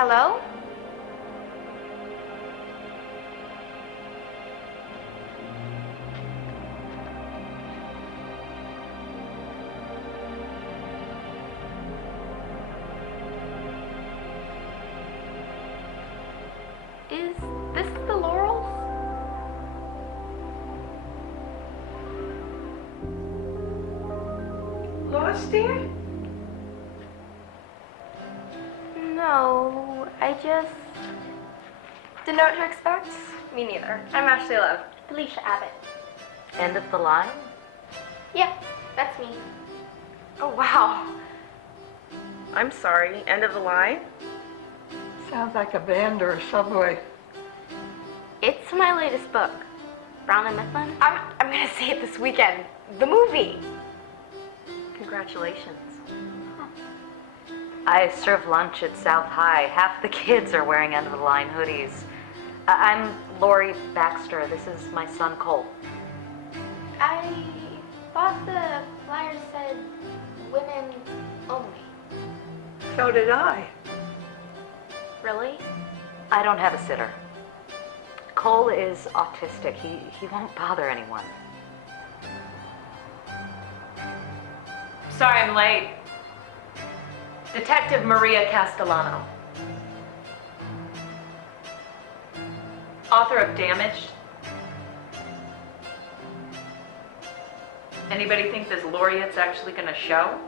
Hello? Is this the Laurels? Lost, dear? No, I just didn't know what to expect. Me neither. I'm Ashley Love. Felicia Abbott. End of the line? Yeah, that's me. Oh, wow. I'm sorry, end of the line? Sounds like a band or a subway. It's my latest book, Brown and Mifflin. I'm gonna see it this weekend. The movie. Congratulations. I serve lunch at South High. Half the kids are wearing end of the line hoodies. I'm Lori Baxter. This is my son Cole. I thought the flyer said women only. So did I. Really? I don't have a sitter. Cole is autistic. He won't bother anyone. Sorry I'm late. Detective Maria Castellano. Author of Damaged. Anybody think this laureate's actually gonna show?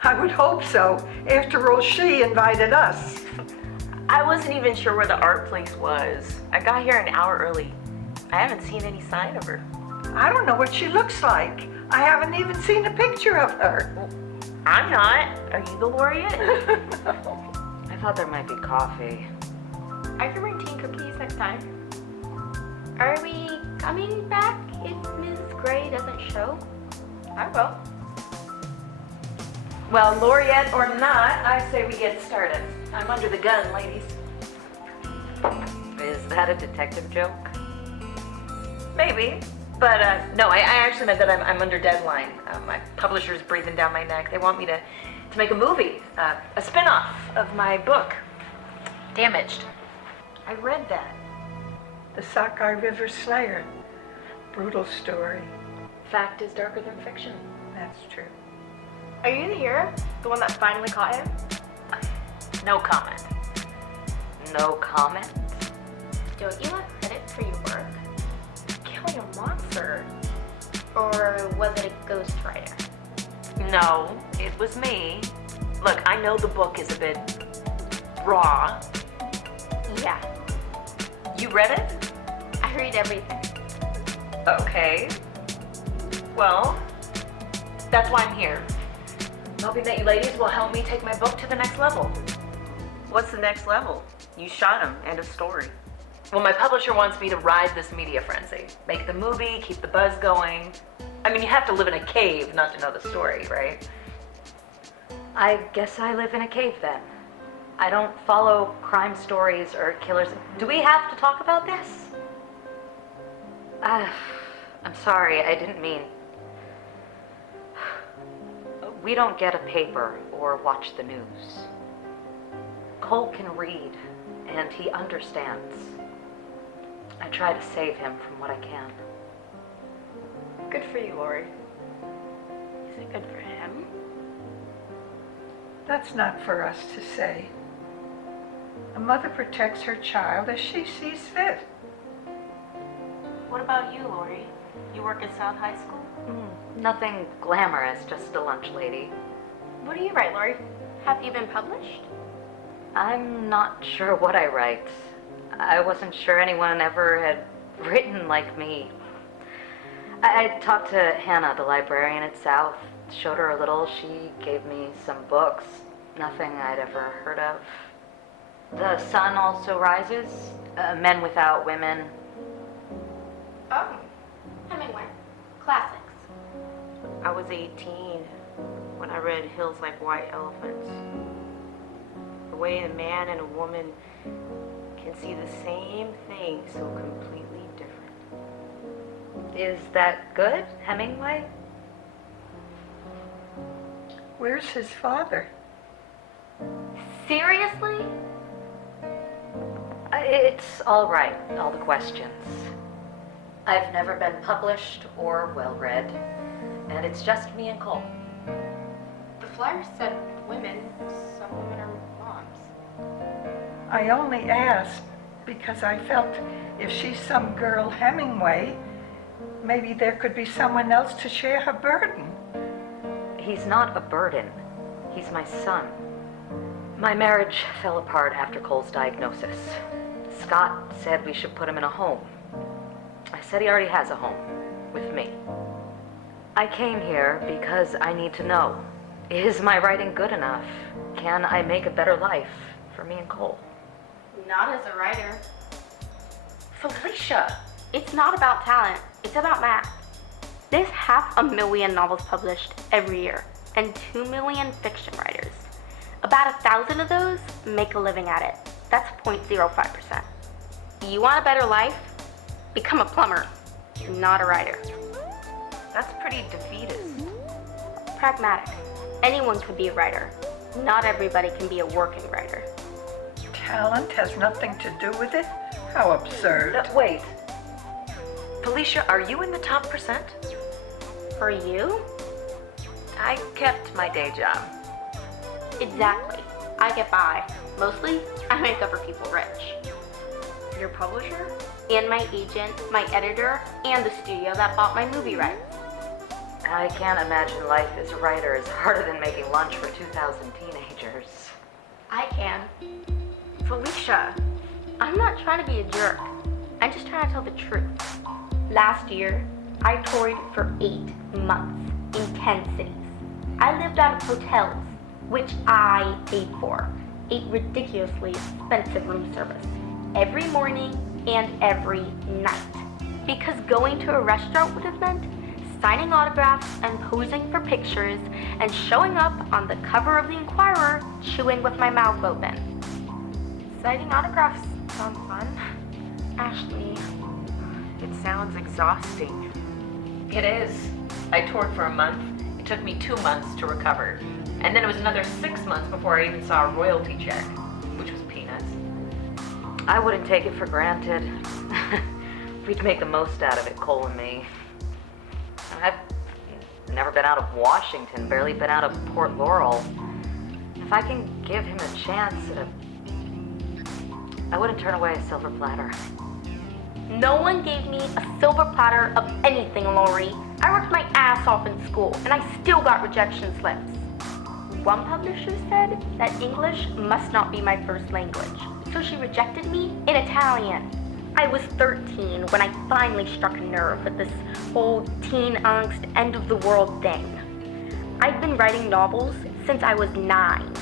I would hope so. After all, she invited us. I wasn't even sure where the art place was. I got here an hour early. I haven't seen any sign of her. I don't know what she looks like. I haven't even seen a picture of her. Well, I'm not. Are you the laureate? I thought there might be coffee. I can bring tea and cookies next time. Are we coming back if Ms. Gray doesn't show? I will. Well, laureate or not, I say we get started. I'm under the gun, ladies. Is that a detective joke? Maybe. But no, I actually meant that I'm under deadline. My publisher's breathing down my neck. They want me to make a movie, a spin-off of my book, Damaged. I read that. The Sockeye River Slayer. Brutal story. Fact is darker than fiction. That's true. Are you the hero? The one that finally caught him? No comment. No comment? Don't you want credit for your work? Killing a monster. Or was it a ghostwriter? No, it was me. Look, I know the book is a bit raw. Yeah, You read it? I read everything. Okay. Well, that's why I'm here. I'm hoping that you ladies will help me take my book to the next level. What's the next level? You shot him. End of story. Well, my publisher wants me to ride this media frenzy. Make the movie, keep the buzz going. I mean, you have to live in a cave not to know the story, right? I guess I live in a cave then. I don't follow crime stories or killers. Do we have to talk about this? I'm sorry, I didn't mean. We don't get a paper or watch the news. Cole can read, and he understands. I try to save him from what I can. Good for you, Lori. Is it good for him? That's not for us to say. A mother protects her child as she sees fit. What about you, Lori? You work at South High School? Nothing glamorous, just a lunch lady. What do you write, Lori? Have you been published? I'm not sure what I write. I wasn't sure anyone ever had written like me. I talked to Hannah, the librarian at South, showed her a little. She gave me some books, nothing I'd ever heard of. The Sun Also Rises, Men Without Women. Oh, Hemingway. Classics. I was 18 when I read Hills Like White Elephants. The way a man and a woman can see the same thing so completely different. Is that good, Hemingway? Where's his father? Seriously? It's all right, all the questions. I've never been published or well-read, and it's just me and Cole. The flyer said women. Some women are moms. I only asked because I felt if she's some girl Hemingway, maybe there could be someone else to share her burden. He's not a burden. He's my son. My marriage fell apart after Cole's diagnosis. Scott said we should put him in a home. I said he already has a home, with me. I came here because I need to know, is my writing good enough? Can I make a better life for me and Cole? Not as a writer. Felicia! It's not about talent. It's about math. There's 500,000 novels published every year, and 2 million fiction writers. About 1,000 of those make a living at it. That's 0.05%. You want a better life? Become a plumber. You're not a writer. That's pretty defeatist. Pragmatic. Anyone can be a writer. Not everybody can be a working writer. Talent has nothing to do with it? How absurd. Wait, Felicia, are you in the top percent? For you? I kept my day job. Exactly. I get by. Mostly, I make other people rich. Your publisher? And my agent, my editor, and the studio that bought my movie rights. I can't imagine life as a writer is harder than making lunch for 2,000 teenagers. I can. Felicia! I'm not trying to be a jerk. I'm just trying to tell the truth. Last year, I toured for 8 months in 10 cities. I lived out of hotels, which I paid for. Ate ridiculously expensive room service every morning and every night. Because going to a restaurant would have meant signing autographs and posing for pictures and showing up on the cover of the Inquirer chewing with my mouth open. Signing autographs sounds fun. Ashley. It sounds exhausting. It is. I toured for a month. It took me 2 months to recover. And then it was another 6 months before I even saw a royalty check, which was peanuts. I wouldn't take it for granted. We'd make the most out of it, Cole and me. I've never been out of Washington, barely been out of Port Laurel. If I can give him a chance at I wouldn't turn away a silver platter. No one gave me a silver platter of anything, Lori. I worked my ass off in school, and I still got rejection slips. One publisher said that English must not be my first language, so she rejected me in Italian. I was 13 when I finally struck a nerve with this whole teen angst, end of the world thing. I'd been writing novels since I was 9.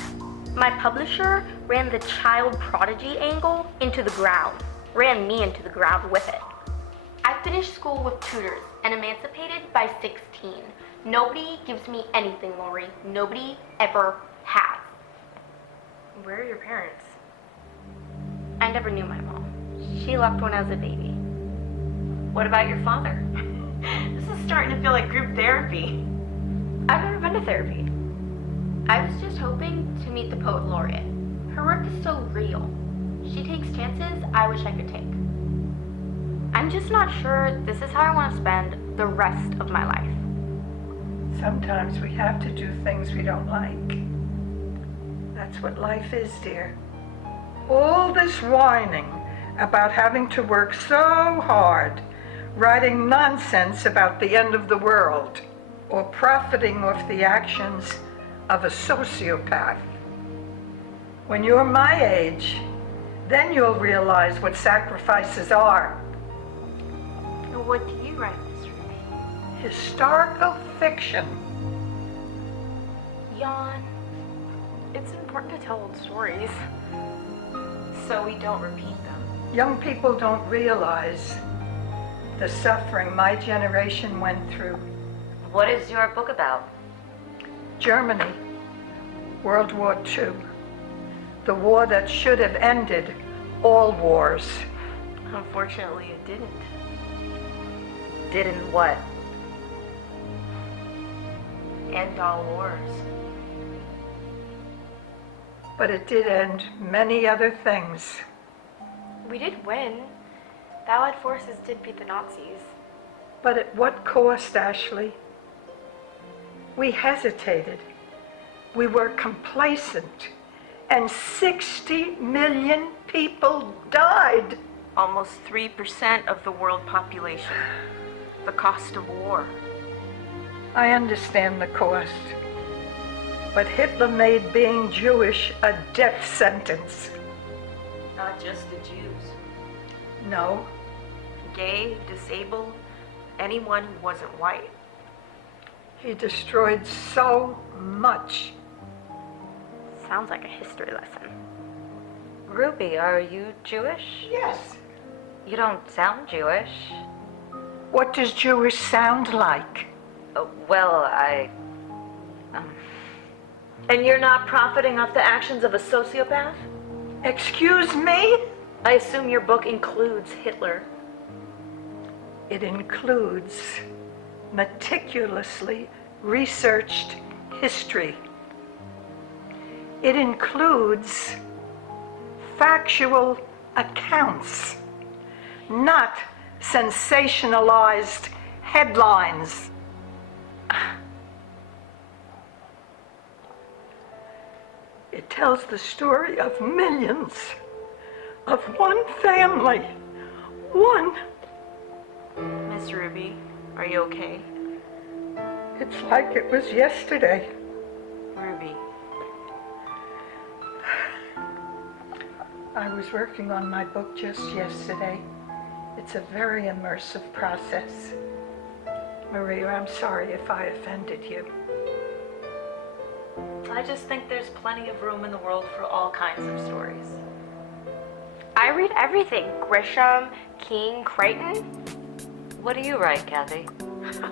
My publisher ran the child prodigy angle into the ground, ran me into the ground with it. I finished school with tutors and emancipated by 16. Nobody gives me anything, Lori. Nobody ever has. Where are your parents? I never knew my mom. She left when I was a baby. What about your father? This is starting to feel like group therapy. I've never been to therapy. I was just hoping to meet the poet laureate. Her work is so real. She takes chances I wish I could take. I'm just not sure this is how I want to spend the rest of my life. Sometimes we have to do things we don't like. That's what life is, dear. All this whining about having to work so hard writing nonsense about the end of the world, or profiting off the actions of a sociopath. When you're my age, then you'll realize what sacrifices are. What do you write, Miss Ruby? Historical fiction. Yawn. It's important to tell old stories. So we don't repeat them. Young people don't realize the suffering my generation went through. What is your book about? Germany, World War II. The war that should have ended all wars. Unfortunately, it didn't. Didn't what? End all wars. But it did end many other things. We did win. The Allied forces did beat the Nazis. But at what cost, Ashley? We hesitated. We were complacent. And 60 million people died. Almost 3% of the world population. The cost of war. I understand the cost. But Hitler made being Jewish a death sentence. Not just the Jews. No, Gay, disabled, anyone who wasn't white. he destroyed so much. Sounds like a history lesson. Ruby, are you Jewish? Yes. You don't sound Jewish. What does Jewish sound like? Well, And you're not profiting off the actions of a sociopath? Excuse me? I assume your book includes Hitler. It includes meticulously researched history. It includes factual accounts, not sensationalized headlines. It tells the story of millions, of one family, one. Miss Ruby, are you okay? It's like it was yesterday. Ruby, I was working on my book just yesterday. It's a very immersive process. Maria, I'm sorry if I offended you. I just think there's plenty of room in the world for all kinds of stories. I read everything. Grisham, King, Crichton. what do you write, Kathy?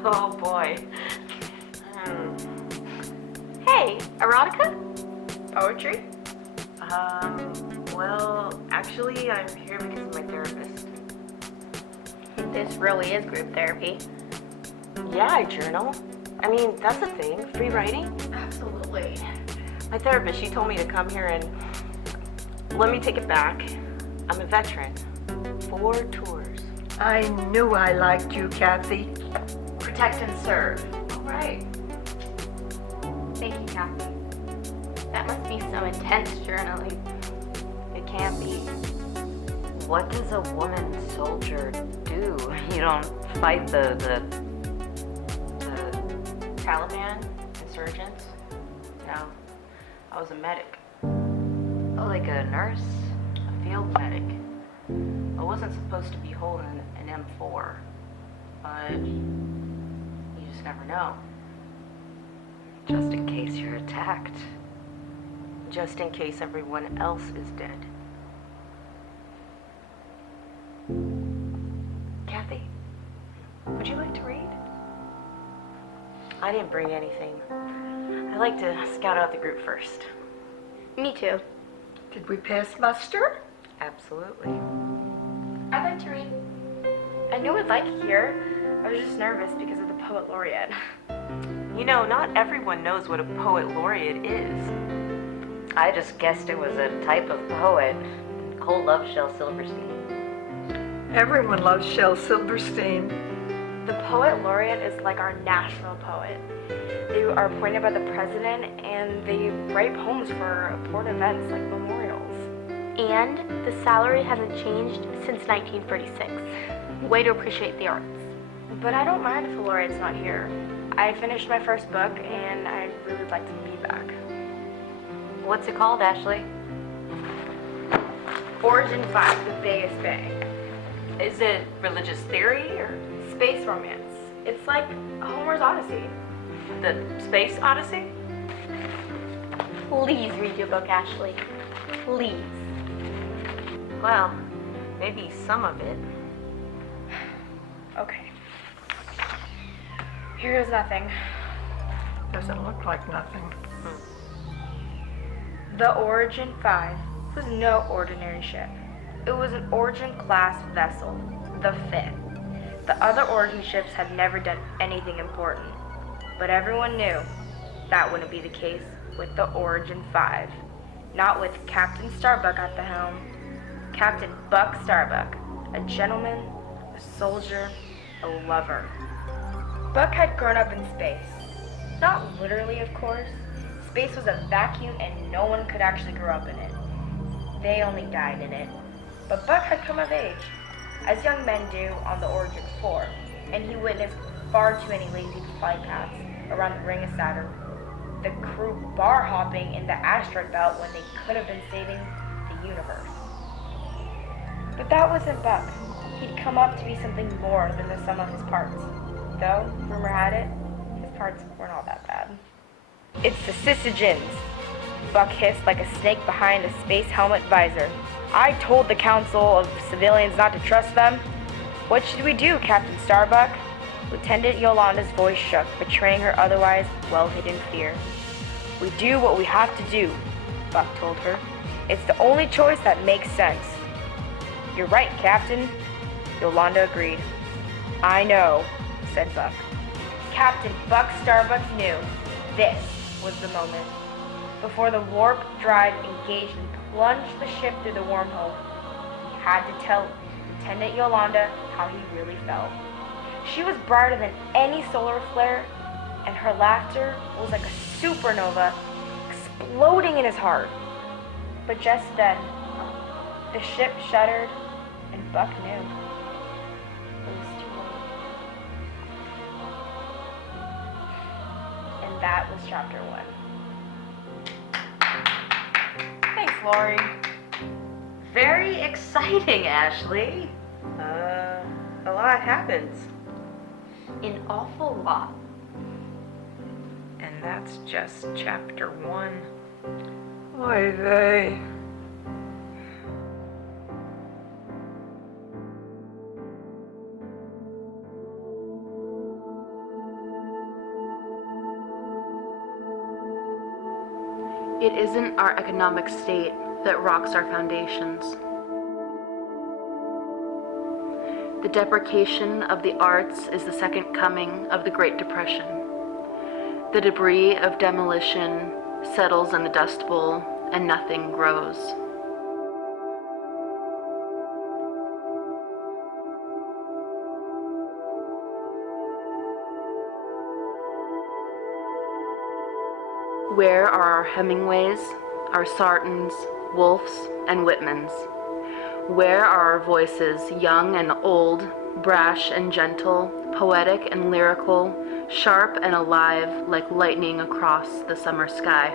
oh boy. Hey, erotica? Poetry? Well, actually, I'm here because of my therapist. This really is group therapy. Yeah, I journal. I mean, that's a thing. Free writing. Absolutely. My therapist, she told me to come here and let me take it back. I'm a veteran. 4 tours. I knew I liked you, Kathy. Protect and serve. All right. Thank you, Kathy. That must be some intense journaling. It can be. What does a woman soldier do? You don't fight the Taliban? Insurgents? No. I was a medic. like a nurse? A field medic. I wasn't supposed to be holding an M4, but you just never know. Just in case you're attacked. Just in case everyone else is dead. Kathy, would you like to read? I didn't bring anything. I like to scout out the group first. Me too. Did we pass muster? Absolutely. I'd like to read. I knew I'd like it here. I was just nervous because of the poet laureate. You know, not everyone knows what a poet laureate is. I just guessed it was a type of poet. Cole loves Shel Silverstein. Everyone loves Shel Silverstein. The poet laureate is like our national poet. They are appointed by the president and they write poems for important events like memorials. And the salary hasn't changed since 1936. Way to appreciate the arts. But I don't mind if Laurels not here. I finished my first book, and I'd really like to be back. What's it called, Ashley? Origin 5, The Biggest Bang. Is it religious theory or Space romance. It's like Homer's Odyssey. the Space Odyssey? Please read your book, Ashley. Please. Well, maybe some of it. Okay. Here's nothing. Doesn't look like nothing. The Origin 5 was no ordinary ship. It was an Origin-class vessel, the 5th. The other Origin ships had never done anything important, but everyone knew that wouldn't be the case with the Origin 5. Not with Captain Starbuck at the helm. Captain Buck Starbuck, a gentleman, a soldier, a lover. Buck had grown up in space. Not literally, of course. Space was a vacuum and no one could actually grow up in it. They only died in it. But Buck had come of age, as young men do on the Origin 4, and he witnessed far too many lazy flight paths around the ring of Saturn. The crew bar hopping in the asteroid belt when they could have been saving the universe. But that wasn't Buck. He'd come up to be something more than the sum of his parts. Though, rumor had it, his parts weren't all that bad. It's the Syzygians, Buck hissed like a snake behind a space helmet visor. I told the Council of Civilians not to trust them. What should we do, Captain Starbuck? Lieutenant Yolanda's voice shook, betraying her otherwise well-hidden fear. We do what we have to do, Buck told her. It's the only choice that makes sense. You're right, Captain, Yolanda agreed. I know, said Buck. Captain Buck Starbuck knew this was the moment. Before the warp drive engaged and plunged the ship through the wormhole, he had to tell Lieutenant Yolanda how he really felt. She was brighter than any solar flare, and her laughter was like a supernova exploding in his heart. But just then, the ship shuddered, and Buck knew. It was too late. And that was chapter 1. Thanks, Lori. Very exciting, Ashley. A lot happens. An awful lot. And that's just chapter 1. Oy vey. It isn't our economic state that rocks our foundations. The deprecation of the arts is the second coming of the Great Depression. The debris of demolition settles in the Dust Bowl and nothing grows. Where are our Hemingways, our Sartons, Woolfs, and Whitmans? Where are our voices, young and old, brash and gentle, poetic and lyrical, sharp and alive like lightning across the summer sky?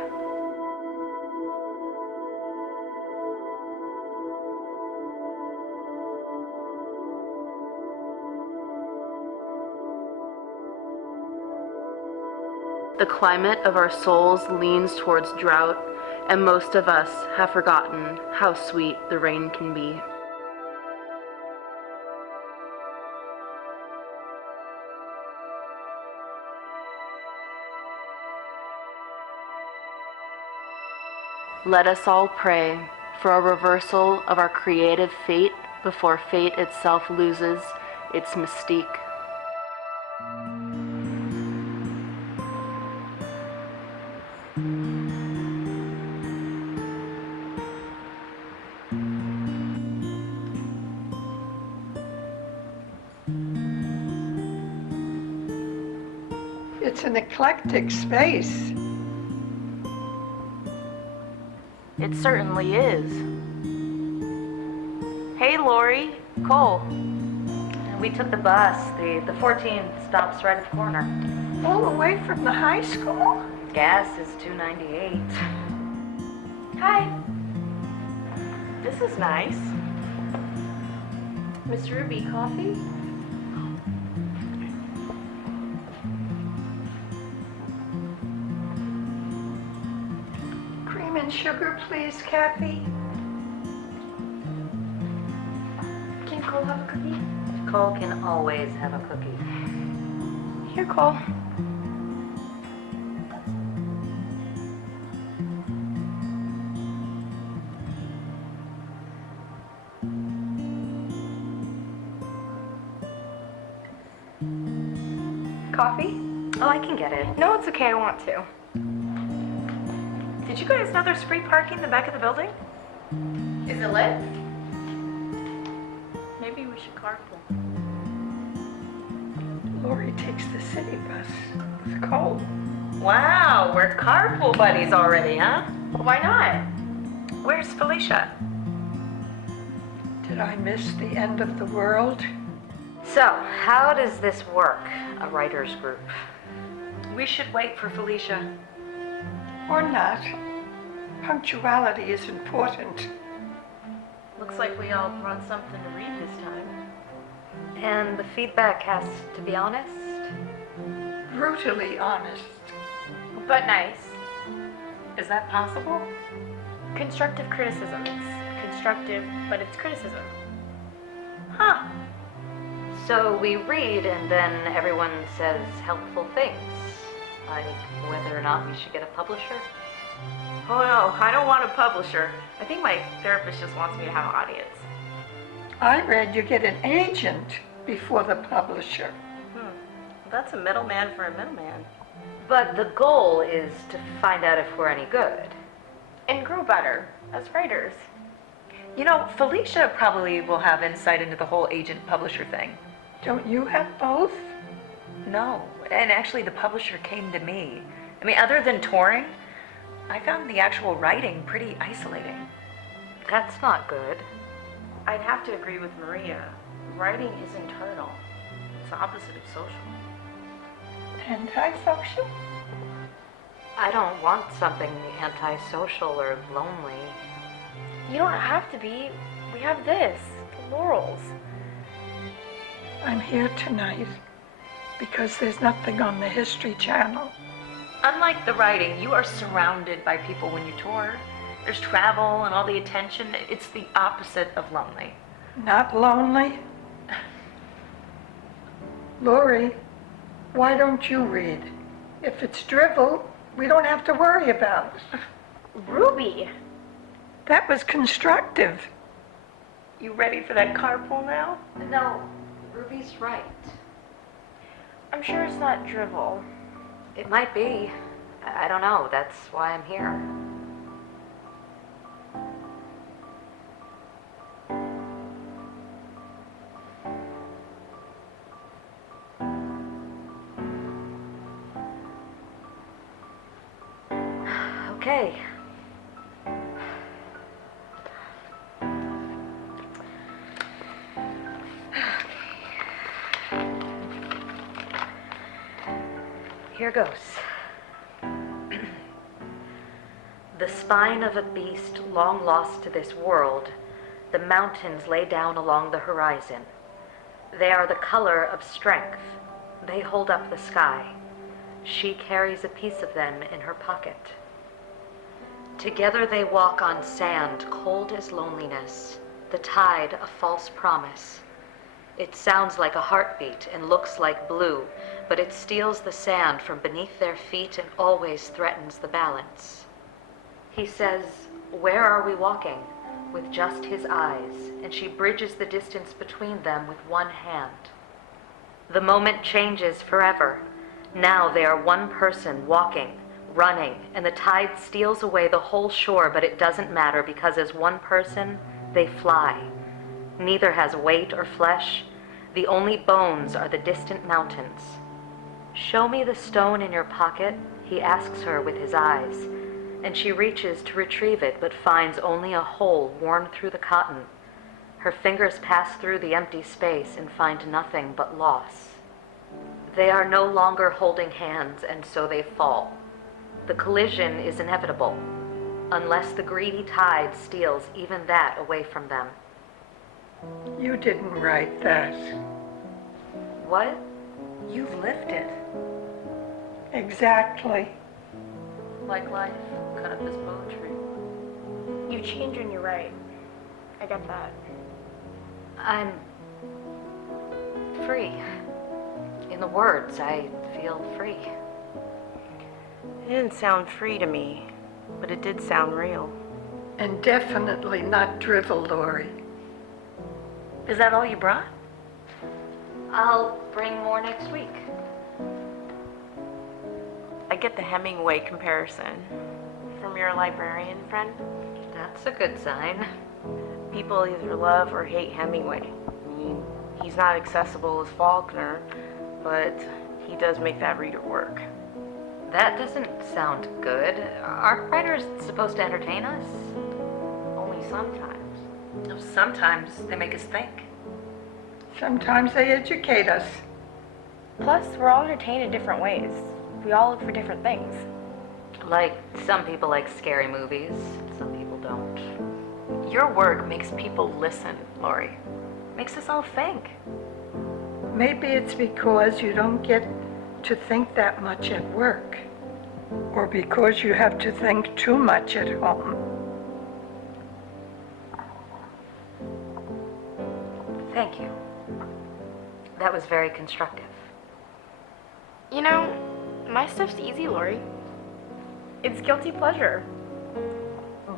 The climate of our souls leans towards drought, and most of us have forgotten how sweet the rain can be. Let us all pray for a reversal of our creative fate before fate itself loses its mystique. It's an eclectic space. It certainly is. Hey, Lori, Cole. We took the bus. The 14 stops right at the corner. All the way from the high school? Gas is $2.98. Hi. This is nice. Miss Ruby, coffee? Cream and sugar, please, Kathy. Can Cole have a cookie? Cole can always have a cookie. Here, Cole. Coffee? Oh, I can get it. No, it's okay. I want to. Did you guys know there's free parking in the back of the building? Is it lit? Maybe we should carpool. Lori takes the city bus with Cole. Wow, we're carpool buddies already, huh? Why not? Where's Felicia? Did I miss the end of the world? So, how does this work, a writer's group? We should wait for Felicia. Or not? Punctuality is important. Looks like we all brought something to read this time. And the feedback has to be honest? Brutally honest. But nice. Is that possible? Constructive criticism. It's constructive, but it's criticism. Huh. So we read and then everyone says helpful things, like whether or not we should get a publisher. Oh no, I don't want a publisher. I think my therapist just wants me to have an audience. I read you get an agent before the publisher. That's a middleman for a middleman. But the goal is to find out if we're any good. And grow better as writers. You know, Felicia probably will have insight into the whole agent-publisher thing. Don't you have both? No, and actually the publisher came to me. I mean, other than touring, I found the actual writing pretty isolating. That's not good. I'd have to agree with Maria. Writing is internal. It's the opposite of social. Antisocial? I don't want something antisocial or lonely. You don't have to be. We have this, the Laurels. I'm here tonight because there's nothing on the History Channel. Unlike the writing, you are surrounded by people when you tour. There's travel and all the attention. It's the opposite of lonely. Not lonely? Lori, why don't you read? If it's drivel, we don't have to worry about it. Ruby! That was constructive. You ready for that carpool now? No, Ruby's right. I'm sure it's not drivel. It might be. I don't know. That's why I'm here. Okay. Here goes. The spine of a beast long lost to this world, the mountains lay down along the horizon. They are the color of strength. They hold up the sky. She carries a piece of them in her pocket. Together they walk on sand, cold as loneliness, the tide a false promise. It sounds like a heartbeat and looks like blue, but it steals the sand from beneath their feet and always threatens the balance. He says, "Where are we walking?" with just his eyes, and she bridges the distance between them with one hand. The moment changes forever. Now they are one person walking, running, and the tide steals away the whole shore, but it doesn't matter because as one person, they fly. Neither has weight or flesh. The only bones are the distant mountains. "Show me the stone in your pocket," he asks her with his eyes, and she reaches to retrieve it but finds only a hole worn through the cotton. Her fingers pass through the empty space and find nothing but loss. They are no longer holding hands, and so they fall. The collision is inevitable, unless the greedy tide steals even that away from them. You didn't write that. What? You've lived it. Exactly. Like life, cut up as poetry. You change when you write. I get that. I'm free. In the words, I feel free. It didn't sound free to me, but it did sound real. And definitely not drivel, Lori. Is that all you brought? I'll bring more next week. I get the Hemingway comparison from your librarian friend. That's a good sign. People either love or hate Hemingway. I mean, he's not accessible as Faulkner, but he does make that reader work. That doesn't sound good. Aren't writers supposed to entertain us? Only sometimes. Sometimes they make us think. Sometimes they educate us. Plus, we're all entertained in different ways. We all look for different things. Like, some people like scary movies, some people don't. Your work makes people listen, Lori. Makes us all think. Maybe it's because you don't get to think that much at work, or because you have to think too much at home. Thank you. That was very constructive. You know, my stuff's easy, Lori. It's guilty pleasure.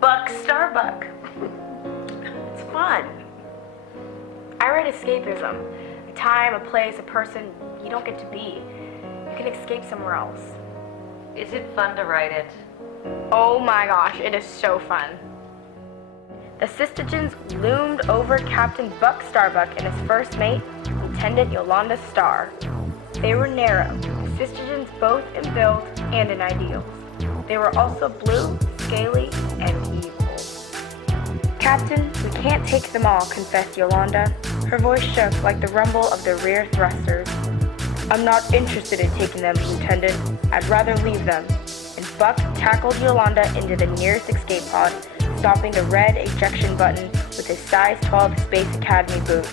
Buck Starbuck. It's fun. I write escapism. A time, a place, a person you don't get to be. You can escape somewhere else. Is it fun to write it? Oh my gosh, it is so fun. The Sistagens loomed over Captain Buck Starbuck and his first mate, Lieutenant Yolanda Starr. They were narrow, Sistagens both in build and in ideals. They were also blue, scaly, and evil. Captain, we can't take them all, confessed Yolanda. Her voice shook like the rumble of the rear thrusters. I'm not interested in taking them, Lieutenant. I'd rather leave them. And Buck tackled Yolanda into the nearest escape pod, stopping the red ejection button with his size 12 Space Academy boot.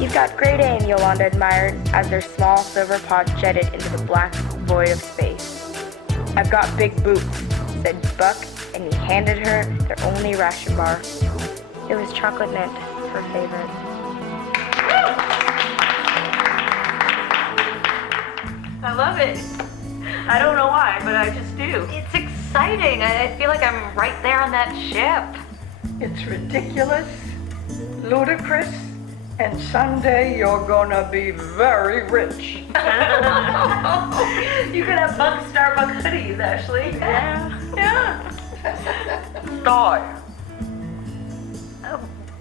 You've got great aim, Yolanda admired as their small silver pod jetted into the black void of space. I've got big boots, said Buck, and he handed her their only ration bar. It was chocolate mint, her favorite. I love it. I don't know why, but I just do. It's exciting. I feel like I'm right there on that ship. It's ridiculous, ludicrous, and someday you're gonna be very rich. You could have Buck Starbuck hoodies, Ashley. Yeah. Star.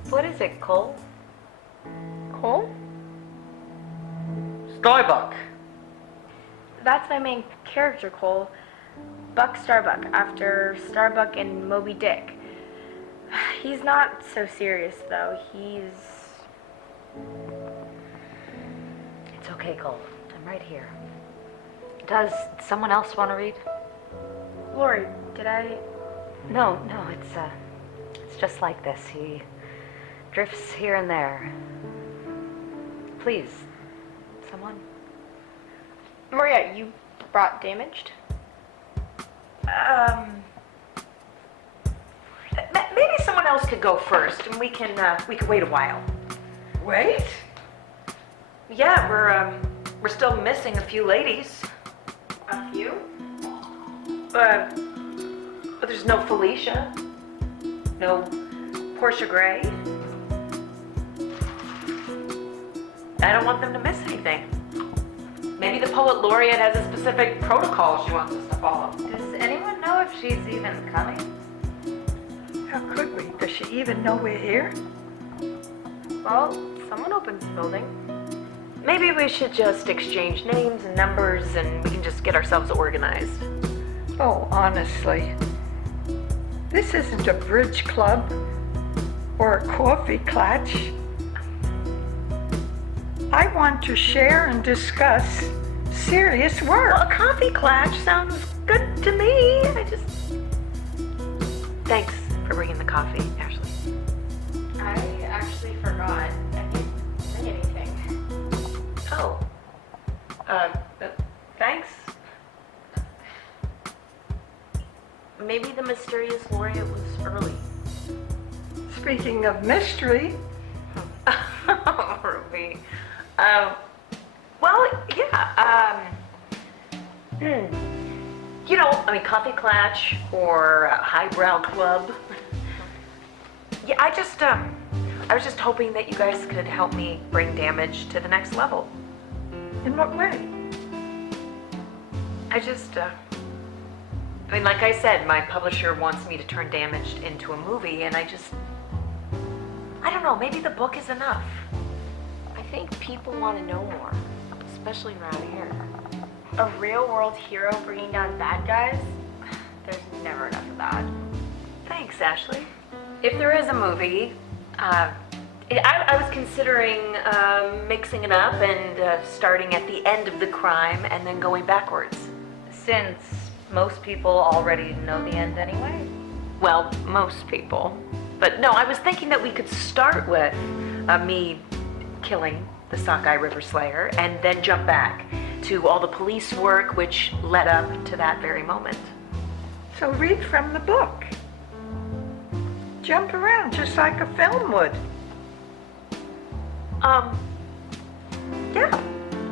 What is it, Cole? Cole? Starbuck. That's my main character, Cole. Buck Starbuck, after Starbuck and Moby Dick. He's not so serious, though. It's okay, Cole. I'm right here. Does someone else want to read? Lori, did I... No, it's just like this. He drifts here and there. Please, someone? Maria, you brought Damaged? Maybe someone else could go first, and we can wait a while. Wait? Yeah, we're still missing a few ladies. A few? But there's no Felicia, no Portia Gray. I don't want them to miss anything. Maybe the poet laureate has a specific protocol she wants us to follow. Does anyone know if she's even coming? How could we? Does she even know we're here? Well, someone opens the building. Maybe we should just exchange names and numbers and we can just get ourselves organized. Oh, honestly, this isn't a bridge club or a coffee klatch. I want to share and discuss serious work. Well, a coffee klatch sounds good to me. Thanks for bringing the coffee, Ashley. I actually forgot. I didn't say anything. Oh. Thanks. Maybe the mysterious laureate was early. Speaking of mystery, Ruby. Well, yeah. Coffee klatch or a highbrow club. Yeah, I was just hoping that you guys could help me bring Damage to the next level. in what way? Like I said, my publisher wants me to turn Damaged into a movie, and I don't know, maybe the book is enough. I think people want to know more, especially around here. A real-world hero bringing down bad guys? There's never enough of that. Thanks, Ashley. If there is a movie, I was considering mixing it up and starting at the end of the crime and then going backwards. Since most people already know the end anyway. Well, most people. But no, I was thinking that we could start with me killing the Sockeye River Slayer and then jump back to all the police work which led up to that very moment. So read from the book. Jump around just like a film would. Yeah,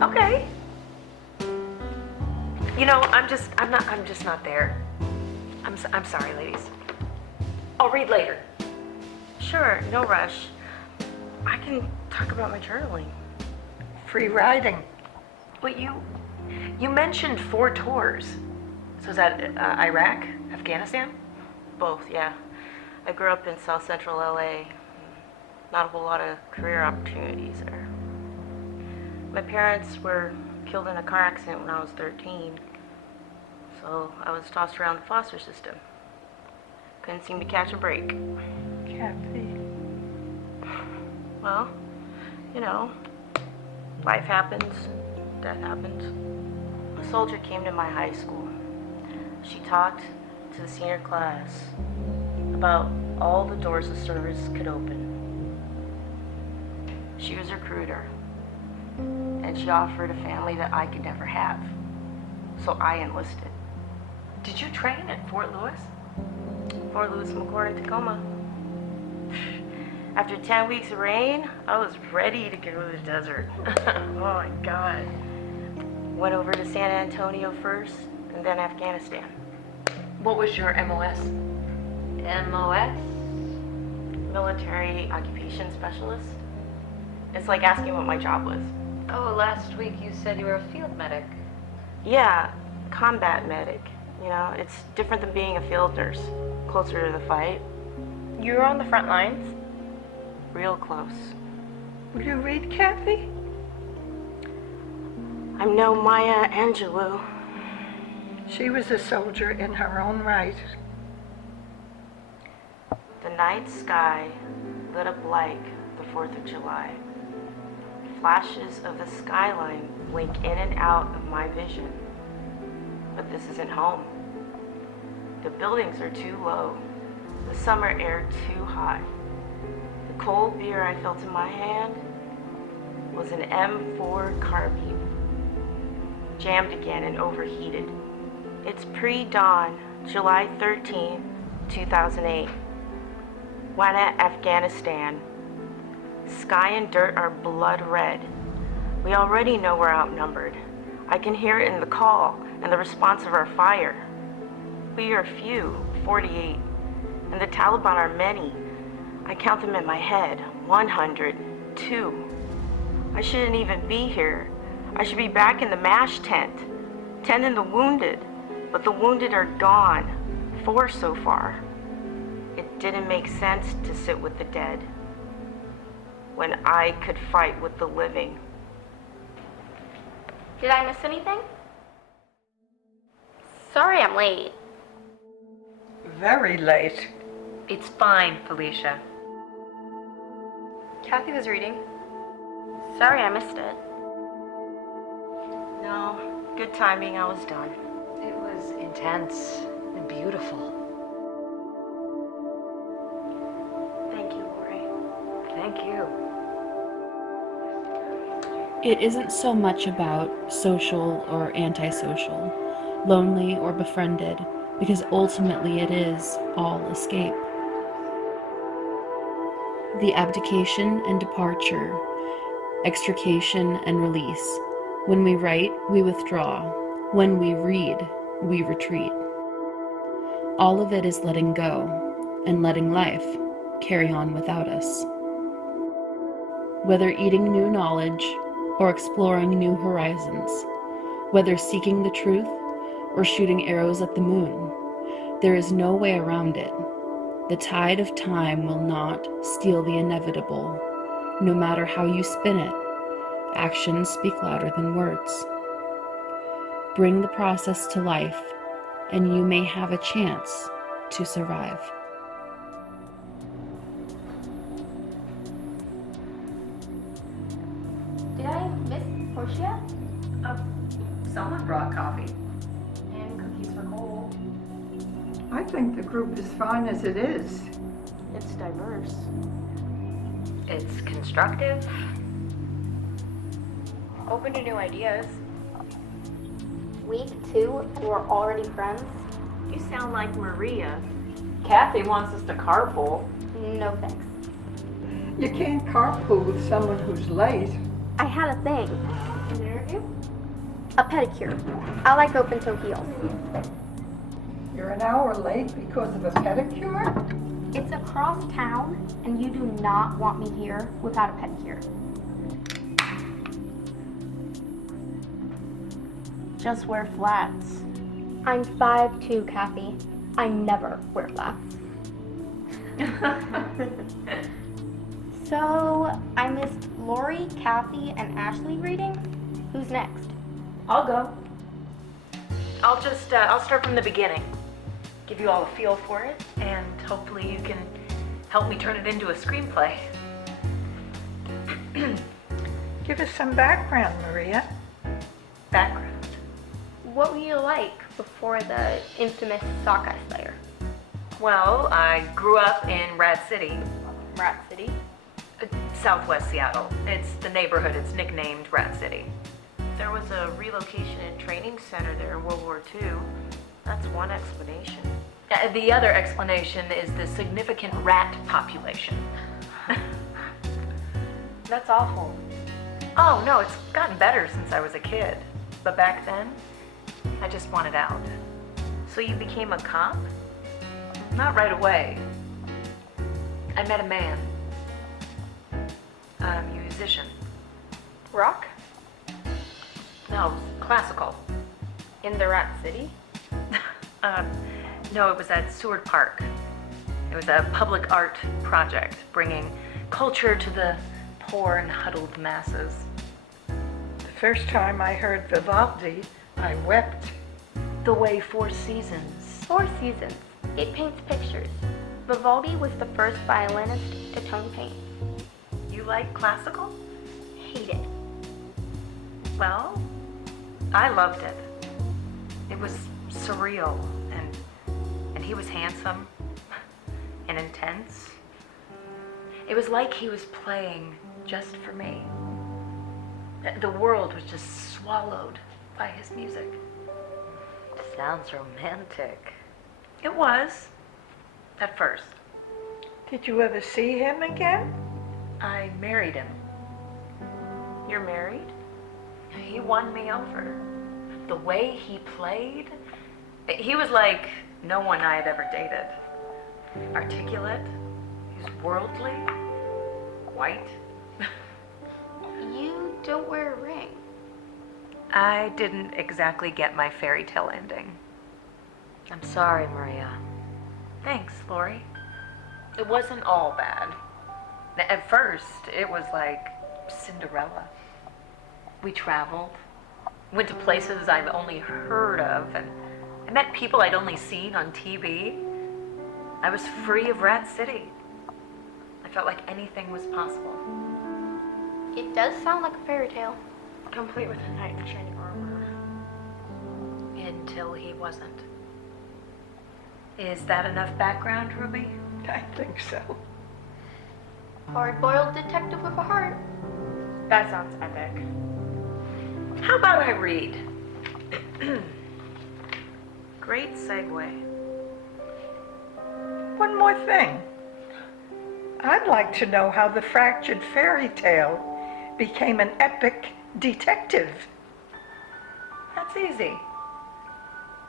okay. I'm just not there. I'm sorry, ladies. I'll read later. Sure, no rush. I can talk about my journaling. Free riding. But you mentioned 4 tours. So is that Iraq, Afghanistan? Both, yeah. I grew up in South Central LA. Not a whole lot of career opportunities there. My parents were killed in a car accident when I was 13. So I was tossed around the foster system. Couldn't seem to catch a break. Kathy. Well, life happens, death happens. A soldier came to my high school. She talked to the senior class about all the doors the service could open. She was a recruiter, and she offered a family that I could never have. So I enlisted. Did you train at Fort Lewis? Fort Lewis, McCord, and Tacoma. After 10 weeks of rain, I was ready to go to the desert. Oh my God. Went over to San Antonio first, and then Afghanistan. What was your MOS? MOS? Military Occupation Specialist. It's like asking what my job was. Oh, last week you said you were a field medic. Yeah, combat medic. It's different than being a field nurse. Closer to the fight. You were on the front lines? Real close. Will you read, Kathy? I'm no Maya Angelou. She was a soldier in her own right. The night sky lit up like the 4th of July. Flashes of the skyline blink in and out of my vision. But this isn't home. The buildings are too low. The summer air too hot. The cold beer I felt in my hand was an M4 carbine. Jammed again and overheated. It's pre-dawn, July 13, 2008. Wana, Afghanistan. Sky and dirt are blood red. We already know we're outnumbered. I can hear it in the call and the response of our fire. We are few, 48, and the Taliban are many. I count them in my head, 102. I shouldn't even be here. I should be back in the MASH tent, tending the wounded, but the wounded are gone, 4 so far. It didn't make sense to sit with the dead when I could fight with the living. Did I miss anything? Sorry I'm late. Very late. It's fine, Felicia. Kathy was reading. Sorry I missed it. No, good timing. I was done. It was intense and beautiful. Thank you, Lori. Thank you. It isn't so much about social or antisocial, lonely or befriended, because ultimately it is all escape. The abdication and departure, extrication and release. When we write, we withdraw. When we read, we retreat. All of it is letting go and letting life carry on without us. Whether eating new knowledge or exploring new horizons, whether seeking the truth or shooting arrows at the moon, there is no way around it. The tide of time will not steal the inevitable. No matter how you spin it, actions speak louder than words. Bring the process to life, and you may have a chance to survive. Did I miss Portia? Someone brought coffee. And cookies for Cole. I think the group is fine as it is. It's diverse. It's constructive. Open to new ideas. Week 2, we're already friends. You sound like Maria. Kathy wants us to carpool. No thanks. You can't carpool with someone who's late. I had a thing. An interview? A pedicure. I like open-toe heels. You're an hour late because of a pedicure? It's across town, and you do not want me here without a pedicure. Just wear flats. I'm 5'2", Kathy. I never wear flats. So, I missed Lori, Kathy, and Ashley reading. Who's next? I'll go. I'll start from the beginning. Give you all a feel for it, and hopefully you can help me turn it into a screenplay. Give us some background, Maria. Background. What were you like before the infamous sockeye slayer? Well, I grew up in Rat City, Rat City? Southwest Seattle. It's the neighborhood. It's nicknamed Rat City. There was a relocation and training center there in World War II. That's one explanation. The other explanation is the significant rat population. That's awful. Oh, no, it's gotten better since I was a kid. But back then, I just wanted out. So you became a cop? Not right away. I met a man. A musician. Rock? No, classical. In the Rat City? No, it was at Seward Park. It was a public art project bringing culture to the poor and huddled masses. The first time I heard Vivaldi, I wept. The way 4 seasons. 4 seasons. It paints pictures. Vivaldi was the first violinist to tone paint. You like classical? Hate it. Well, I loved it. It was surreal, and he was handsome and intense. It was like he was playing just for me. The world was just swallowed by his music. Sounds romantic. It was, at first. Did you ever see him again? I married him. You're married? He won me over. The way he played, he was like no one I had ever dated. Articulate, he was worldly, white. You don't wear a ring. I didn't exactly get my fairy tale ending. I'm sorry, Maria. Thanks, Lori. It wasn't all bad. At first, it was like Cinderella. We traveled, went to places I've only heard of, and I met people I'd only seen on TV. I was free of Rat City. I felt like anything was possible. It does sound like a fairy tale. Complete with a knight in shining armor. Until he wasn't. Is that enough background, Ruby? I think so. Hard-boiled detective with a heart. That sounds epic. How about I read? Great segue. One more thing. I'd like to know how the fractured fairy tale became an epic detective. That's easy.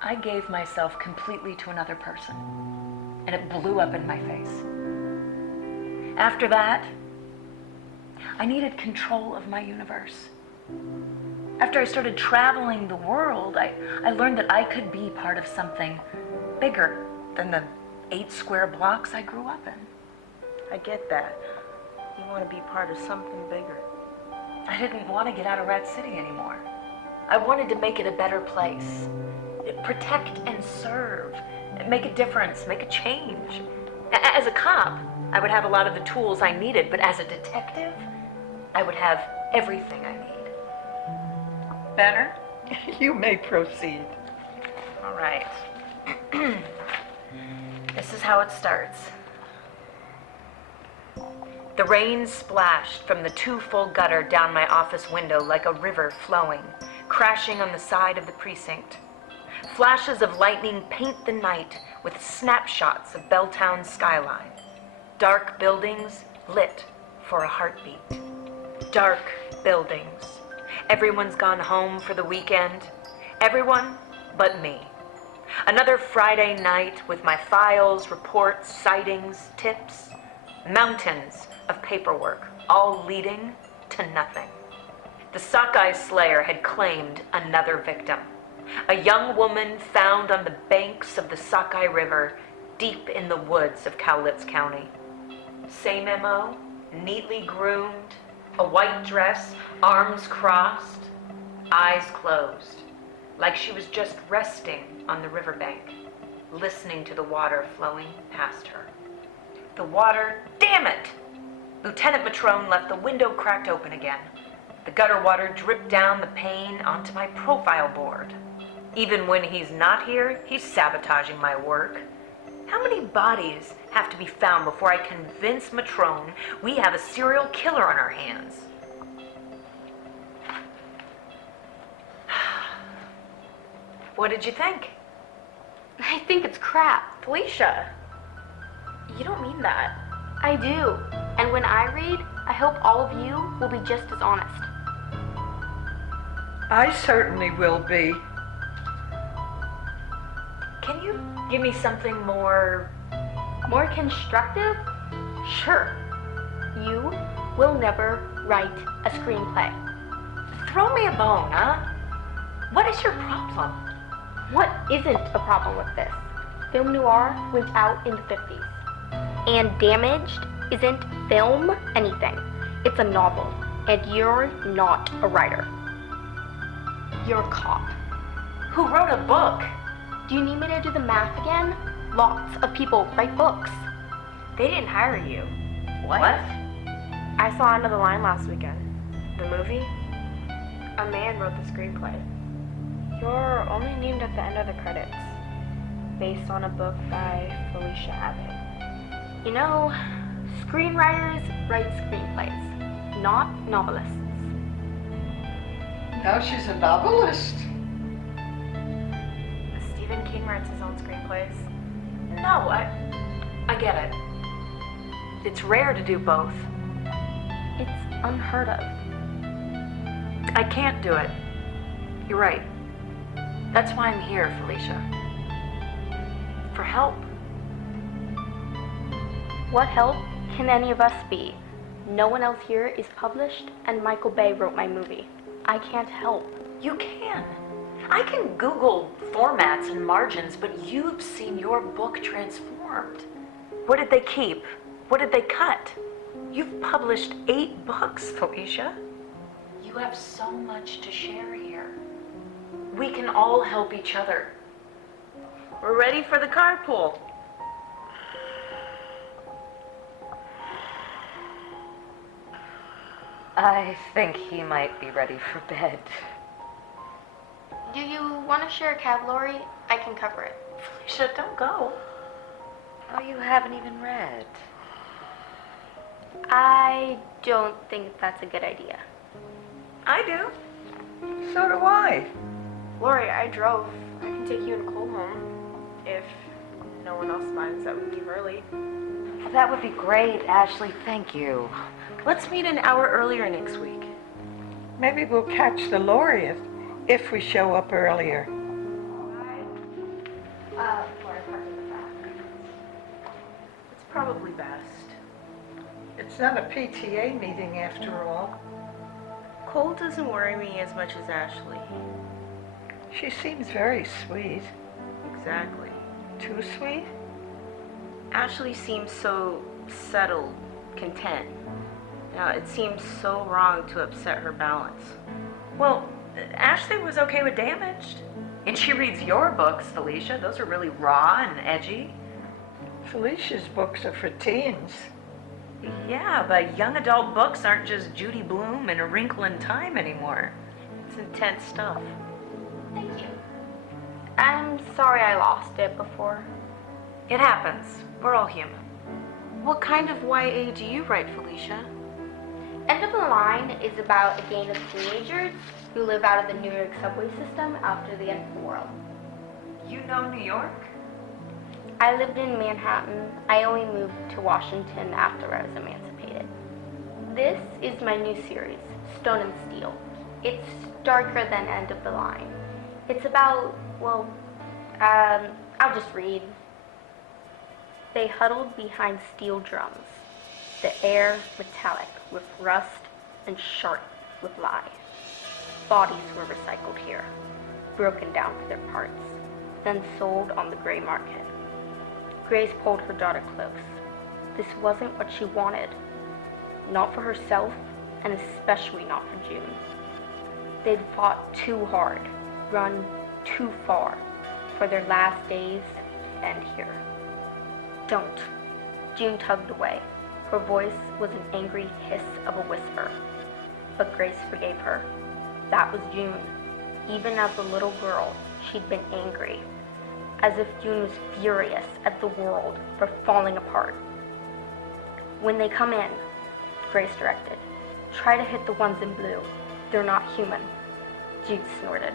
I gave myself completely to another person, and it blew up in my face. After that, I needed control of my universe. After I started traveling the world, I learned that I could be part of something bigger than the 8 square blocks I grew up in. I get that. You want to be part of something bigger. I didn't want to get out of Rat City anymore. I wanted to make it a better place. Protect and serve. Make a difference, make a change. As a cop, I would have a lot of the tools I needed, but as a detective, I would have everything I need. Better? You may proceed. All right. This is how it starts. The rain splashed from the 2-full gutter down my office window like a river flowing, crashing on the side of the precinct. Flashes of lightning paint the night with snapshots of Belltown's skyline. Dark buildings lit for a heartbeat. Dark buildings. Everyone's gone home for the weekend. Everyone but me. Another Friday night with my files, reports, sightings, tips. Mountains of paperwork, all leading to nothing. The Sockeye Slayer had claimed another victim. A young woman found on the banks of the Sockeye River, deep in the woods of Cowlitz County. Same MO, neatly groomed, a white dress, arms crossed, eyes closed, like she was just resting on the riverbank, listening to the water flowing past her. The water, damn it! Lieutenant Matrone left the window cracked open again. The gutter water dripped down the pane onto my profile board. Even when he's not here, he's sabotaging my work. How many bodies have to be found before I convince Matrone we have a serial killer on our hands? What did you think? I think it's crap. Felicia, you don't mean that. I do. And when I read, I hope all of you will be just as honest. I certainly will be. Can you give me something more... More constructive? Sure. You will never write a screenplay. Throw me a bone, huh? What is your problem? What isn't a problem with this? Film noir went out in the 50s. And Damaged isn't film anything. It's a novel. And you're not a writer. You're a cop. Who wrote a book? Do you need me to do the math again? Lots of people write books. They didn't hire you. What? I saw Another Line last weekend. The movie? A man wrote the screenplay. You're only named at the end of the credits. Based on a book by Felicia Abbott. You know, screenwriters write screenplays, not novelists. Now she's a novelist. Stephen King writes his own screenplays. No, I get it. It's rare to do both. It's unheard of. I can't do it. You're right. That's why I'm here, Felicia. For help. What help can any of us be? No one else here is published, and Michael Bay wrote my movie. I can't help. You can. I can Google formats and margins, but you've seen your book transformed. What did they keep? What did they cut? You've published 8 books, Felicia. You have so much to share here. We can all help each other. We're ready for the carpool. I think he might be ready for bed. Do you want to share a cab, Lori? I can cover it. Felicia, don't go. Oh, you haven't even read. I don't think that's a good idea. I do. So do I. Lori, I drove. I can take you and Nicole home if no one else minds that we leave early. That would be great, Ashley. Thank you. Let's meet an hour earlier next week. Maybe we'll catch the lorry if we show up earlier. It's probably best. It's not a PTA meeting after all. Cole doesn't worry me as much as Ashley. She seems very sweet. Exactly. Too sweet? Ashley seems so settled, content. Now, it seems so wrong to upset her balance. Well, Ashley was okay with Damaged. And she reads your books, Felicia. Those are really raw and edgy. Felicia's books are for teens. Yeah, but young adult books aren't just Judy Blume and A Wrinkle in Time anymore. It's intense stuff. Thank you. I'm sorry I lost it before. It happens. We're all human. What kind of YA do you write, Felicia? End of the Line is about a gang of teenagers who live out of the New York subway system after the end of the world. You know New York? I lived in Manhattan. I only moved to Washington after I was emancipated. This is my new series, Stone and Steel. It's darker than End of the Line. It's about, I'll just read. They huddled behind steel drums, the air metallic with rust and sharp with lies. Bodies were recycled here, broken down for their parts, then sold on the gray market. Grace pulled her daughter close. This wasn't what she wanted. Not for herself, and especially not for June. They'd fought too hard, run too far, for their last days to end here. Don't. June tugged away. Her voice was an angry hiss of a whisper. But Grace forgave her. That was June. Even as a little girl, she'd been angry, as if June was furious at the world for falling apart. When they come in, Grace directed, try to hit the ones in blue. They're not human. June snorted.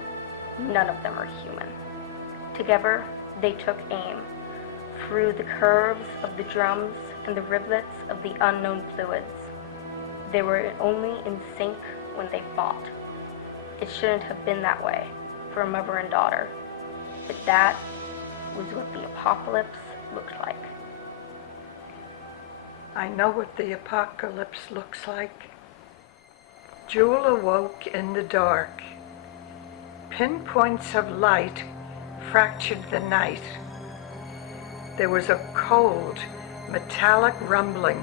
None of them are human. Together, they took aim through the curves of the drums and the rivulets of the unknown fluids. They were only in sync when they fought. It shouldn't have been that way for a mother and daughter, but that was what the apocalypse looked like. I know what the apocalypse looks like. Jewel awoke in the dark. Pinpoints of light fractured the night. There was a cold, metallic rumbling,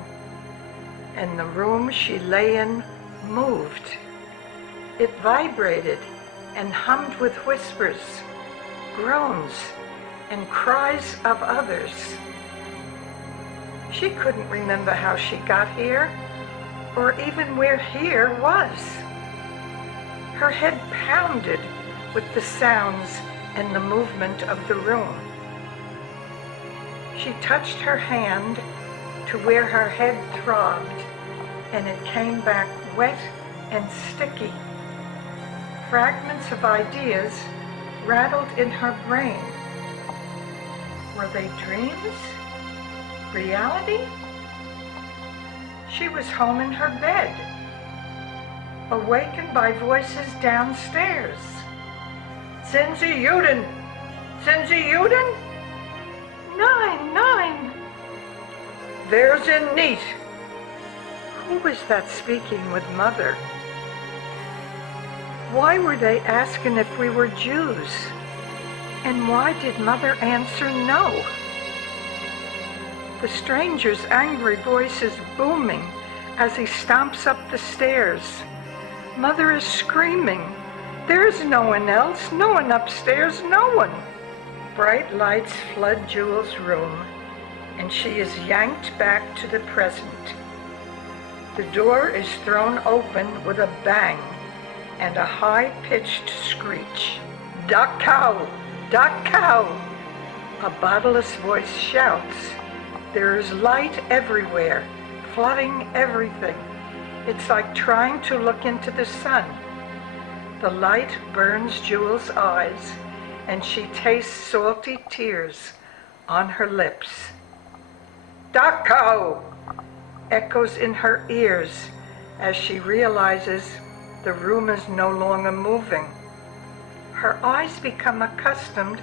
and the room she lay in moved. It vibrated and hummed with whispers, groans, and cries of others. She couldn't remember how she got here, or even where here was. Her head pounded with the sounds and the movement of the room. She touched her hand to where her head throbbed, and it came back wet and sticky. Fragments of ideas rattled in her brain. Were they dreams? Reality? She was home in her bed, awakened by voices downstairs. Cindy Uden! Cindy Uden? 9. There's in neat. Who was that speaking with Mother? Why were they asking if we were Jews? And why did Mother answer no? The stranger's angry voice is booming as he stomps up the stairs. Mother is screaming. There's no one else, no one upstairs, no one. Bright lights flood Jewel's room, and she is yanked back to the present. The door is thrown open with a bang and a high-pitched screech. "Duck cow! Duck cow!" A bodiless voice shouts. There is light everywhere, flooding everything. It's like trying to look into the sun. The light burns Jewel's eyes, and she tastes salty tears on her lips. "Duck cow!" echoes in her ears as she realizes the room is no longer moving. Her eyes become accustomed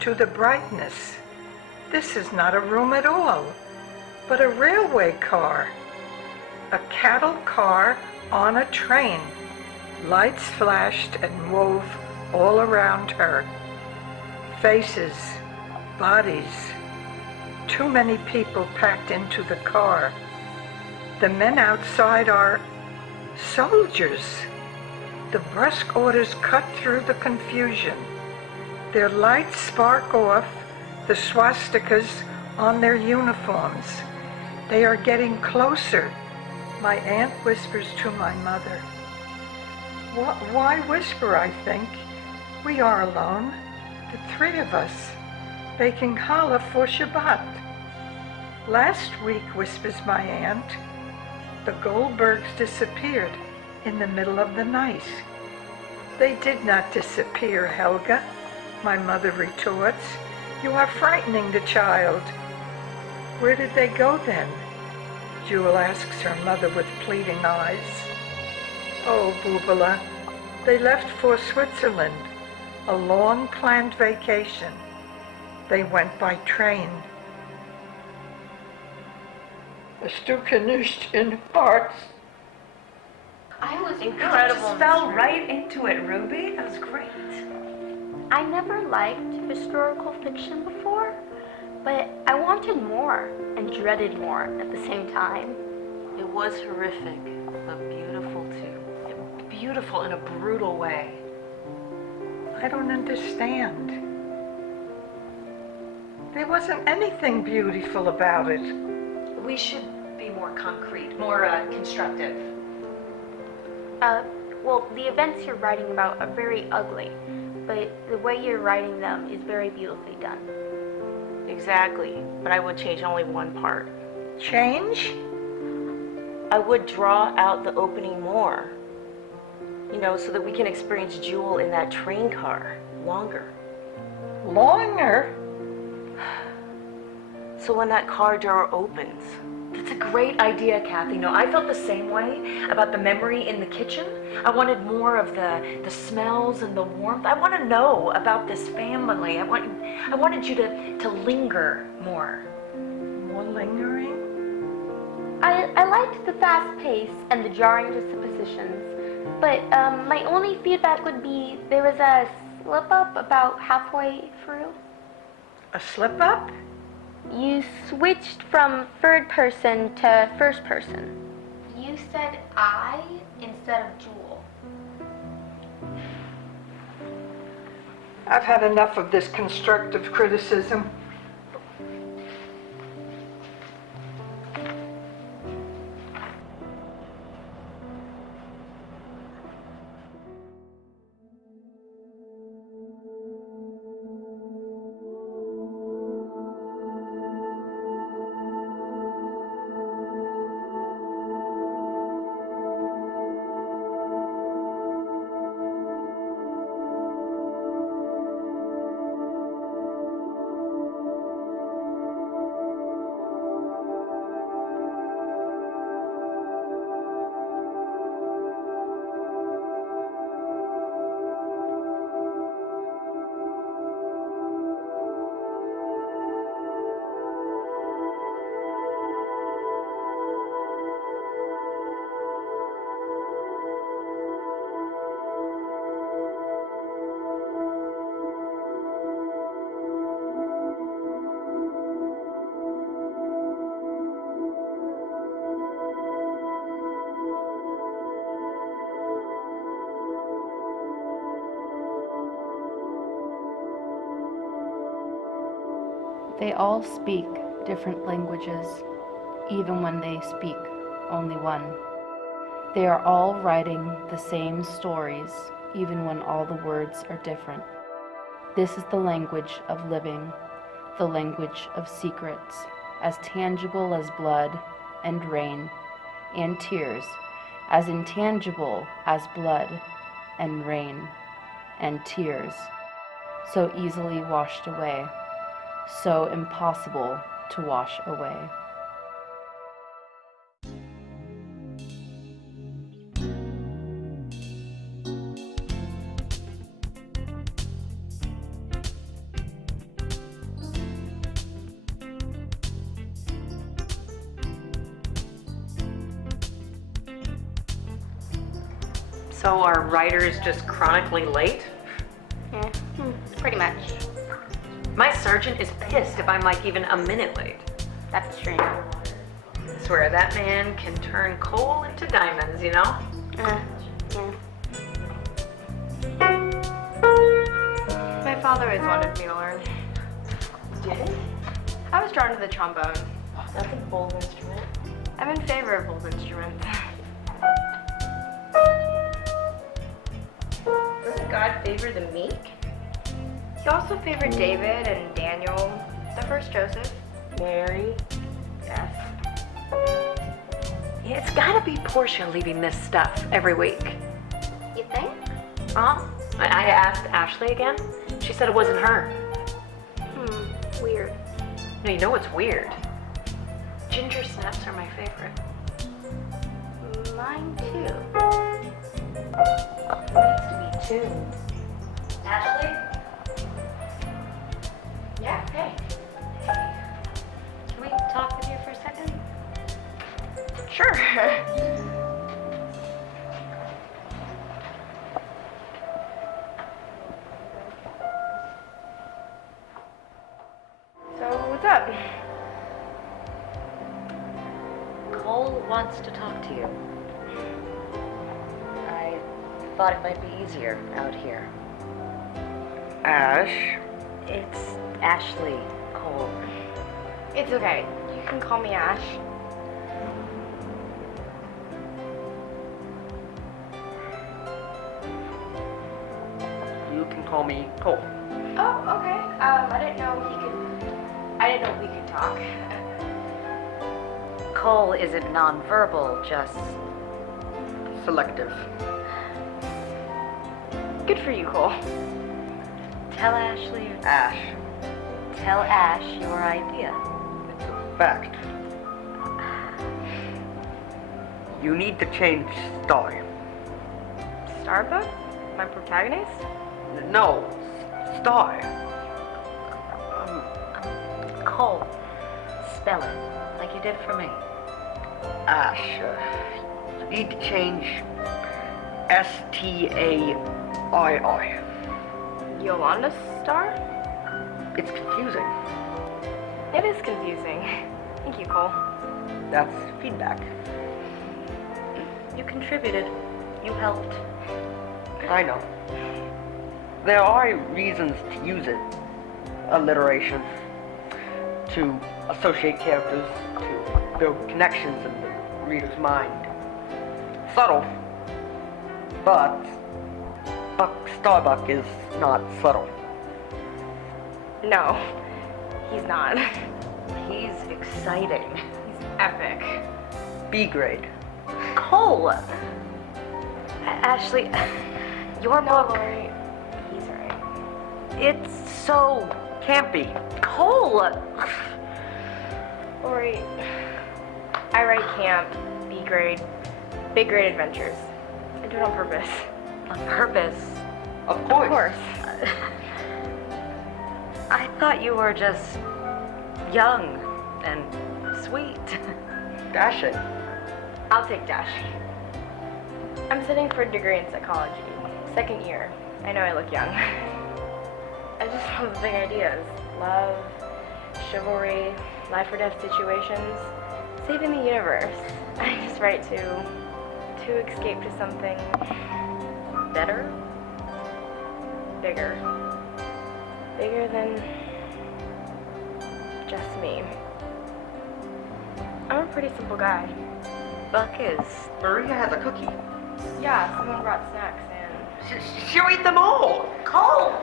to the brightness. This is not a room at all, but a railway car. A cattle car on a train. Lights flashed and wove all around her. Faces, bodies, too many people packed into the car. The men outside are soldiers. The brusque orders cut through the confusion. Their lights spark off the swastikas on their uniforms. They are getting closer. My aunt whispers to my mother. Why whisper, I think? We are alone, the three of us, baking challah for Shabbat. Last week, whispers my aunt, the Goldbergs disappeared in the middle of the night. They did not disappear, Helga, my mother retorts. You are frightening the child. Where did they go then? Jewel asks her mother with pleading eyes. Oh, Boobala, they left for Switzerland, a long-planned vacation. They went by train. Hast du nicht in hearts? I was Incredible, just fell Miss right into it, Ruby. That was great. I never liked historical fiction before, but I wanted more and dreaded more at the same time. It was horrific, but beautiful too. Beautiful in a brutal way. I don't understand. There wasn't anything beautiful about it. We should be more concrete, more constructive. Well, the events you're writing about are very ugly, but the way you're writing them is very beautifully done. Exactly, but I would change only one part. Change? I would draw out the opening more. So that we can experience Jewel in that train car longer. Longer? So when that car door opens, That's a great idea, Kathy. I felt the same way about the memory in the kitchen. I wanted more of the smells and the warmth. I want to know about this family. I wanted you to linger more. More lingering? I liked the fast pace and the jarring juxtapositions, but my only feedback would be there was a slip-up about halfway through. A slip-up? You switched from third person to first person. You said I instead of Jewel. I've had enough of this constructive criticism. They all speak different languages, even when they speak only one. They are all writing the same stories, even when all the words are different. This is the language of living, the language of secrets, as tangible as blood and rain and tears, as intangible as blood and rain and tears, so easily washed away, so impossible to wash away. So are writers just chronically late? Pretty much. My sergeant is pissed if I'm like even a minute late. That's strange. I swear that man can turn coal into diamonds, you know? Yeah. My father always wanted me to learn. Did? I was drawn to the trombone. That's a bold instrument. I'm in favor of bold instruments. Doesn't God favor the meek? He also favored David and Daniel, the first Joseph. Mary? Yes. Yeah, it's gotta be Portia leaving this stuff every week. You think? I asked Ashley again. She said it wasn't her. Weird. No, you know what's weird? Ginger snaps are my favorite. Mine too. Needs to be tuned. Ashley? Yeah, hey. Can we talk with you for a second? Sure. So, what's up? Cole wants to talk to you. I thought it might be easier out here. Ash, It's Ashley Cole. It's okay. You can call me Ash. you can call me Cole. Oh, okay. I didn't know we could talk. Cole isn't nonverbal, just Selective. Good for you, Cole. tell Ashley, Ash, tell Ash your idea. it's a fact. You need to change style. Starbuck? My protagonist? No, style. Cole, spell it like you did for me. Ash, you need to change Staii. Yolanda Star? It's confusing. It is confusing. Thank you, Cole. That's feedback. You contributed. You helped. I know. There are reasons to use it. Alliteration. To associate characters. To build connections in the reader's mind. Subtle. But Starbuck is not subtle. No, he's not. He's exciting. He's epic. B grade. Cole! Ashley, your No, book, Lori, he's right. it's so Campy. Cole! Lori, I write camp, B grade, big grade adventures. I do it on purpose. On purpose. Of Of course. course. I thought you were just young and sweet. Dashing. I'll take Dash. I'm studying for a degree in psychology. Second year. I know I look young. I just love the big ideas. Love, chivalry, life or death situations, saving the universe. I just write to escape to something Better? bigger. Bigger than just me. I'm a pretty simple guy. buck is. Maria has a cookie. Yeah, someone brought snacks and She'll eat them all. Cole.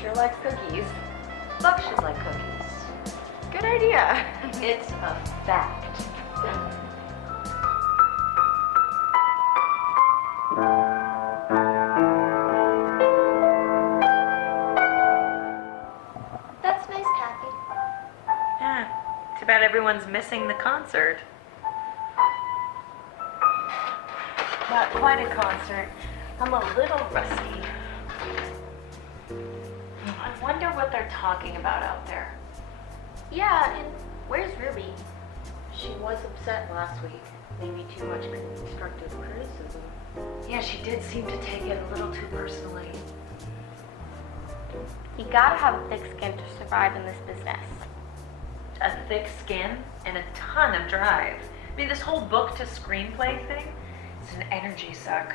sure likes cookies. Buck should like cookies. Good idea. It's a fact. That's nice, Kathy. Yeah, too bad everyone's missing the concert. Not quite a concert. I'm a little rusty. I wonder what they're talking about out there. Yeah, and where's Ruby? She was upset last week. Maybe too much constructive criticism. Yeah, she did seem to take it a little too personally. You gotta have a thick skin to survive in this business. A thick skin and a ton of drive. I mean, this whole book to screenplay thing, it's an energy suck.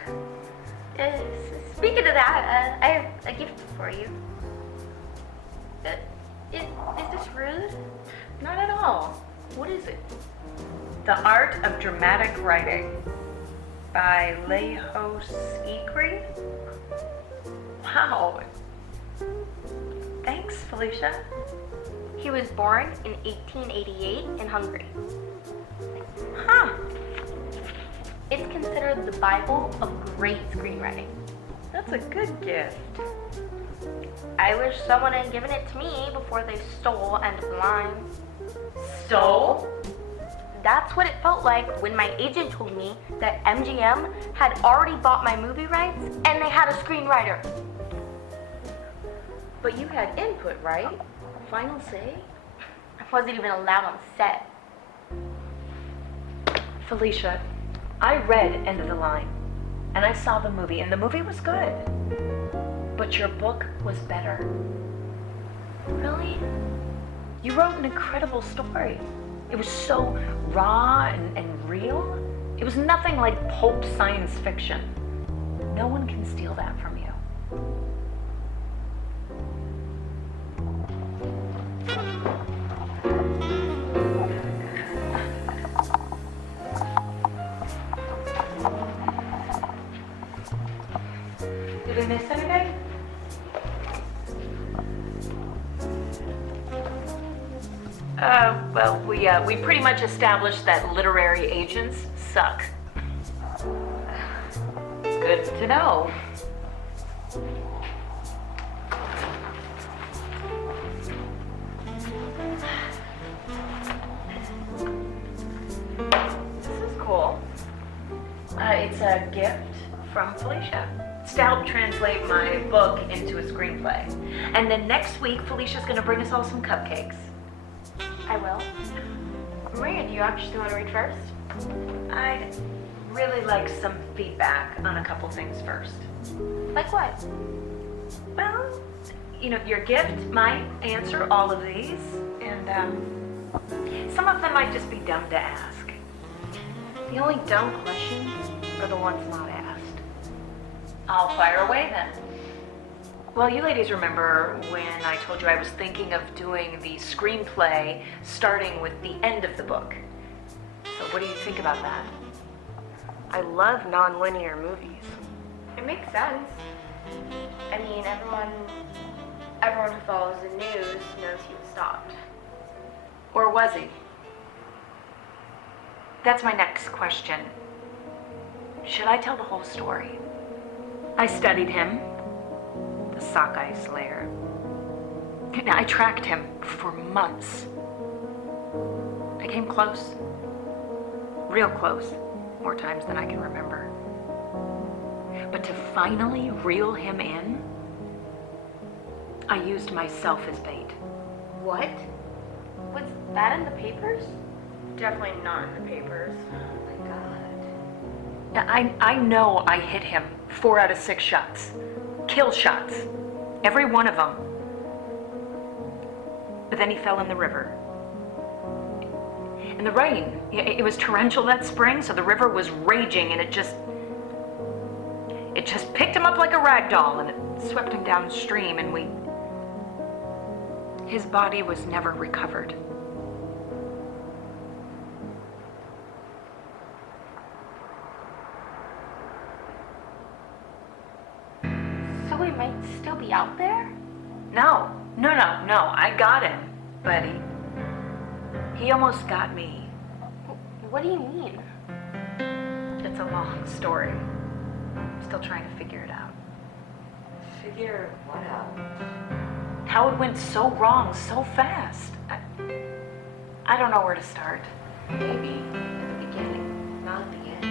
Speaking of that, I have a gift for you. Is this rude? Not at all. What is it? The Art of Dramatic Writing by Laurels. Wow. Thanks, Felicia. He was born in 1888 in Hungary. Huh. It's considered the Bible of great screenwriting. That's a good gift. I wish someone had given it to me before they stole End of the Line. Stole? That's what it felt like when my agent told me that MGM had already bought my movie rights and they had a screenwriter. But you had input, right? Final say? I wasn't even allowed on set. Felicia, I read End of the Line, and I saw the movie, and the movie was good. But your book was better. Really? You wrote an incredible story. It was so raw and real. It was nothing like pulp science fiction. No one can steal that from you. Did we miss anything? Well, we pretty much established that literary agents suck. Good to know. This is cool. It's a gift from Felicia. It's to help translate my book into a screenplay. And then next week, Felicia's gonna bring us all some cupcakes. I will. Maria, do you actually want to read first? I'd really like some feedback on a couple things first. Like what? Well, you know, your gift might answer all of these, and some of them might just be dumb to ask. The only dumb questions are the ones not asked. I'll fire away then. Well, you ladies remember when I told you I was thinking of doing the screenplay starting with the end of the book. So what do you think about that? I love non-linear movies. It makes sense. I mean, everyone who follows the news knows he was stopped. Or was he? That's my next question. Should I tell the whole story? I studied him, the sockeye slayer. I tracked him for months. I came close, real close, more times than I can remember. But to finally reel him in, I used myself as bait. What? Was that in the papers? Definitely not in the papers. Oh my god. Now, I know I hit him 4 out of 6 shots. Kill shots. Every one of them. But then he fell in the river. And the rain, it was torrential that spring, so the river was raging, and it just picked him up like a rag doll, and it swept him downstream, and his body was never recovered. No. I got him, buddy. He almost got me. What do you mean? It's a long story. I'm still trying to figure it out. Figure what out? How it went so wrong so fast. I don't know where to start. Maybe at the beginning, not at the end.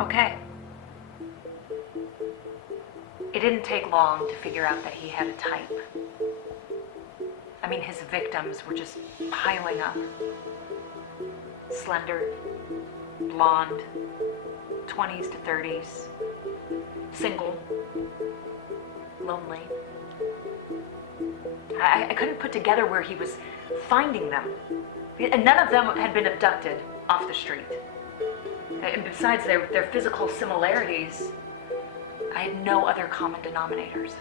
Okay. It didn't take long to figure out that he had a type. I mean, his victims were just piling up. Slender, blonde, 20s to 30s, single, lonely. I couldn't put together where he was finding them. And none of them had been abducted off the street. And besides their physical similarities, I had no other common denominators.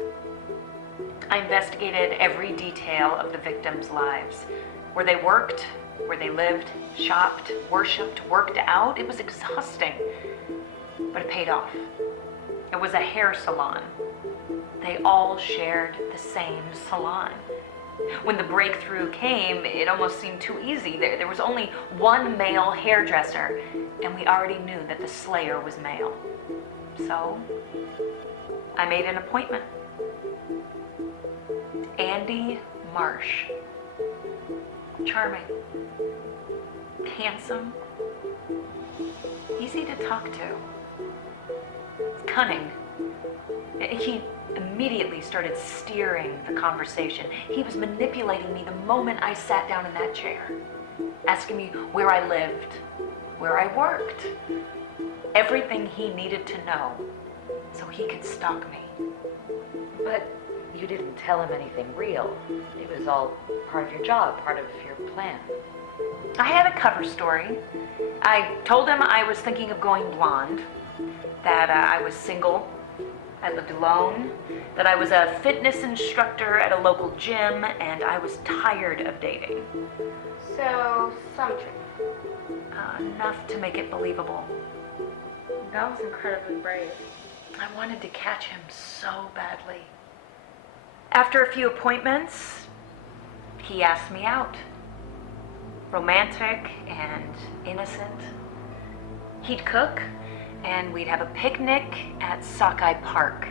I investigated every detail of the victims' lives. Where they worked, where they lived, shopped, worshipped, worked out. It was exhausting, but it paid off. It was a hair salon. They all shared the same salon. When the breakthrough came, it almost seemed too easy. There was only one male hairdresser, and we already knew that the slayer was male. So, I made an appointment. Andy Marsh. Charming. Handsome. Easy to talk to. Cunning. He immediately started steering the conversation. He was manipulating me the moment I sat down in that chair, asking me where I lived, where I worked, everything he needed to know so he could stalk me. But you didn't tell him anything real. It was all part of your job, part of your plan. I had a cover story. I told him I was thinking of going blonde, that I was single, I lived alone, that I was a fitness instructor at a local gym, and I was tired of dating. So, some truth. Enough to make it believable. That was incredibly brave. I wanted to catch him so badly. After a few appointments, he asked me out. Romantic and innocent. He'd cook, and we'd have a picnic at Sockeye Park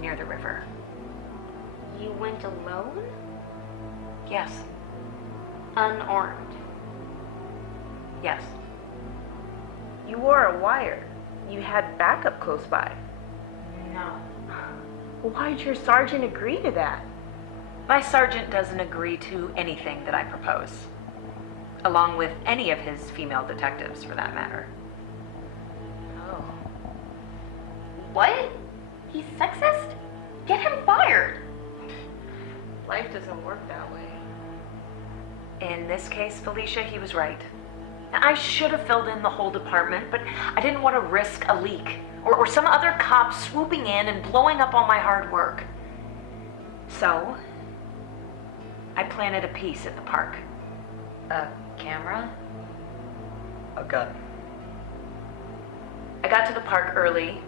near the river. You went alone? Yes, Unarmed. yes. You wore a wire. You had backup close by. No. Why'd your sergeant agree to that? My sergeant doesn't agree to anything that I propose, along with any of his female detectives for that matter. Oh. What? He's sexist? Get him fired. Life doesn't work that way. In this case, Felicia, he was right. I should have filled in the whole department, but I didn't want to risk a leak or some other cop swooping in and blowing up all my hard work. So, I planted a piece at the park. A camera? A gun. I got to the park early.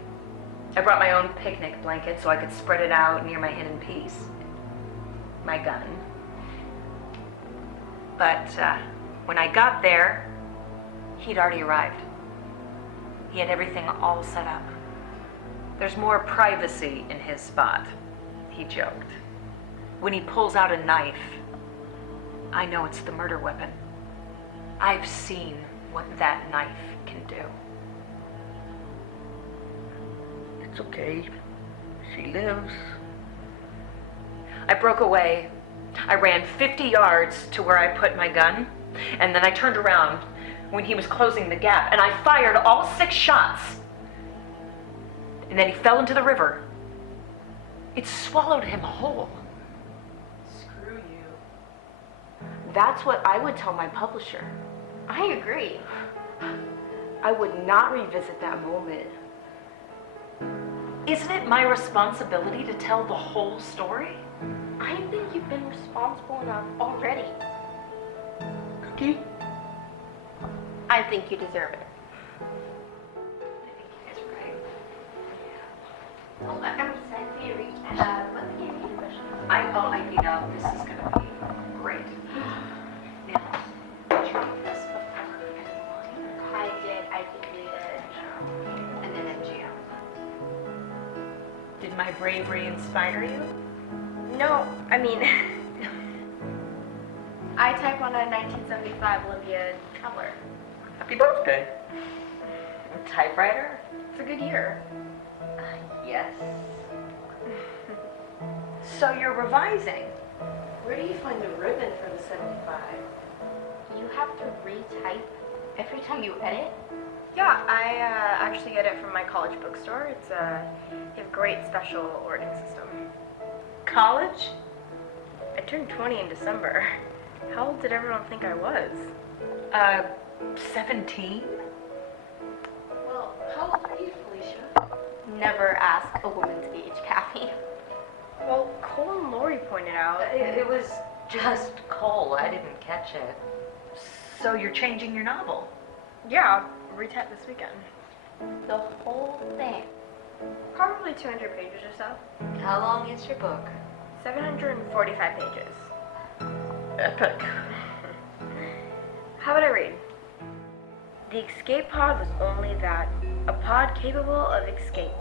I brought my own picnic blanket so I could spread it out near my hidden piece. My gun. But when I got there, he'd already arrived. He had everything all set up. There's more privacy in his spot, he joked. When he pulls out a knife, I know it's the murder weapon. I've seen what that knife can do. It's okay. She lives. I broke away. I ran 50 yards to where I put my gun, and then I turned around when he was closing the gap, and I fired all 6 shots. And then he fell into the river. It swallowed him whole. Screw you. That's what I would tell my publisher. I agree. I would not revisit that moment. Isn't it my responsibility to tell the whole story? I think you've been responsible enough already. Cookie? I think you deserve it. Oh, I'm excited for you to read. What's the game reading question? This is gonna be great. Now, did you read this before and I did. I completed. and then MGM? Did my bravery inspire you? No, I mean, I type on a 1975 Olympiad Traveler. Happy birthday. A typewriter? It's a good year. Yes. So you're revising. Where do you find the ribbon for the 75? You have to retype every time you edit? Yeah, I actually get it from my college bookstore. It's they have great special ordering system. College? I turned 20 in December. How old did everyone think I was? 17? Well, how old are you, Felicia? Never ask a woman's age, Kathy. Well, Cole and Lori pointed out. It was just Cole. I didn't catch it. So you're changing your novel? Yeah, retype this weekend. The whole thing. Probably 200 pages or so. How long is your book? 745 pages. Epic. How would I read? The escape pod was only that, a pod capable of escape.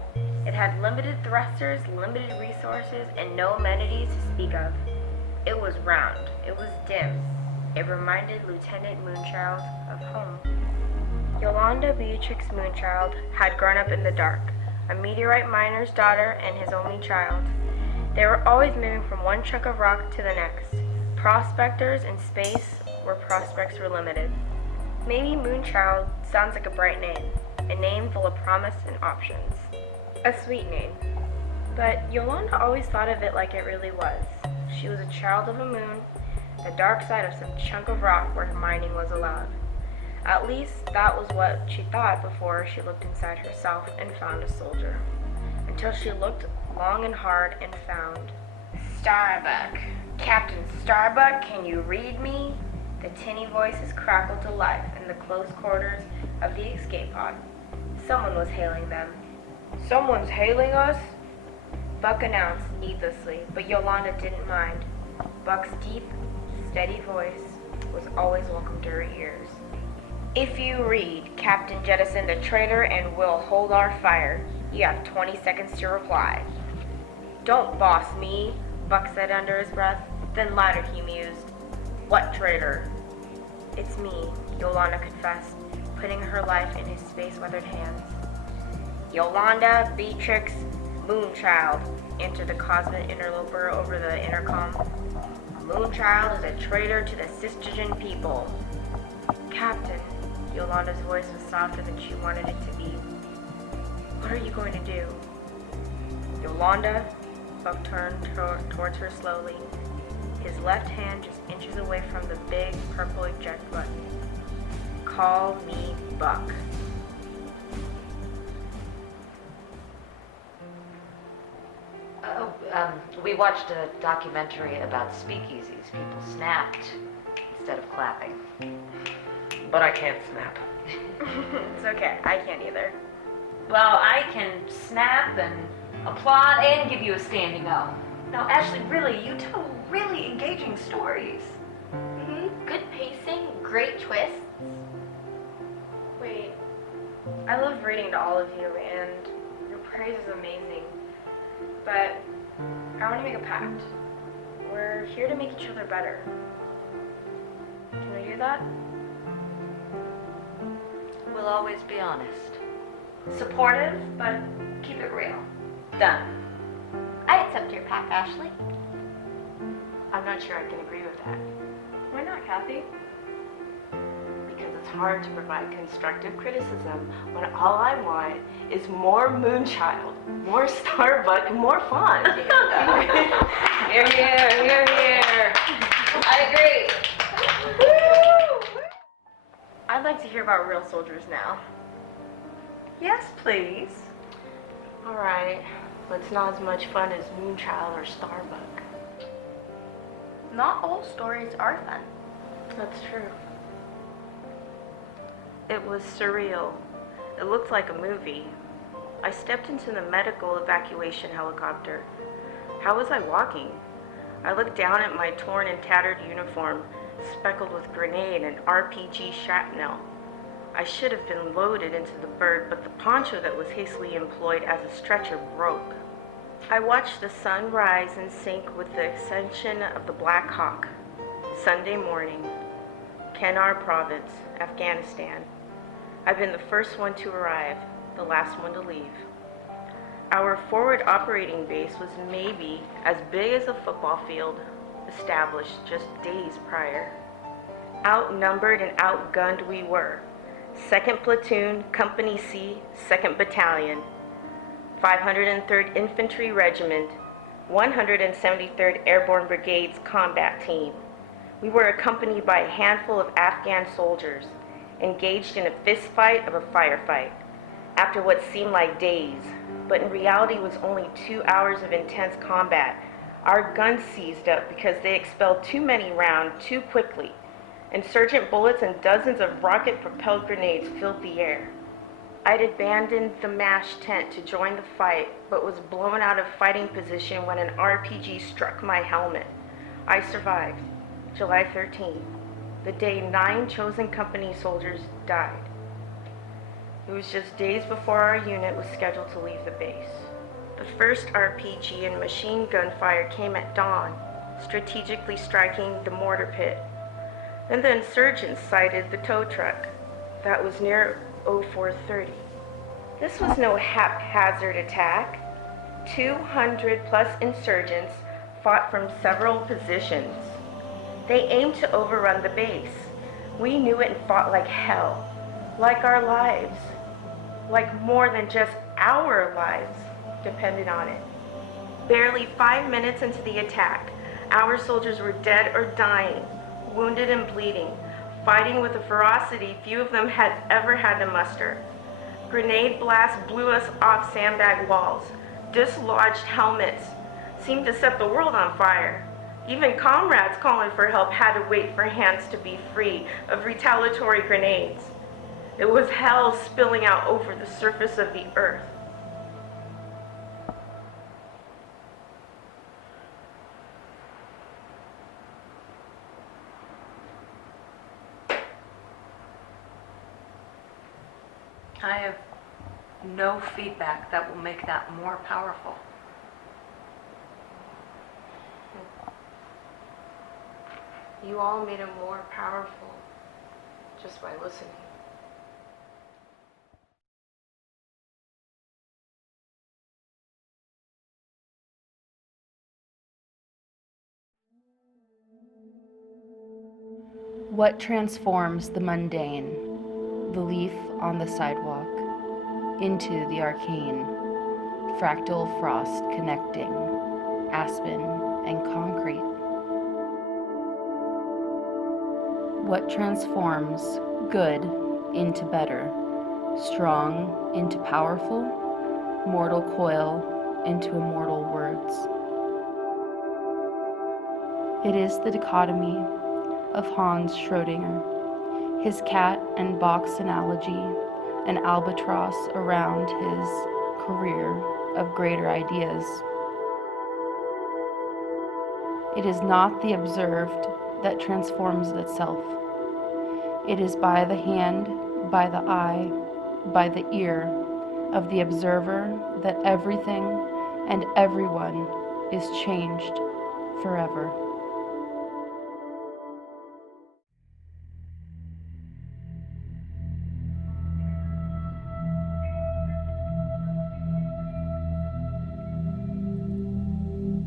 It had limited thrusters, limited resources, and no amenities to speak of. It was round. It was dim. It reminded Lieutenant Moonchild of home. Yolanda Beatrix Moonchild had grown up in the dark, a meteorite miner's daughter and his only child. They were always moving from one chunk of rock to the next. Prospectors in space where prospects were limited. Maybe Moonchild sounds like a bright name, a name full of promise and options. A sweet name. But Yolanda always thought of it like it really was. She was a child of a moon, the dark side of some chunk of rock where mining was allowed. At least that was what she thought before she looked inside herself and found a soldier. Until she looked long and hard and found Starbuck. Captain Starbuck, can you read me? The tinny voices crackled to life in the close quarters of the escape pod. Someone was hailing them. Someone's hailing us? Buck announced needlessly, but Yolanda didn't mind. Buck's deep, steady voice was always welcome to her ears. If you read, Captain Jettison the traitor and will hold our fire. You have 20 seconds to reply. Don't boss me, Buck said under his breath. Then louder he mused. What traitor? It's me, Yolanda confessed, putting her life in his space-weathered hands. Yolanda Beatrix Moonchild, answered the cosmic interloper over the intercom. Moonchild is a traitor to the Sistogen people. Captain, Yolanda's voice was softer than she wanted it to be. What are you going to do? Yolanda, Buck turned towards her slowly, his left hand just inches away from the big purple eject button. Call me Buck. We watched a documentary about speakeasies. People snapped instead of clapping. But I can't snap. It's okay, I can't either. Well, I can snap and applaud and give you a standing O. Now, Ashley, really, you tell really engaging stories. Good pacing, great twists. Wait, I love reading to all of you, and your praise is amazing. But I want to make a pact. We're here to make each other better. Can we do that? We'll always be honest. Supportive, but keep it real. Done. I accept your pact, Ashley. I'm not sure I can agree with that. Why not, Kathy? Because it's hard to provide constructive criticism when all I want is more Moonchild, more Starbuck, and more fun. Here, here, here, here. I agree. I'd like to hear about real soldiers now. Yes, please. All right, but it's not as much fun as Moonchild or Starbuck. Not all stories are fun. That's true. It was surreal. It looked like a movie. I stepped into the medical evacuation helicopter. How was I walking? I looked down at my torn and tattered uniform, speckled with grenade and RPG shrapnel. I should have been loaded into the bird, but the poncho that was hastily employed as a stretcher broke. I watched the sun rise and sink with the ascension of the Black Hawk. Sunday morning, Kannar Province, Afghanistan. I've been the first one to arrive, the last one to leave. Our forward operating base was maybe as big as a football field, established just days prior. Outnumbered and outgunned we were. 2nd Platoon, Company C, 2nd Battalion, 503rd Infantry Regiment, 173rd Airborne Brigade's combat team. We were accompanied by a handful of Afghan soldiers, engaged in a fistfight of a firefight, after what seemed like days, but in reality was only 2 hours of intense combat. Our guns seized up because they expelled too many rounds too quickly. Insurgent bullets and dozens of rocket-propelled grenades filled the air. I'd abandoned the MASH tent to join the fight, but was blown out of fighting position when an RPG struck my helmet. I survived. July 13th, the day 9 chosen company soldiers died. It was just days before our unit was scheduled to leave the base. The first RPG and machine gun fire came at dawn, strategically striking the mortar pit. Then the insurgents sighted the tow truck. That was near 0430. This was no haphazard attack. 200 plus insurgents fought from several positions. They aimed to overrun the base. We knew it and fought like hell, like our lives, like more than just our lives depended on it. Barely 5 minutes into the attack, our soldiers were dead or dying, wounded and bleeding, fighting with a ferocity few of them had ever had to muster. Grenade blasts blew us off sandbag walls. Dislodged helmets seemed to set the world on fire. Even comrades calling for help had to wait for hands to be free of retaliatory grenades. It was hell spilling out over the surface of the earth. I have no feedback that will make that more powerful. You all made him more powerful just by listening. What transforms the mundane, the leaf on the sidewalk, into the arcane, fractal frost connecting aspen and concrete? What transforms good into better, strong into powerful, mortal coil into immortal words? It is the dichotomy of Hans Schrödinger, his cat and box analogy, an albatross around his career of greater ideas. It is not the observed that transforms itself. It is by the hand, by the eye, by the ear of the observer that everything and everyone is changed forever.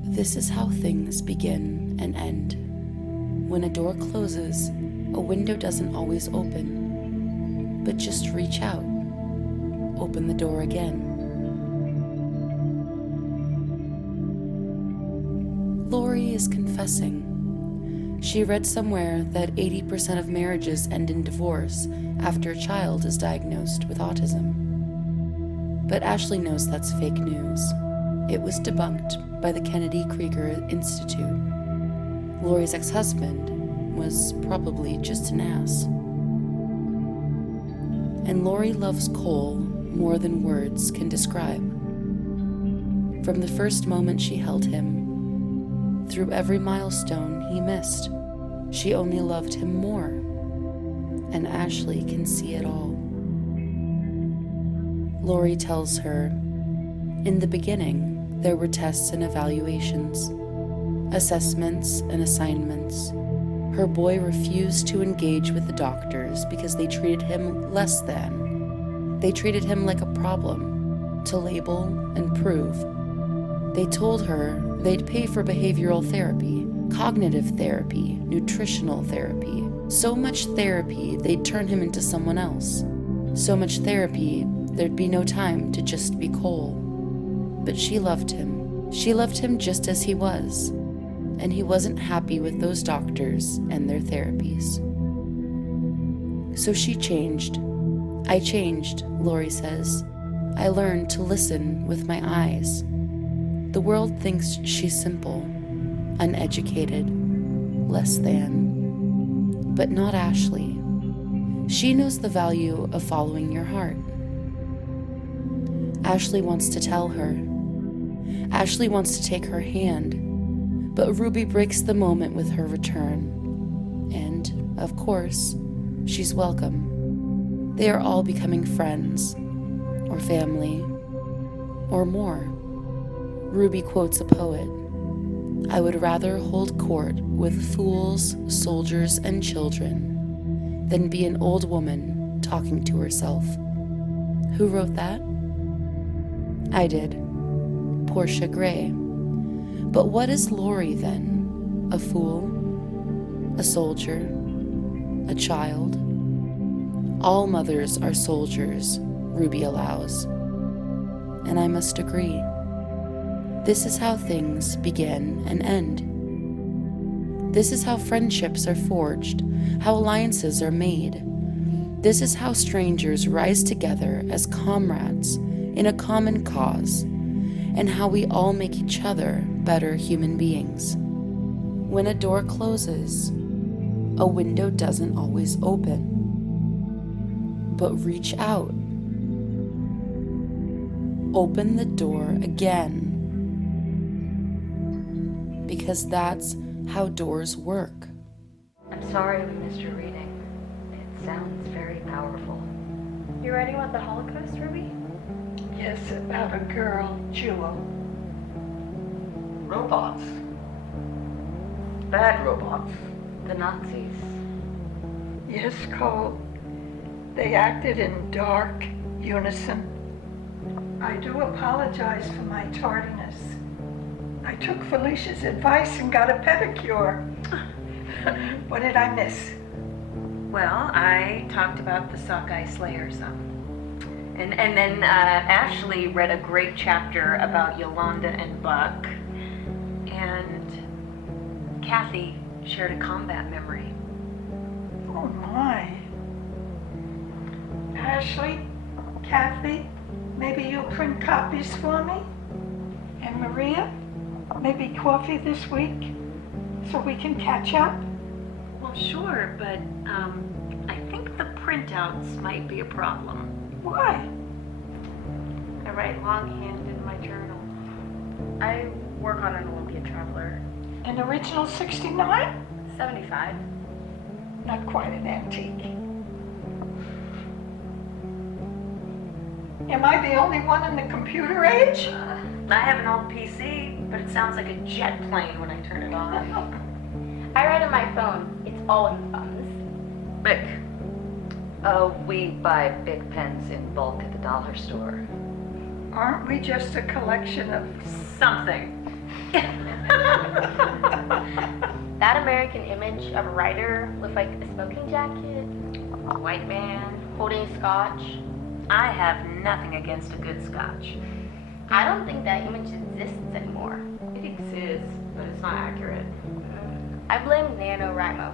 This is how things begin and end. When a door closes, a window doesn't always open, but just reach out, open the door again. Lori is confessing. She read somewhere that 80% of marriages end in divorce after a child is diagnosed with autism. But Ashley knows that's fake news. It was debunked by the Kennedy Krieger Institute. Lori's ex-husband was probably just an ass. And Lori loves coal more than words can describe. From the first moment she held him, through every milestone he missed, she only loved him more. And Ashley can see it all. Lori tells her, in the beginning, there were tests and evaluations, assessments and assignments. Her boy refused to engage with the doctors because they treated him less than. They treated him like a problem, to label and prove. They told her they'd pay for behavioral therapy, cognitive therapy, nutritional therapy. So much therapy, they'd turn him into someone else. So much therapy, there'd be no time to just be Cole. But she loved him. She loved him just as he was. And he wasn't happy with those doctors and their therapies. So she changed. I changed, Lori says. I learned to listen with my eyes. The world thinks she's simple, uneducated, less than. But not Ashley. She knows the value of following your heart. Ashley wants to tell her. Ashley wants to take her hand. But Ruby breaks the moment with her return. And, of course, she's welcome. They are all becoming friends, or family, or more. Ruby quotes a poet. I would rather hold court with fools, soldiers, and children than be an old woman talking to herself. Who wrote that? I did. Portia Gray. But what is Lori then? A fool? A soldier? A child? All mothers are soldiers, Ruby allows. And I must agree. This is how things begin and end. This is how friendships are forged, how alliances are made. This is how strangers rise together as comrades in a common cause, and how we all make each other better human beings. When a door closes, a window doesn't always open. But reach out. Open the door again. Because that's how doors work. I'm sorry we missed your reading. It sounds very powerful. You're writing about the Holocaust, Ruby? Yes, about a girl, Jewel. Robots. Bad robots. The Nazis. Yes, Cole. They acted in dark unison. I do apologize for my tardiness. I took Felicia's advice and got a pedicure. What did I miss? Well, I talked about the Sockeye Slayer some. And then Ashley read a great chapter about Yolanda and Buck. And Kathy shared a combat memory. Oh my. Ashley, Kathy, maybe you'll print copies for me? And Maria, maybe coffee this week so we can catch up? Well, sure, but I think the printouts might be a problem. Why? I write longhand in my journal. I work on an Olympian traveler. An original 69? 75. Not quite an antique. Am I the only one in the computer age? I have an old PC, but it sounds like a jet plane when I turn it on. I write on my phone. It's all in thumbs. Bic. We buy big pens in bulk at the dollar store. Aren't we just a collection of Something. That American image of a writer with like a smoking jacket, a white man holding scotch. I have nothing against a good scotch. I don't think that image exists anymore. It exists, but it's not accurate. I blame NaNoWriMo.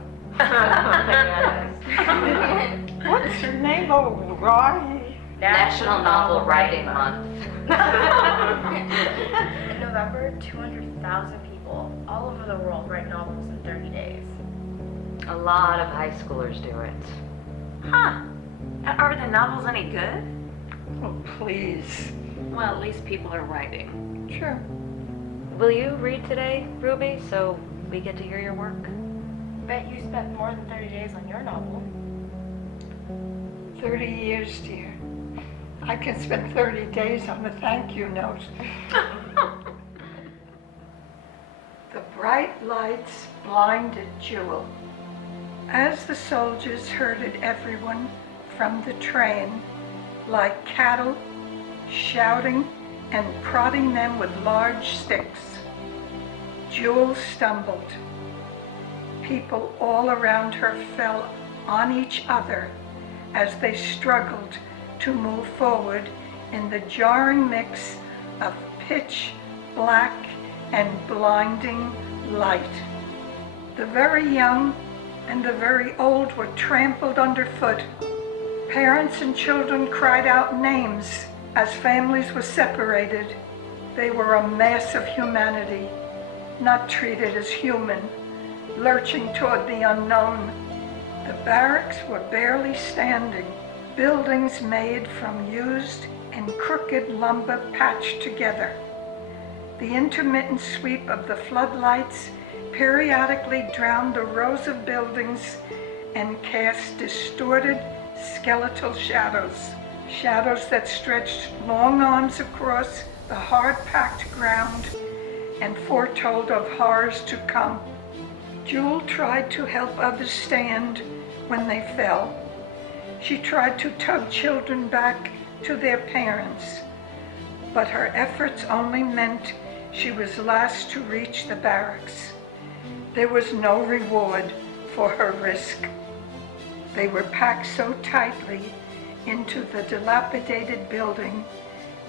what's her name? Oh, Roy. National Novel Writing Month. In November, 200,000 people all over the world write novels in 30 days. A lot of high schoolers do it. Huh. Are the novels any good? Oh, please. Well, at least people are writing. Sure. Will you read today, Ruby, so we get to hear your work? Bet you spent more than 30 days on your novel. 30 years, dear. I can spend 30 days on a thank you note. The bright lights blinded Jewel. As the soldiers herded everyone from the train, like cattle, shouting and prodding them with large sticks, Jewel stumbled. People all around her fell on each other as they struggled to move forward in the jarring mix of pitch black and blinding light. The very young and the very old were trampled underfoot. Parents and children cried out names as families were separated. They were a mass of humanity, not treated as human, lurching toward the unknown. The barracks were barely standing, buildings made from used and crooked lumber patched together. The intermittent sweep of the floodlights periodically drowned the rows of buildings and cast distorted skeletal shadows, shadows that stretched long arms across the hard-packed ground and foretold of horrors to come. Jewel tried to help others stand when they fell. She tried to tug children back to their parents, but her efforts only meant she was last to reach the barracks. There was no reward for her risk. They were packed so tightly into the dilapidated building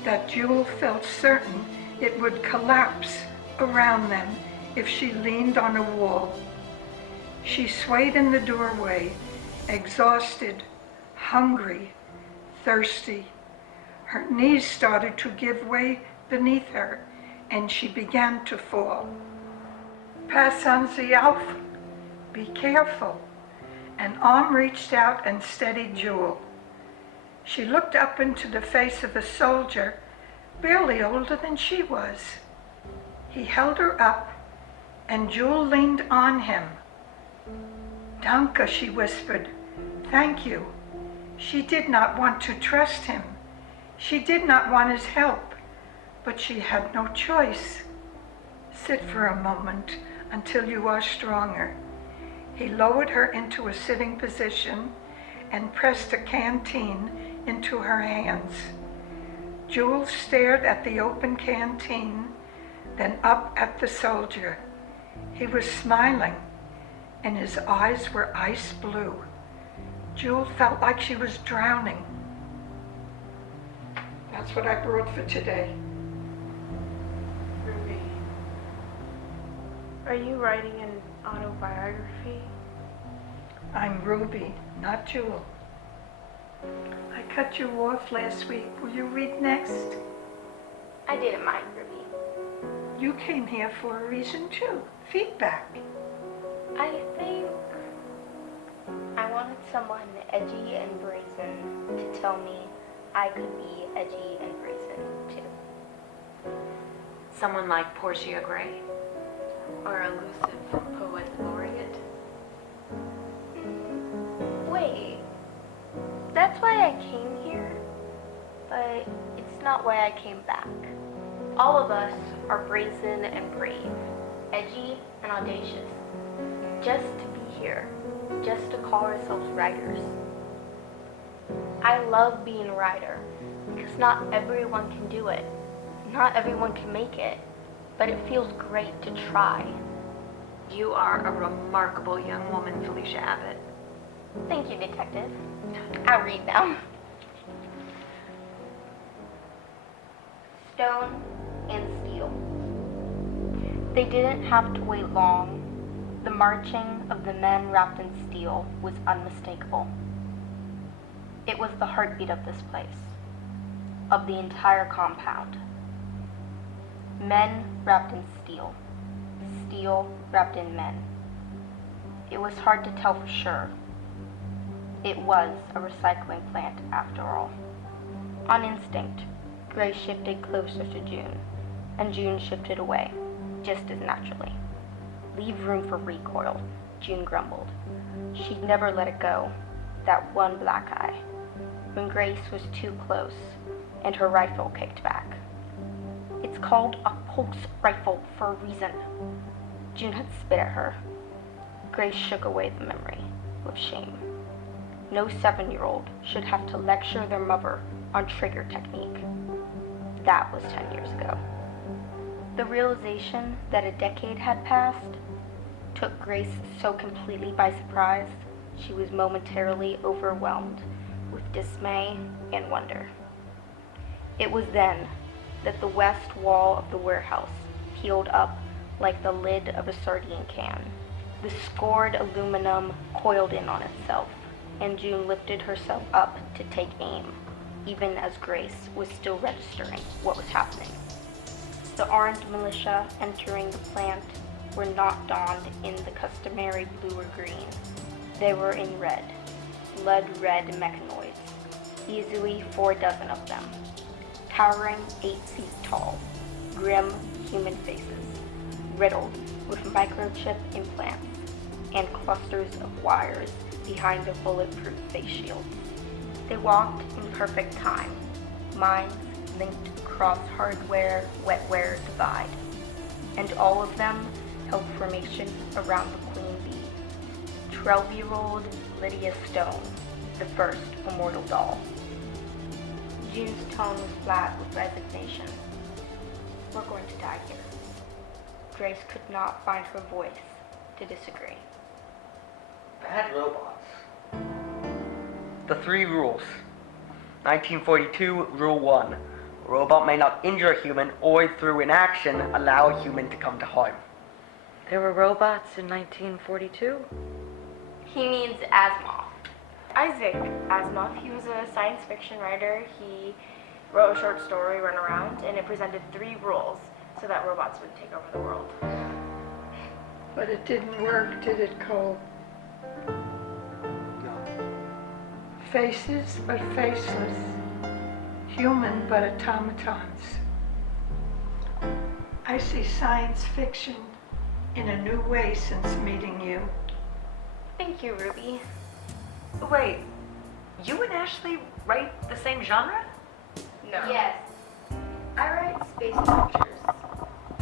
that Jewel felt certain it would collapse around them if she leaned on a wall. She swayed in the doorway, exhausted, hungry, thirsty. Her knees started to give way beneath her, and she began to fall. Passen Sie auf. Be careful. An arm reached out and steadied Jewel. She looked up into the face of a soldier barely older than she was. He held her up, and Jewel leaned on him. Danke, she whispered. Thank you. She did not want to trust him. She did not want his help, but she had no choice. Sit for a moment until you are stronger. He lowered her into a sitting position and pressed a canteen into her hands. Jewel stared at the open canteen, then up at the soldier. He was smiling, and his eyes were ice blue. Jewel felt like she was drowning. That's what I brought for today. Ruby, are you writing an autobiography? I'm Ruby, not Jewel. I cut you off last week. Will you read next? I didn't mind, Ruby. You came here for a reason too. Feedback. I think I wanted someone edgy and brazen to tell me I could be edgy and brazen too. Someone like Portia Gray? Or elusive poet laureate. Wait, that's why I came here, but it's not why I came back. All of us are brazen and brave, edgy and audacious, just to be here, just to call ourselves writers. I love being a writer, because not everyone can do it. Not everyone can make it, but it feels great to try. You are a remarkable young woman, Felicia Abbott. Thank you, Detective. I'll read now. Stone and steel. They didn't have to wait long. The marching of the men wrapped in steel was unmistakable. It was the heartbeat of this place, of the entire compound. Men wrapped in steel, steel wrapped in men. It was hard to tell for sure. It was a recycling plant after all. On instinct, Grace shifted closer to June, and June shifted away, just as naturally. Leave room for recoil, June grumbled. She'd never let it go, that one black eye, when Grace was too close and her rifle kicked back. It's called a pulse rifle for a reason. June had spit at her. Grace shook away the memory with shame. No 7-year-old should have to lecture their mother on trigger technique. That was 10 years ago. The realization that a decade had passed took Grace so completely by surprise, she was momentarily overwhelmed with dismay and wonder. It was then that the west wall of the warehouse peeled up like the lid of a sardine can. The scored aluminum coiled in on itself, and June lifted herself up to take aim, even as Grace was still registering what was happening. The armed militia entering the plant were not donned in the customary blue or green. They were in red, blood red mechanoids, easily 4 dozen of them, towering 8 feet tall, grim human faces, riddled with microchip implants and clusters of wires behind their bulletproof face shields. They walked in perfect time, minds linked across hardware, wetware divide, and all of them held formation around the queen bee, 12-year-old Lydia Stone, the first immortal doll. June's tone was flat with resignation. We're going to die here. Grace could not find her voice to disagree. Bad robots. The 3 rules. 1942, Rule 1. A robot may not injure a human or through inaction allow a human to come to harm. There were robots in 1942? He means Asimov. Isaac Asimov, he was a science fiction writer. He wrote a short story, Run Around, and it presented 3 rules so that robots would take over the world. But it didn't work, did it, Cole? No. Faces but faceless, human but automatons. I see science fiction in a new way since meeting you. Thank you, Ruby. Wait, you and Ashley write the same genre? No. Yes. I write space adventures.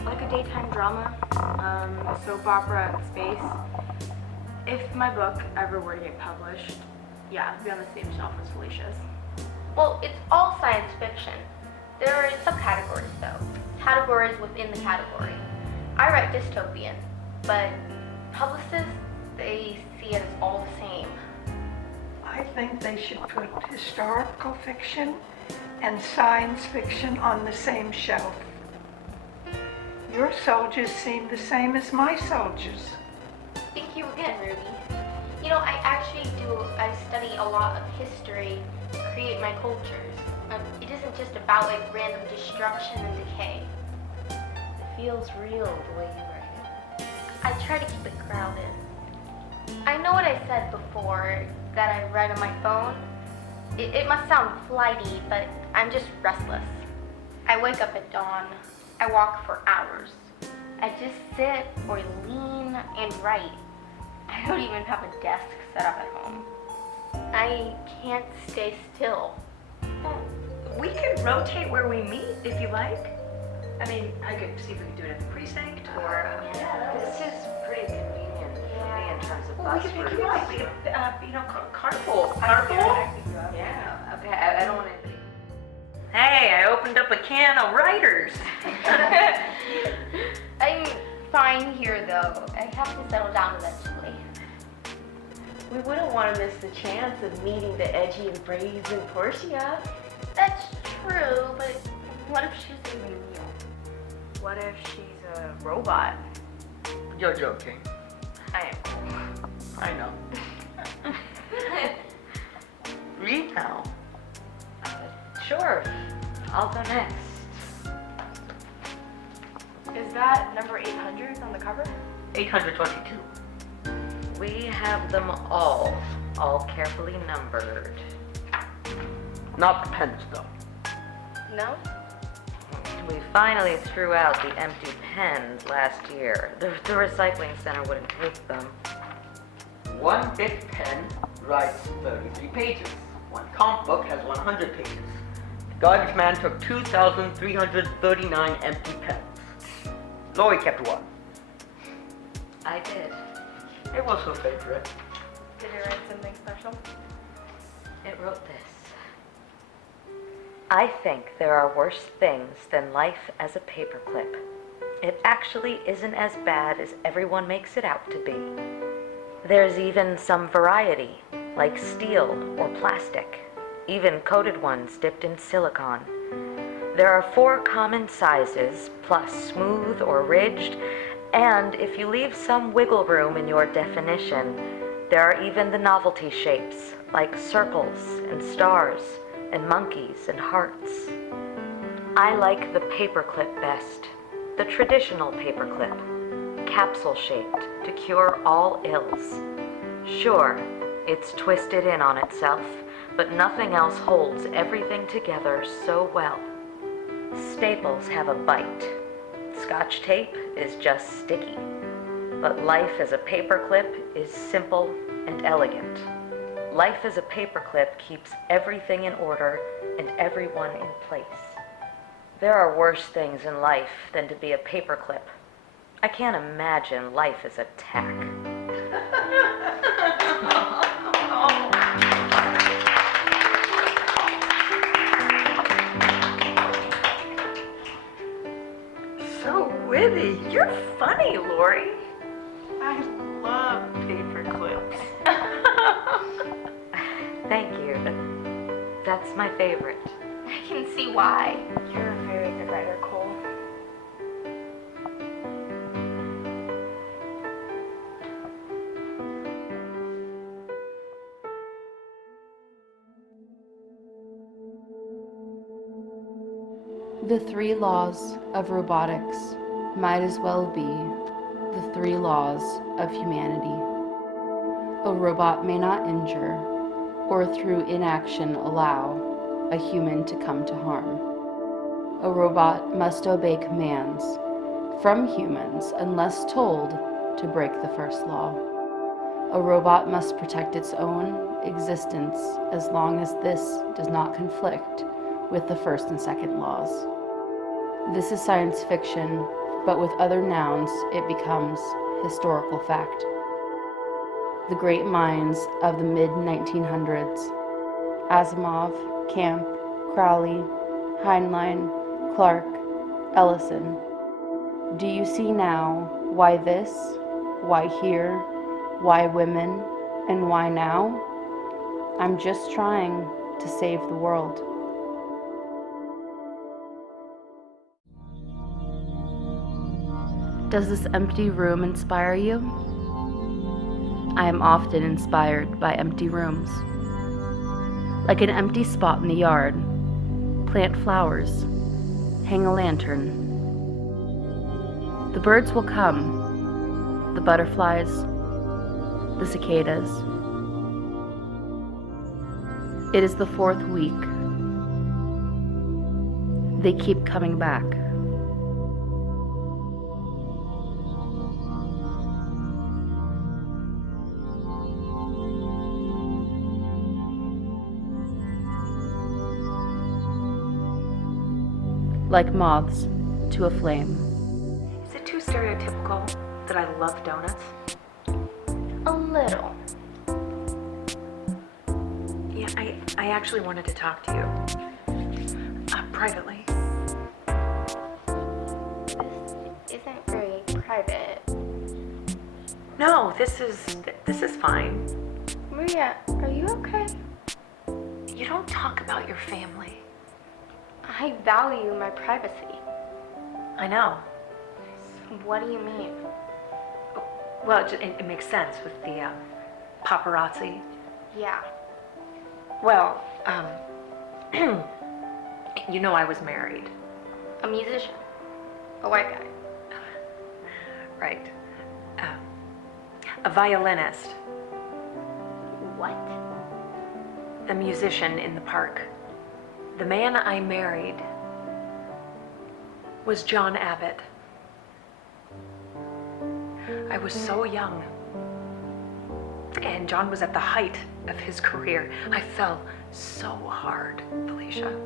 Like a daytime drama, a soap opera in space. If my book ever were to get published, yeah, it'd be on the same shelf as Felicia's. Well, it's all science fiction. There are subcategories, though. Categories within the category. I write dystopian, but publicists, they see it as all the same. I think they should put historical fiction and science fiction on the same shelf. Your soldiers seem the same as my soldiers. Thank you again, Ruby. You know, I study a lot of history to create my cultures. It isn't just about like random destruction and decay. It feels real the way you write it. I try to keep it grounded. I know what I said before, that I write on my phone. It must sound flighty, but I'm just restless. I wake up at dawn. I walk for hours. I just sit or lean and write. I don't even have a desk set up at home. I can't stay still. We can rotate where we meet if you like. I mean, I could see if we could do it at the precinct or... This is pretty convenient for me in terms of Well, we bus could pick routes. you up. We could, carpool. Carpool? Yeah, okay, I don't want anybody. Hey, I opened up a can of writers. I'm fine here though. I have to settle down eventually. We wouldn't want to miss the chance of meeting the edgy and brazen Portia. That's true, but what if she's even real? What if she's a robot? You're joking. I am cool. I know. Read now. Sure, I'll go next. Is that number 800 on the cover? 822. We have them all carefully numbered. Not the pens, though. No? We finally threw out the empty pens last year. The recycling center wouldn't take them. One big pen writes 33 pages. One comp book has 100 pages. The garbage man took 2,339 empty pens. Lori kept one. I did. It was her favorite. Did it write something special? It wrote this. I think there are worse things than life as a paperclip. It actually isn't as bad as everyone makes it out to be. There's even some variety, like steel or plastic, even coated ones dipped in silicone. There are 4 common sizes, plus smooth or ridged, and if you leave some wiggle room in your definition, there are even the novelty shapes, like circles and stars and monkeys and hearts. I like the paperclip best, the traditional paperclip, capsule-shaped to cure all ills. Sure, it's twisted in on itself, but nothing else holds everything together so well. Staples have a bite. Scotch tape is just sticky. But life as a paperclip is simple and elegant. Life as a paperclip keeps everything in order and everyone in place. There are worse things in life than to be a paperclip. I can't imagine life as a tack. So witty. You're funny, Lori. I love paper clips. Thank you. That's my favorite. I can see why. You're a very good writer, Cole. The 3 laws of robotics might as well be the 3 laws of humanity. A robot may not injure, or through inaction allow, a human to come to harm. A robot must obey commands from humans unless told to break the first law. A robot must protect its own existence as long as this does not conflict with the first and second laws. This is science fiction, but with other nouns it becomes historical fact. The great minds of the mid-1900s, Asimov, Camp, Crowley, Heinlein, Clark, Ellison. Do you see now why this, why here, why women, and why now? I'm just trying to save the world. Does this empty room inspire you? I am often inspired by empty rooms. Like an empty spot in the yard, plant flowers, hang a lantern. The birds will come, the butterflies, the cicadas. It is the 4th week. They keep coming back. Like moths to a flame. Is it too stereotypical that I love donuts? A little. Yeah, I actually wanted to talk to you. Privately. This isn't very private. No, this is fine. Maria, are you okay? You don't talk about your family. I value my privacy. I know. What do you mean? Well, it makes sense with the paparazzi. Yeah. Well, you know I was married. A musician. A white guy. Right. A violinist. What? The musician in the park. The man I married was John Abbott. I was so young, and John was at the height of his career. I fell so hard, Felicia.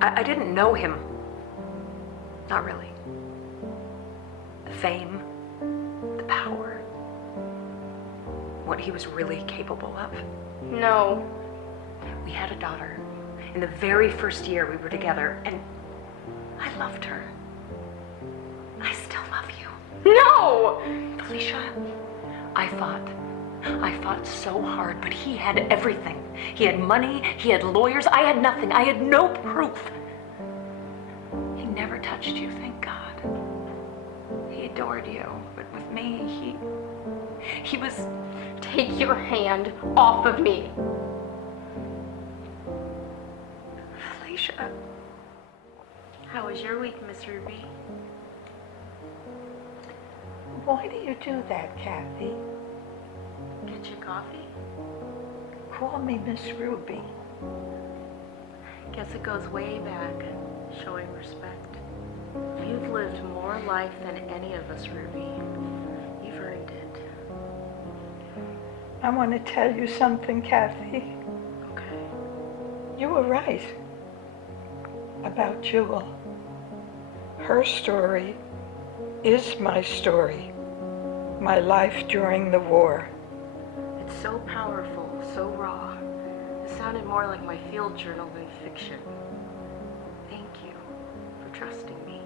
I didn't know him. Not really. The fame, the power, what he was really capable of. No. We had a daughter. In the very first year we were together, and I loved her. I still love you. No! Felicia, I fought so hard, but he had everything. He had money, he had lawyers, I had nothing. I had no proof. He never touched you, thank God. He adored you, but with me, he was... Take your hand off of me. Felicia. How was your week, Miss Ruby? Why do you do that, Kathy? Get your coffee? Call me Miss Ruby. Guess it goes way back, showing respect. You've lived more life than any of us, Ruby. You've earned it. I want to tell you something, Kathy. Okay. You were right about Jewel. Her story is my story, my life during the war. It's so powerful, so raw. It sounded more like my field journal than fiction. Thank you for trusting me.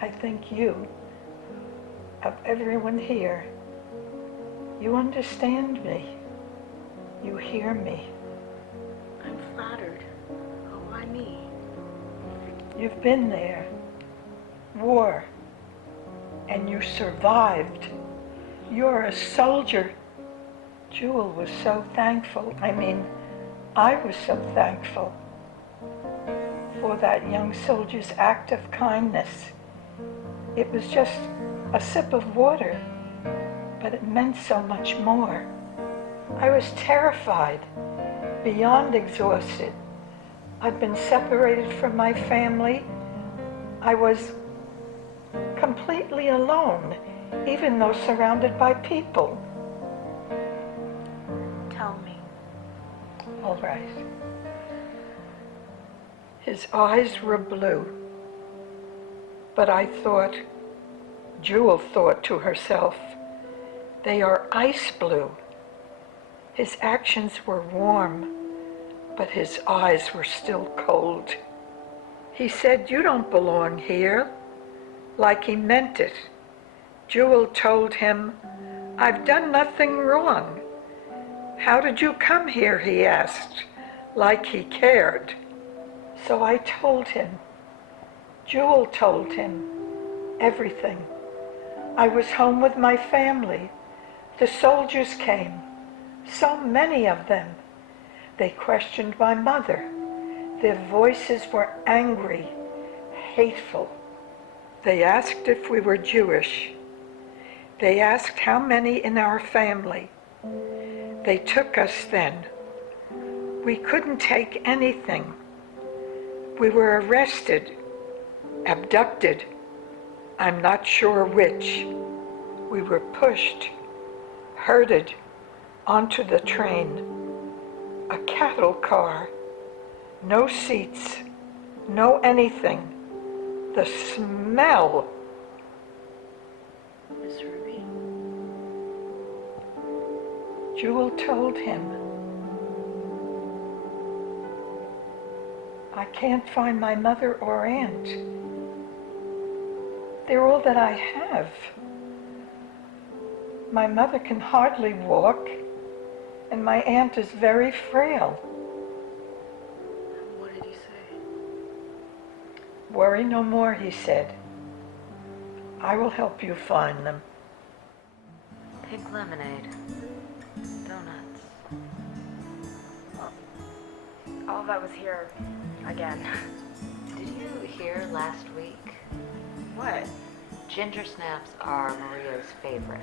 I thank you, of everyone here. You understand me. You hear me. I'm flattered. Oh, why me? You've been there. War. And you survived. You're a soldier. Jewel was so thankful. I was so thankful for that young soldier's act of kindness. It was just a sip of water, but it meant so much more. I was terrified, beyond exhausted. I'd been separated from my family. I was completely alone, even though surrounded by people. Tell me. All right. His eyes were blue, but I thought, Jewel thought to herself, they are ice blue. His actions were warm, but his eyes were still cold. He said, you don't belong here, like he meant it. Jewel told him, I've done nothing wrong. How did you come here, he asked, like he cared. So I told him. Jewel told him everything. I was home with my family. The soldiers came, so many of them. They questioned my mother. Their voices were angry, hateful. They asked if we were Jewish. They asked how many in our family. They took us then. We couldn't take anything. We were arrested, abducted. I'm not sure which. We were pushed, herded onto the train. A cattle car. No seats, no anything. The smell. Miss Ruby? Jewel told him, I can't find my mother or aunt. They're all that I have. My mother can hardly walk, and my aunt is very frail. What did he say? Worry no more, he said. I will help you find them. Pink lemonade. Donuts. All of that was here again. Did you hear last week? What? Ginger snaps are Maria's favorite.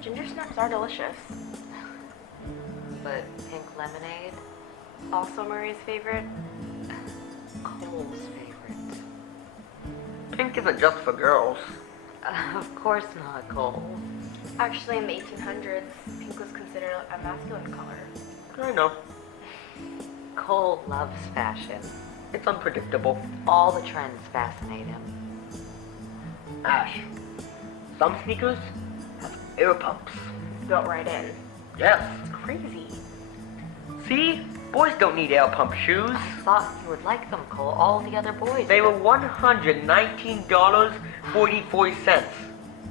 Ginger snaps are delicious. But pink lemonade? Also Marie's favorite. Cole's favorite. Pink isn't just for girls. Of course not, Cole. Actually, in the 1800s, pink was considered a masculine color. I know. Cole loves fashion. It's unpredictable. All the trends fascinate him. Ash, some sneakers have air pumps. Built right in. Yes. Crazy. See? Boys don't need air pump shoes. I thought you would like them, Cole. All the other boys. They were $119.44.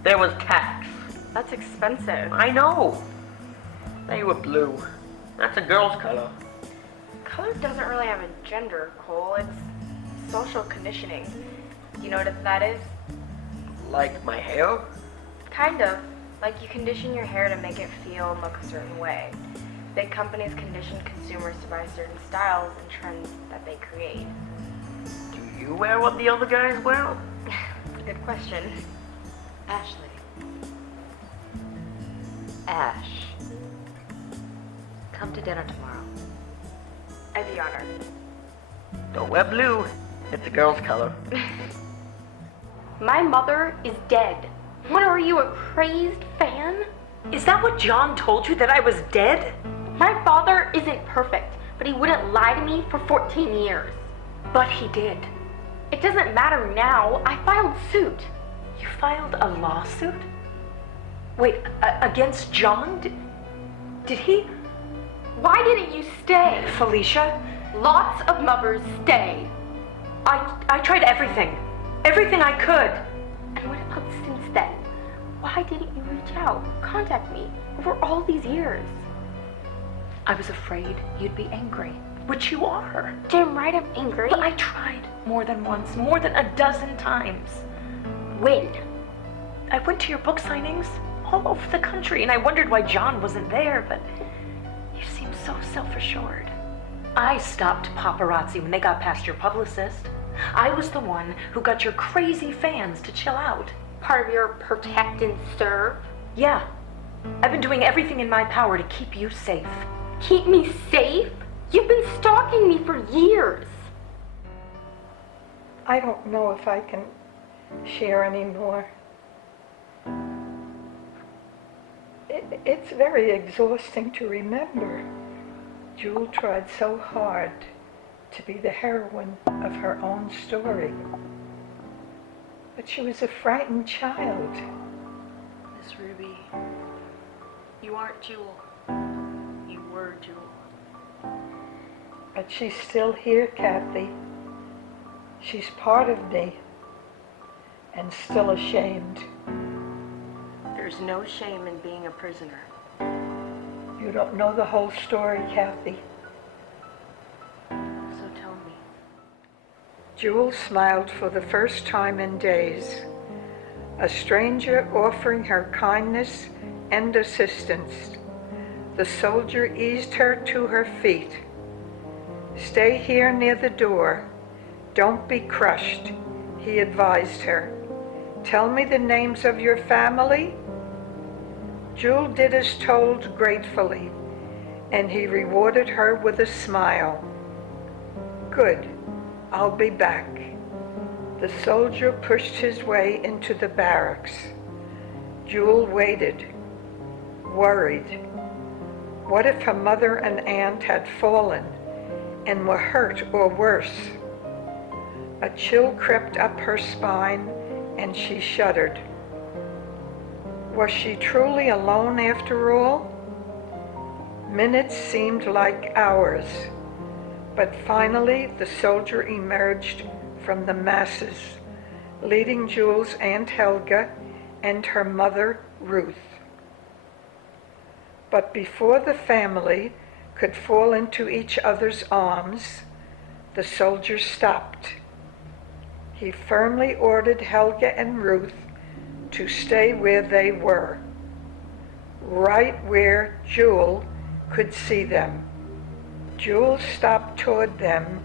There was tax. That's expensive. I know. They were blue. That's a girl's color. Color doesn't really have a gender, Cole. It's social conditioning. Do you know what that is? Like my hair? Kind of. Like you condition your hair to make it feel and look a certain way. Big companies condition consumers to buy certain styles and trends that they create. Do you wear what the other guys wear? That's a good question. Ashley. Ash. Come to dinner tomorrow. I'd be honored. Don't wear blue. It's a girl's color. My mother is dead. What, are you a crazed fan? Is that what John told you, that I was dead? My father isn't perfect, but he wouldn't lie to me for 14 years. But he did. It doesn't matter now. I filed suit. You filed a lawsuit? Wait, against John? Did he? Why didn't you stay? Felicia? Lots of mothers stay. I tried everything. Everything I could. And what about since then? Why didn't you reach out, contact me, over all these years? I was afraid you'd be angry, which you are. Damn right I'm angry. But I tried more than once, more than a dozen times. When? I went to your book signings all over the country, and I wondered why John wasn't there, but you seem so self-assured. I stopped paparazzi when they got past your publicist. I was the one who got your crazy fans to chill out. Part of your protect and serve? Yeah. I've been doing everything in my power to keep you safe. Keep me safe? You've been stalking me for years. I don't know if I can share any more. It's very exhausting to remember. Jewel tried so hard to be the heroine of her own story. But she was a frightened child. Miss Ruby, you aren't Jewel. You were Jewel. But she's still here, Kathy. She's part of me, and still ashamed. There's no shame in being a prisoner. You don't know the whole story, Kathy. So tell me. Jewel smiled for the first time in days. A stranger offering her kindness and assistance. The soldier eased her to her feet. Stay here near the door. Don't be crushed, he advised her. Tell me the names of your family. Jewel did as told gratefully, and he rewarded her with a smile. Good, I'll be back. The soldier pushed his way into the barracks. Jewel waited, worried. What if her mother and aunt had fallen and were hurt or worse? A chill crept up her spine and she shuddered. Was she truly alone after all? Minutes seemed like hours, but finally the soldier emerged from the masses, leading Jewel's Aunt Helga and her mother, Ruth. But before the family could fall into each other's arms, the soldier stopped. He firmly ordered Helga and Ruth to stay where they were, right where Jewel could see them. Jewel stopped toward them,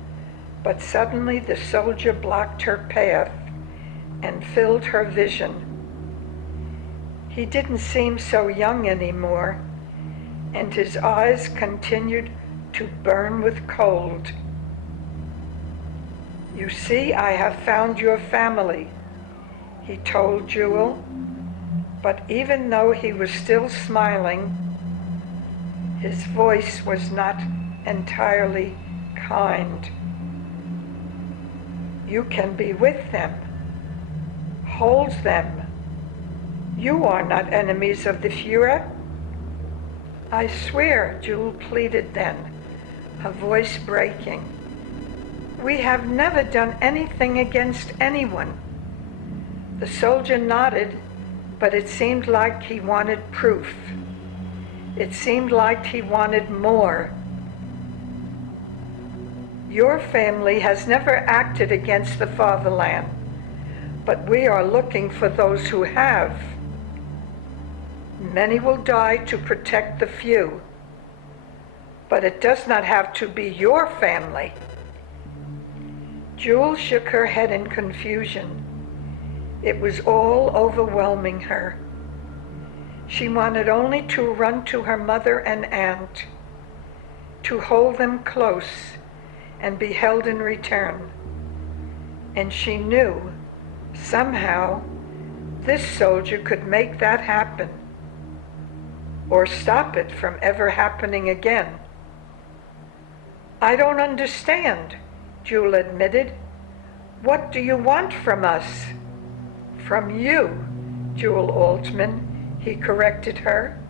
but suddenly the soldier blocked her path and filled her vision. He didn't seem so young anymore, and his eyes continued to burn with cold. You see, I have found your family, he told Jewel, but even though he was still smiling, his voice was not entirely kind. You can be with them, hold them. You are not enemies of the Führer. I swear, Jewel pleaded then, her voice breaking. We have never done anything against anyone. The soldier nodded, but it seemed like he wanted proof. It seemed like he wanted more. Your family has never acted against the fatherland, but we are looking for those who have. Many will die to protect the few, but it does not have to be your family. Jewel shook her head in confusion. It was all overwhelming her. She wanted only to run to her mother and aunt, to hold them close and be held in return. And she knew, somehow, this soldier could make that happen, or stop it from ever happening again. I don't understand, Jewel admitted. What do you want from us? From you, Jewel Altman, he corrected her.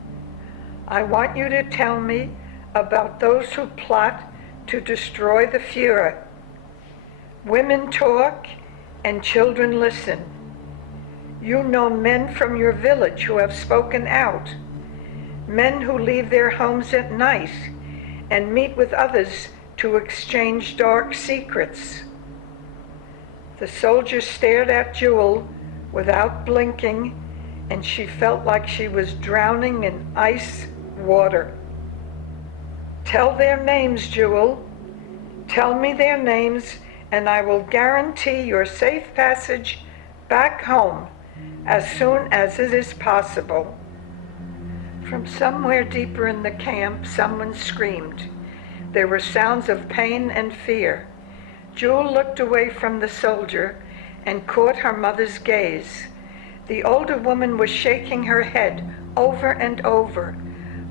I want you to tell me about those who plot to destroy the Führer. Women talk and children listen. You know men from your village who have spoken out, men who leave their homes at night and meet with others to exchange dark secrets. The soldier stared at Jewel without blinking, and she felt like she was drowning in ice water. Tell their names, Jewel. Tell me their names, and I will guarantee your safe passage back home as soon as it is possible. From somewhere deeper in the camp, someone screamed. There were sounds of pain and fear. Jewel looked away from the soldier and caught her mother's gaze. The older woman was shaking her head over and over.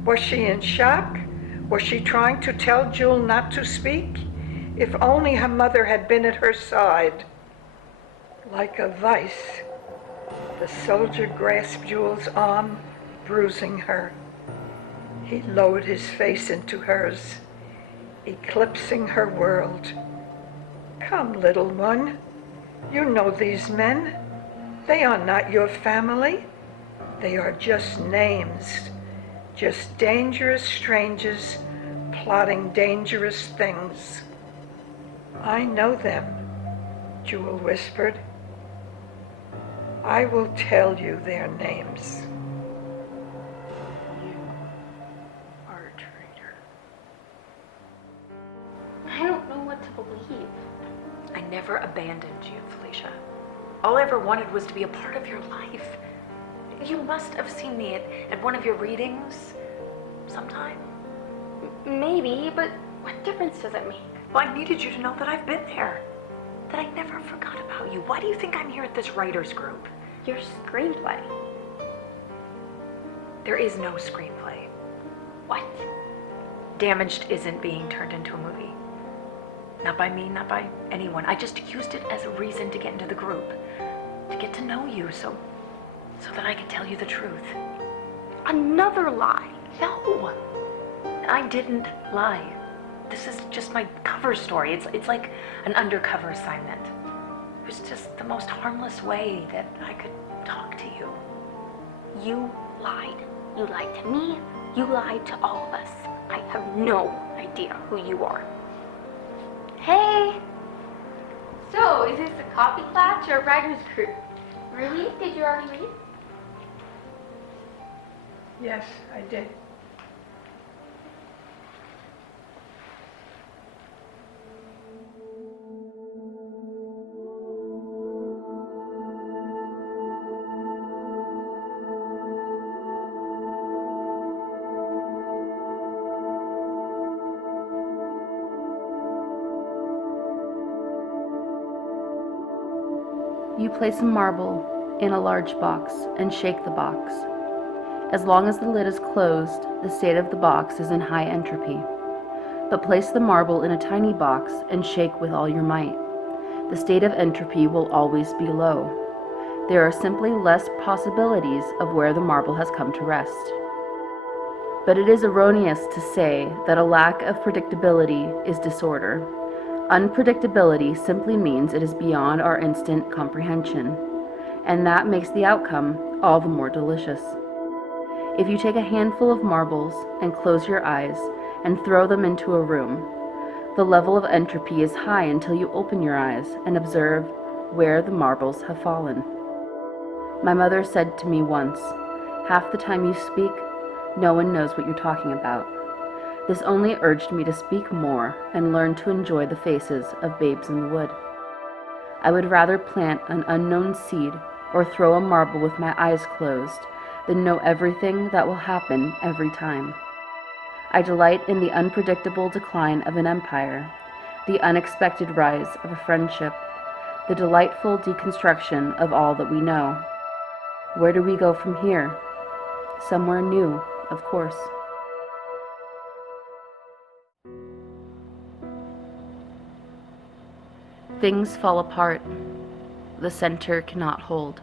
Was she in shock? Was she trying to tell Jewel not to speak? If only her mother had been at her side. Like a vice, the soldier grasped Jewel's arm, bruising her. He lowered his face into hers, eclipsing her world. Come, little one. You know these men. They are not your family. They are just names, just dangerous strangers plotting dangerous things. I know them, Jewel whispered. I will tell you their names. You are a traitor. I don't know what to believe. I never abandoned you, Felicia. All I ever wanted was to be a part of your life. You must have seen me at one of your readings sometime. Maybe, but what difference does it make? Well, I needed you to know that I've been there, that I never forgot about you. Why do you think I'm here at this writers group? Your screenplay. There is no screenplay. What? Damaged isn't being turned into a movie. Not by me, not by anyone. I just used it as a reason to get into the group, to get to know you, so that I could tell you the truth. Another lie. No, I didn't lie. This is just my cover story. It's like an undercover assignment. It was just the most harmless way that I could talk to you. You lied. You lied to me. You lied to all of us. I have no idea who you are. Hey! So, is this a copy class or a writer's group? Really? Did you already read? Yes, I did. You place a marble in a large box and shake the box. As long as the lid is closed, the state of the box is in high entropy. But place the marble in a tiny box and shake with all your might. The state of entropy will always be low. There are simply less possibilities of where the marble has come to rest. But it is erroneous to say that a lack of predictability is disorder. Unpredictability simply means it is beyond our instant comprehension, and that makes the outcome all the more delicious. If you take a handful of marbles and close your eyes and throw them into a room, the level of entropy is high until you open your eyes and observe where the marbles have fallen. My mother said to me once, "Half the time you speak, no one knows what you're talking about." This only urged me to speak more and learn to enjoy the faces of babes in the wood. I would rather plant an unknown seed or throw a marble with my eyes closed than know everything that will happen every time. I delight in the unpredictable decline of an empire, the unexpected rise of a friendship, the delightful deconstruction of all that we know. Where do we go from here? Somewhere new, of course. Things fall apart. The center cannot hold.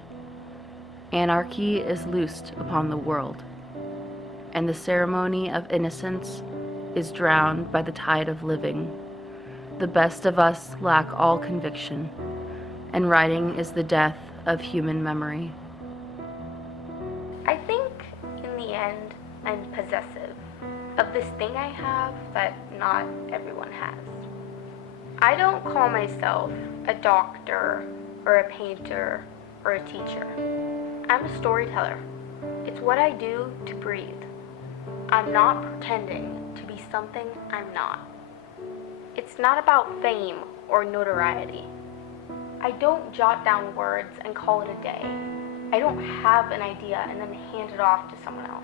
Anarchy is loosed upon the world, and the ceremony of innocence is drowned by the tide of living. The best of us lack all conviction, and writing is the death of human memory. I think in the end, I'm possessive of this thing I have that not everyone has. I don't call myself a doctor or a painter or a teacher. I'm a storyteller. It's what I do to breathe. I'm not pretending to be something I'm not. It's not about fame or notoriety. I don't jot down words and call it a day. I don't have an idea and then hand it off to someone else.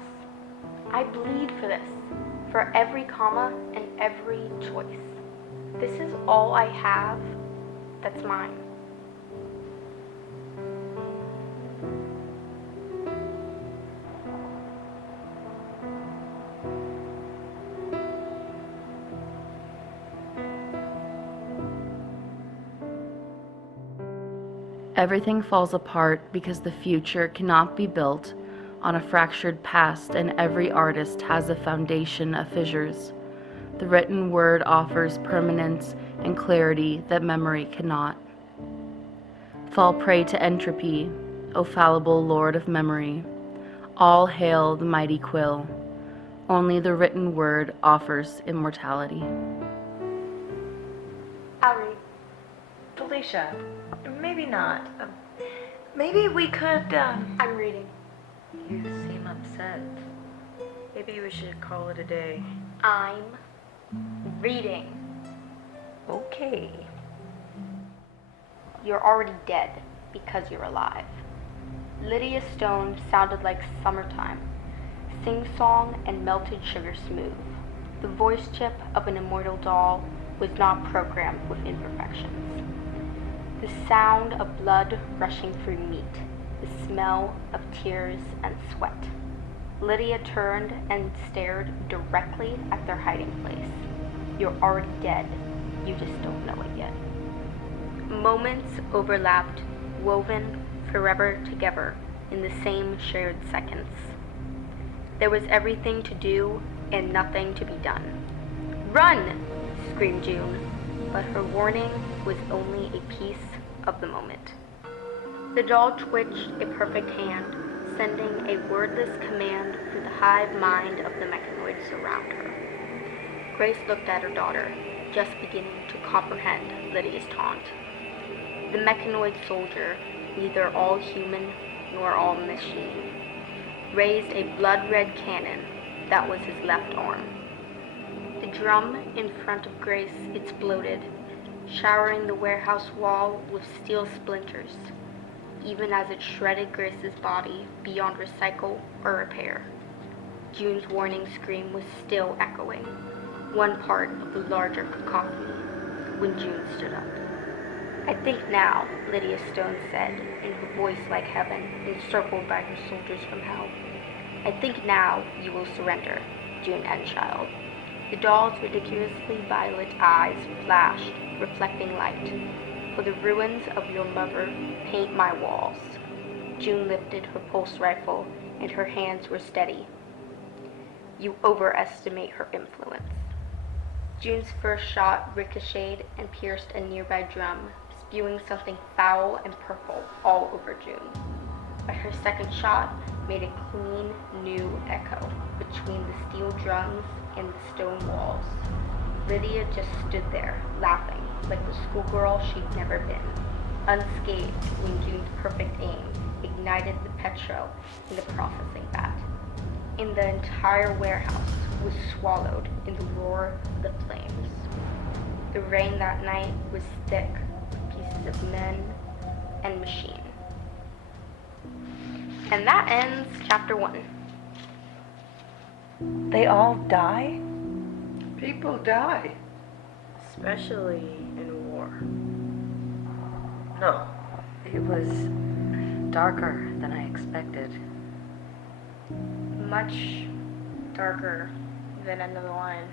I bleed for this, for every comma and every choice. This is all I have that's mine. Everything falls apart because the future cannot be built on a fractured past, and every artist has a foundation of fissures. The written word offers permanence and clarity that memory cannot. Fall prey to entropy, O fallible lord of memory. All hail the mighty quill. Only the written word offers immortality. I'll read. Felicia, maybe not. Maybe we could, I'm reading. You seem upset. Maybe we should call it a day. I'm reading. Okay. You're already dead because you're alive. Lydia's Stone sounded like summertime, sing-song and melted sugar smooth. The voice chip of an immortal doll was not programmed with imperfections. The sound of blood rushing through meat, the smell of tears and sweat. Lydia turned and stared directly at their hiding place. You're already dead, you just don't know it yet. Moments overlapped, woven forever together in the same shared seconds. There was everything to do and nothing to be done. "Run!" screamed June, but her warning was only a piece of the moment. The doll twitched a perfect hand, sending a wordless command through the hive mind of the mechanoids around her. Grace looked at her daughter, just beginning to comprehend Lydia's taunt. The mechanoid soldier, neither all human nor all machine, raised a blood-red cannon that was his left arm. The drum in front of Grace exploded, showering the warehouse wall with steel splinters, even as it shredded Grace's body beyond recycle or repair. June's warning scream was still echoing, one part of the larger cacophony, when June stood up. I think now, Lydia Stone said, in her voice like heaven, encircled by her soldiers from hell. I think now you will surrender, June Enchild. The doll's ridiculously violet eyes flashed, reflecting light. For the ruins of your mother paint my walls. June lifted her pulse rifle, and her hands were steady. You overestimate her influence. June's first shot ricocheted and pierced a nearby drum, spewing something foul and purple all over June. But her second shot made a clean, new echo between the steel drums and the stone walls. Lydia just stood there, laughing, like the schoolgirl she'd never been, unscathed when June's perfect aim ignited the petrol in the processing vat. And the entire warehouse was swallowed in the roar of the flames. The rain that night was thick with pieces of men and machine. And that ends chapter 1. They all die? People die. Especially in war. No. It was darker than I expected. Much darker than End of the Line.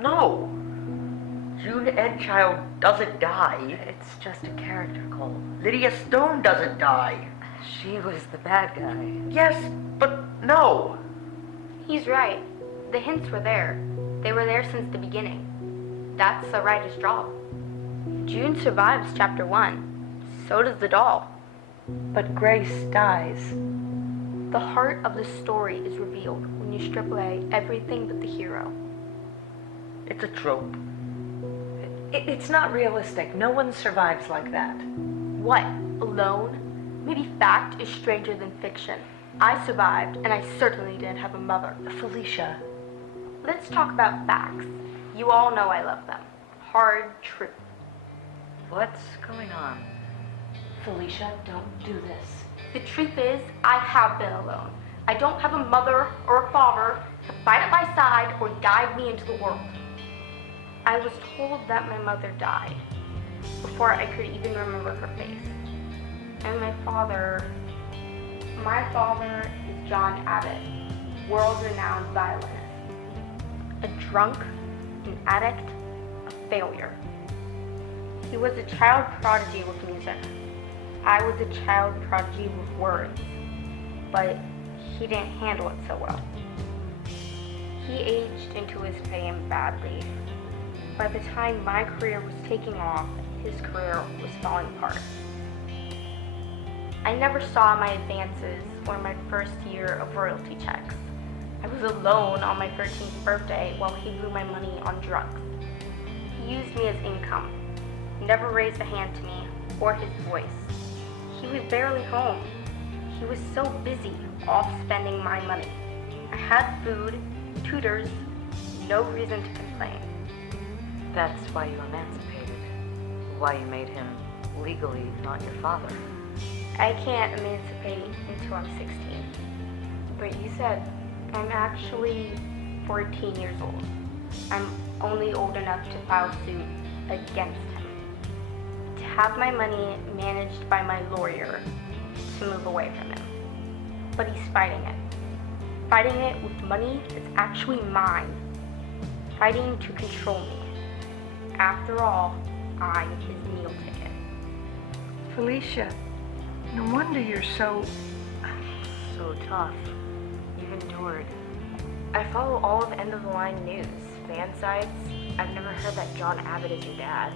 No. June Edchild doesn't die. It's just a character, Cole. Lydia Stone doesn't die. She was the bad guy. Yes, but no. He's right. The hints were there. They were there since the beginning. That's the writer's job. June survives chapter 1. So does the doll. But Grace dies. The heart of the story is revealed when you strip away everything but the hero. It's a trope. It's not realistic. No one survives like that. What? Alone? Maybe fact is stranger than fiction. I survived, and I certainly didn't have a mother. Felicia. Let's talk about facts. You all know I love them. Hard truth. What's going on? Felicia, don't do this. The truth is, I have been alone. I don't have a mother or a father to fight at my side or guide me into the world. I was told that my mother died before I could even remember her face. And my father is John Abbott, world-renowned violinist. A drunk, an addict, a failure. He was a child prodigy with music. I was a child prodigy with words, but he didn't handle it so well. He aged into his fame badly. By the time my career was taking off, his career was falling apart. I never saw my advances or my first year of royalty checks. I was alone on my 13th birthday while he blew my money on drugs. He used me as income, never raised a hand to me or his voice. He was barely home. He was so busy off spending my money. I had food, tutors, no reason to complain. That's why you emancipated. Why you made him legally not your father. I can't emancipate until I'm 16. But you said I'm actually 14 years old. I'm only old enough to file suit against him. To have my money managed by my lawyer to move away from him. But he's fighting it. Fighting it with money that's actually mine. Fighting to control me. After all, I'm his meal ticket. Felicia, no wonder you're so tough. You've endured. I follow all of End of the Line news, fan sites. I've never heard that John Abbott is your dad.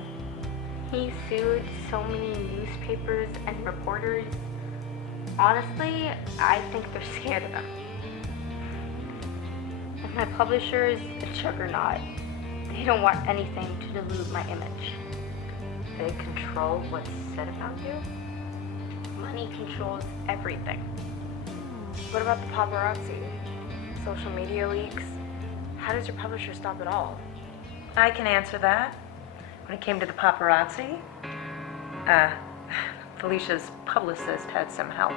He sued so many newspapers and reporters. Honestly, I think they're scared of him. And my publisher is a juggernaut. They don't want anything to dilute my image. They control what's said about you? Money controls everything. What about the paparazzi? Social media leaks? How does your publisher stop it all? I can answer that. When it came to the paparazzi, Felicia's publicist had some help.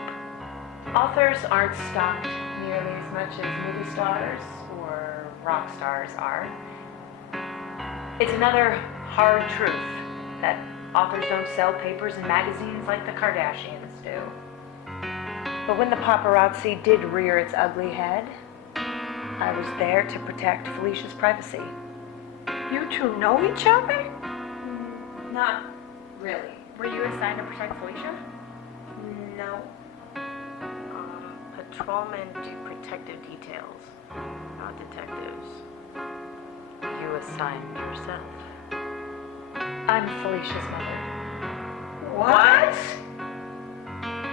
Authors aren't stopped nearly as much as movie stars or rock stars are. It's another hard truth that Authors don't sell papers and magazines like the Kardashians do. But when the paparazzi did rear its ugly head, I was there to protect Felicia's privacy. You two know each other? Not really. Were you assigned to protect Felicia? No. Patrolmen do protective details, not detectives. You assigned yourself. I'm Felicia's mother. What?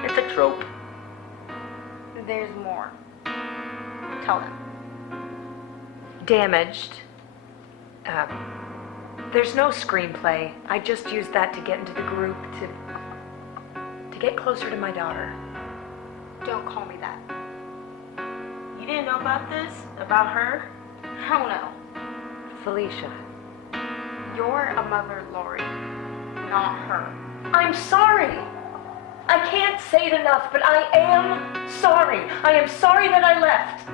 It's a trope. There's more. Tell them. Damaged. There's no screenplay. I just used that to get into the group to get closer to my daughter. Don't call me that. You didn't know about this? About her? Hell no. Felicia. You're a mother, Lori, not her. I'm sorry. I can't say it enough, but I am sorry. I am sorry that I left.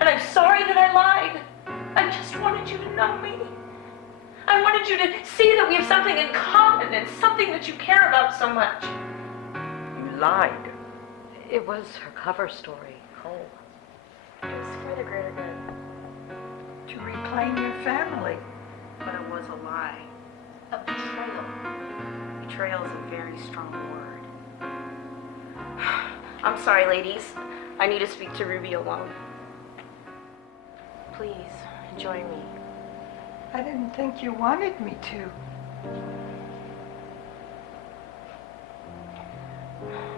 And I'm sorry that I lied. I just wanted you to know me. I wanted you to see that we have something in common and something that you care about so much. You lied. It was her cover story, Cole. It was for the greater good. To reclaim your family. But it was a lie. A betrayal. Betrayal is a very strong word. I'm sorry, ladies. I need to speak to Ruby alone. Please, join me. I didn't think you wanted me to.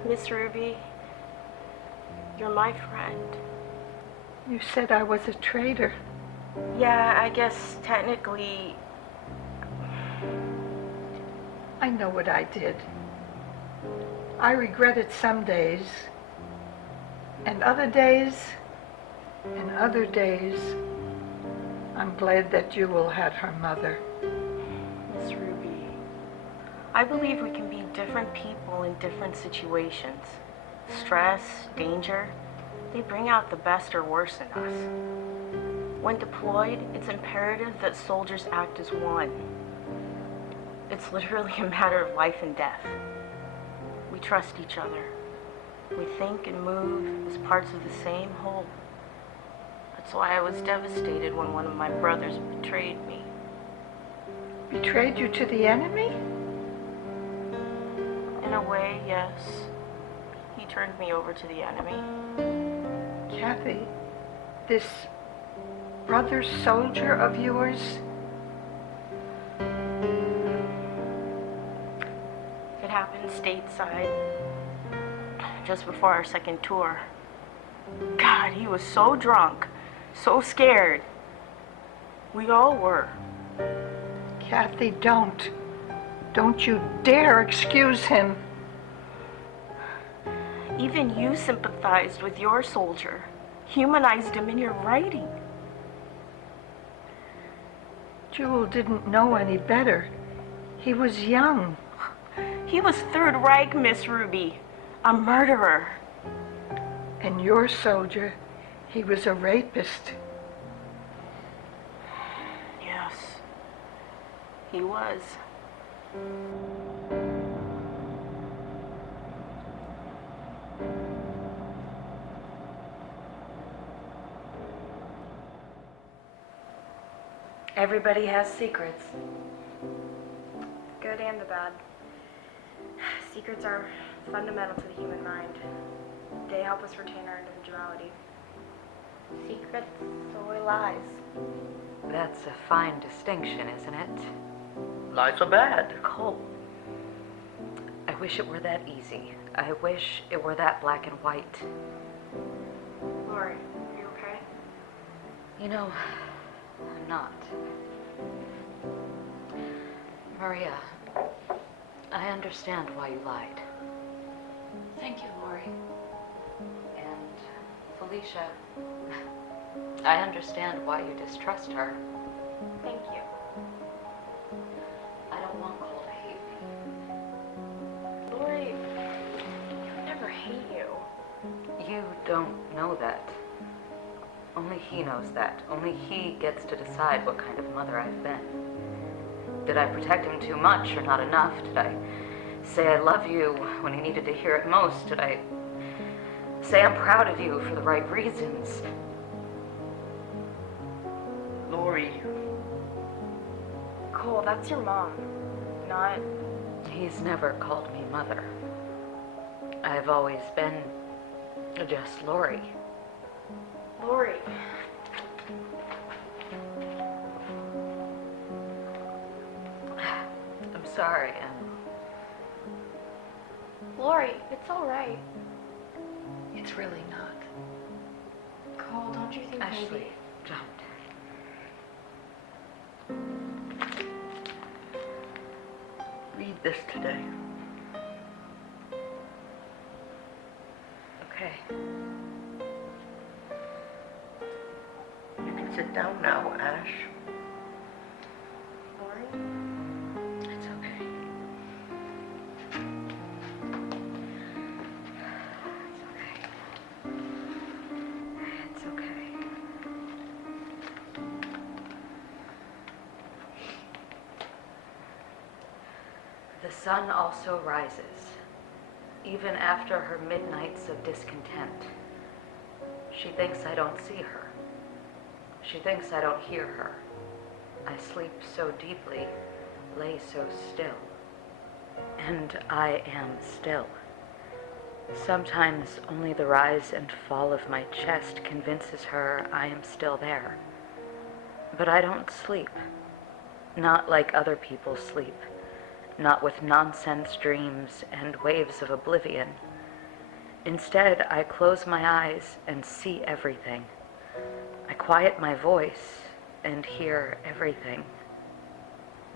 Miss Ruby, you're my friend. You said I was a traitor. Yeah, I guess technically. I know what I did. I regret it some days, and other days, I'm glad that Jewel had her mother. Miss Ruby, I believe we can be different people in different situations. Stress, danger, they bring out the best or worst in us. When deployed, it's imperative that soldiers act as one. It's literally a matter of life and death. We trust each other. We think and move as parts of the same whole. That's why I was devastated when one of my brothers betrayed me. Betrayed you to the enemy? In a way, yes. He turned me over to the enemy. Kathy, this brother soldier of yours, It happened stateside, just before our second tour. God, he was so drunk, so scared. We all were. Kathy, don't. Don't you dare excuse him. Even you sympathized with your soldier, humanized him in your writing. Jewel didn't know any better. He was young. He was Third Reich, Miss Ruby, a murderer. And your soldier, he was a rapist. Yes, he was. Everybody has secrets. The good and the bad. Secrets are fundamental to the human mind. They help us retain our individuality. Secrets or lies. That's a fine distinction, isn't it? Lies are bad. Cole. I wish it were that easy. I wish it were that black and white. Lori, are you okay? You know, I'm not. Maria, I understand why you lied. Thank you, Lori. And Felicia, I understand why you distrust her. Thank you. I don't want Cole to hate me. Lori, I would never hate you. You don't know that. Only he knows that. Only he gets to decide what kind of mother I've been. Did I protect him too much or not enough? Did I say I love you when he needed to hear it most? Did I say I'm proud of you for the right reasons? Lori. Cole, that's your mom, not... He's never called me mother. I've always been just Lori. Lori. I'm sorry, Em. Lori, it's all right. It's really not. Cole, don't you think Ashley, maybe... don't. Read this today. Okay. You can sit down now, Ash. Lori? It's okay. It's okay. The sun also rises, even after her midnights of discontent. She thinks I don't see her. She thinks I don't hear her. I sleep so deeply, lay so still. And I am still. Sometimes only the rise and fall of my chest convinces her I am still there. But I don't sleep. Not like other people sleep. Not with nonsense dreams and waves of oblivion. Instead, I close my eyes and see everything. I quiet my voice and hear everything.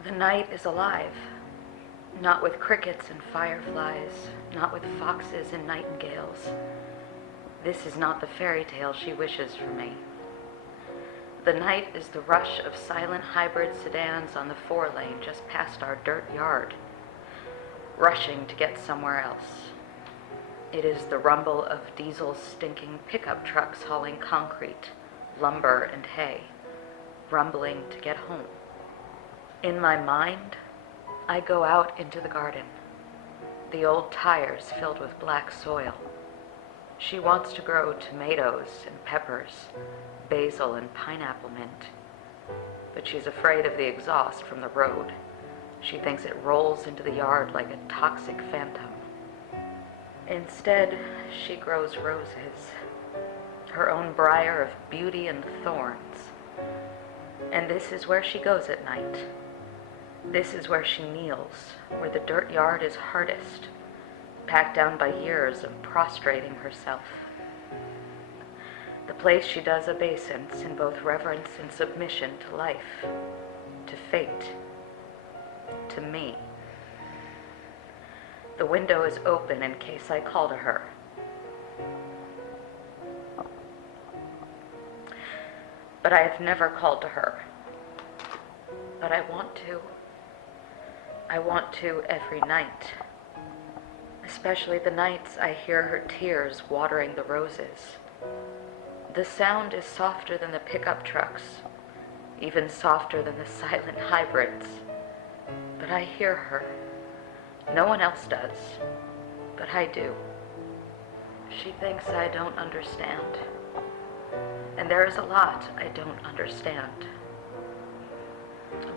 The night is alive. Not with crickets and fireflies, not with foxes and nightingales. This is not the fairy tale she wishes for me. The night is the rush of silent hybrid sedans on the 4-lane just past our dirt yard, rushing to get somewhere else. It is the rumble of diesel-stinking pickup trucks hauling concrete, lumber, and hay, rumbling to get home. In my mind, I go out into the garden, the old tires filled with black soil. She wants to grow tomatoes and peppers, basil and pineapple mint, but she's afraid of the exhaust from the road. She thinks it rolls into the yard like a toxic phantom. Instead, she grows roses, her own briar of beauty and thorns. And this is where she goes at night. This is where she kneels, where the dirt yard is hardest, packed down by years of prostrating herself. The place she does obeisance in both reverence and submission to life, to fate, to me. The window is open in case I call to her. But I have never called to her. But I want to. I want to every night. Especially the nights I hear her tears watering the roses. The sound is softer than the pickup trucks, even softer than the silent hybrids. But I hear her. No one else does, but I do. She thinks I don't understand. And there is a lot I don't understand.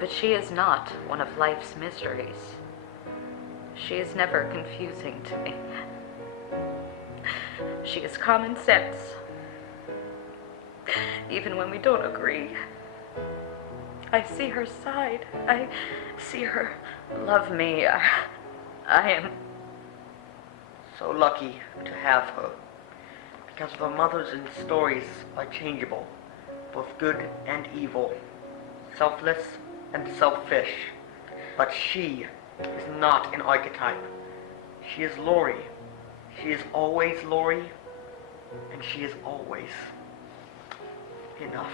But she is not one of life's mysteries. She is never confusing to me. She is common sense. Even when we don't agree. I see her side. I see her love me. I am So lucky to have her, because the mothers in stories are changeable, both good and evil, selfless and selfish. But she is not an archetype. She is Lori. She is always Lori, and she is always enough.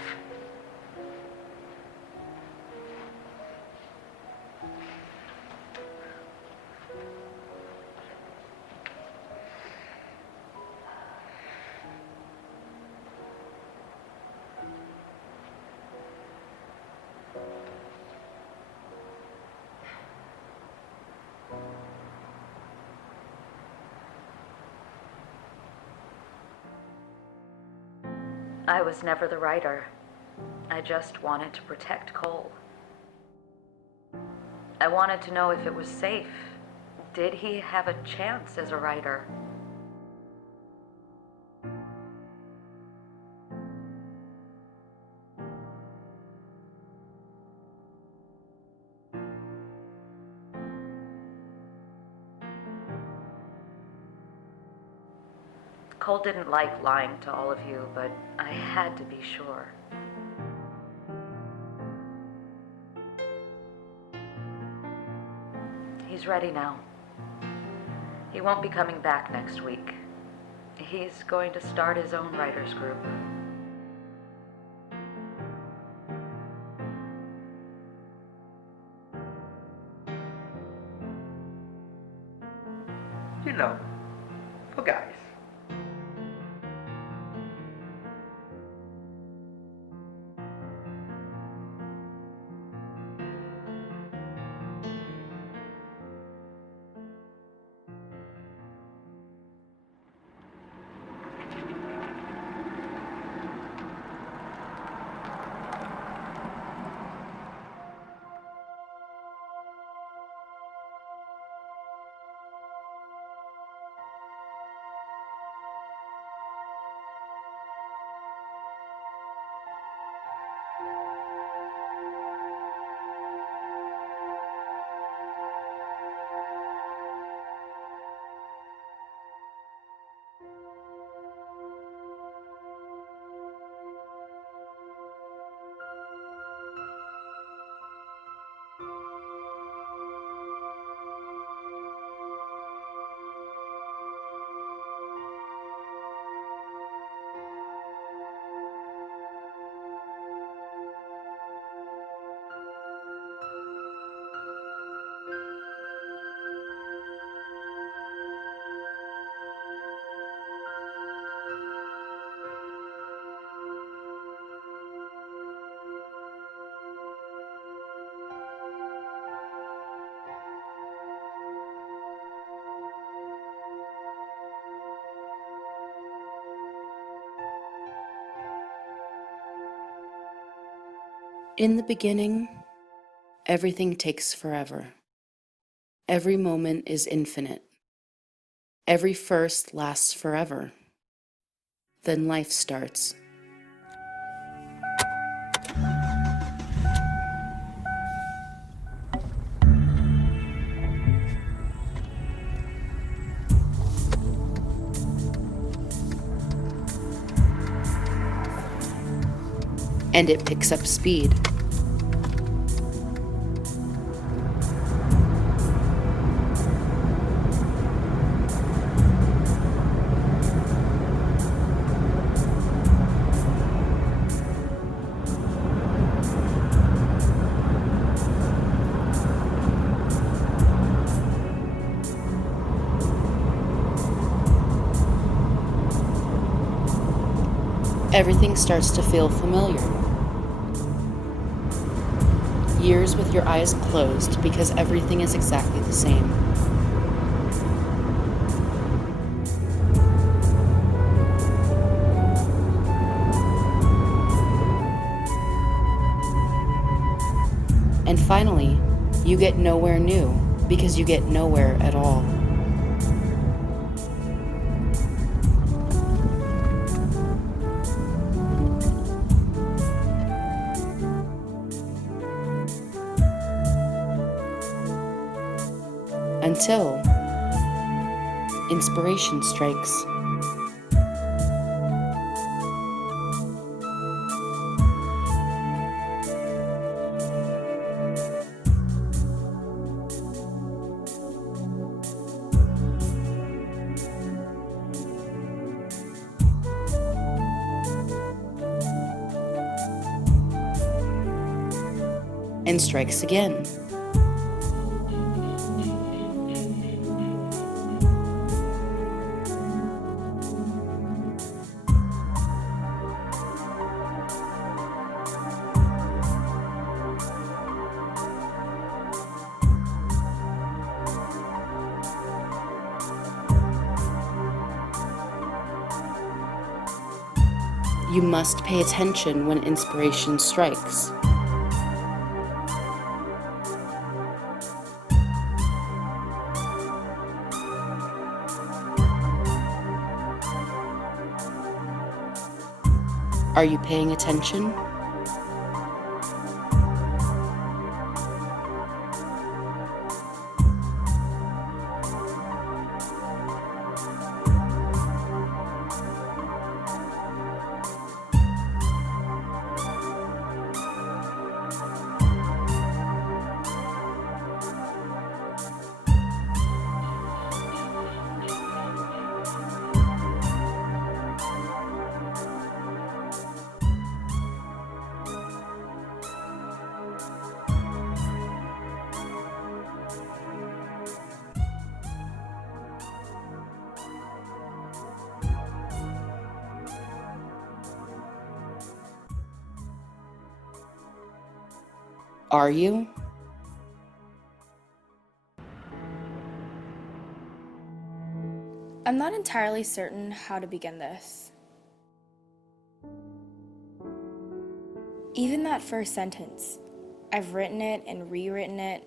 I was never the writer. I just wanted to protect Cole. I wanted to know if it was safe. Did he have a chance as a writer? Cole didn't like lying to all of you, but I had to be sure. He's ready now. He won't be coming back next week. He's going to start his own writers group. You know, for guys. In the beginning, everything takes forever. Every moment is infinite. Every first lasts forever. Then life starts. And it picks up speed. Everything starts to feel familiar. Years with your eyes closed because everything is exactly the same. And finally, you get nowhere new because you get nowhere at all. Until inspiration strikes. And strikes again. You must pay attention when inspiration strikes. Are you paying attention? Are you? I'm not entirely certain how to begin this. Even that first sentence, I've written it and rewritten it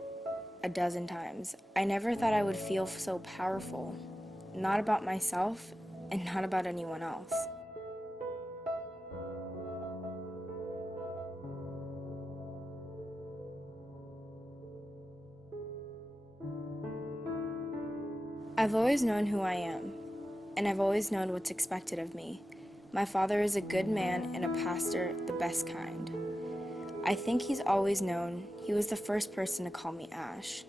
a dozen times. I never thought I would feel so powerful, not about myself and not about anyone else. I've always known who I am, and I've always known what's expected of me. My father is a good man and a pastor, the best kind. I think he's always known. He was the first person to call me Ash,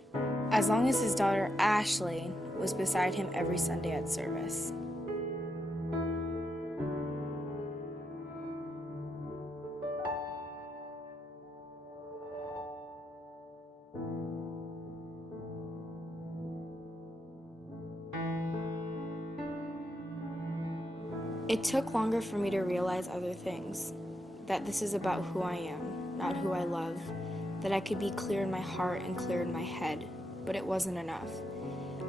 as long as his daughter Ashley was beside him every Sunday at service. It took longer for me to realize other things, that this is about who I am, not who I love, that I could be clear in my heart and clear in my head, but it wasn't enough.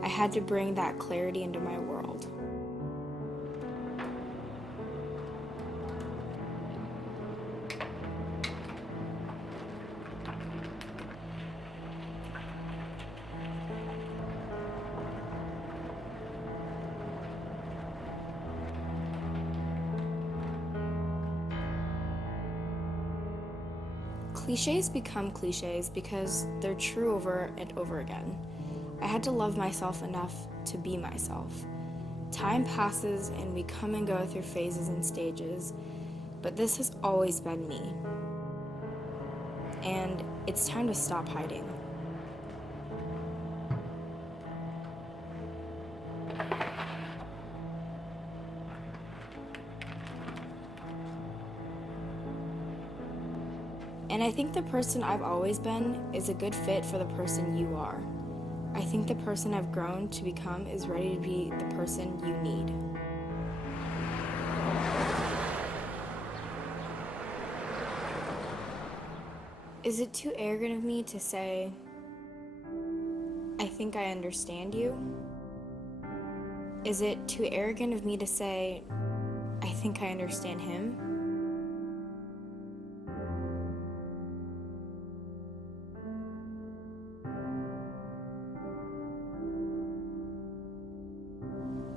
I had to bring that clarity into my world. Cliches become cliches because they're true over and over again. I had to love myself enough to be myself. Time passes and we come and go through phases and stages, but this has always been me. And it's time to stop hiding. And I think the person I've always been is a good fit for the person you are. I think the person I've grown to become is ready to be the person you need. Is it too arrogant of me to say, I think I understand you? Is it too arrogant of me to say, I think I understand him?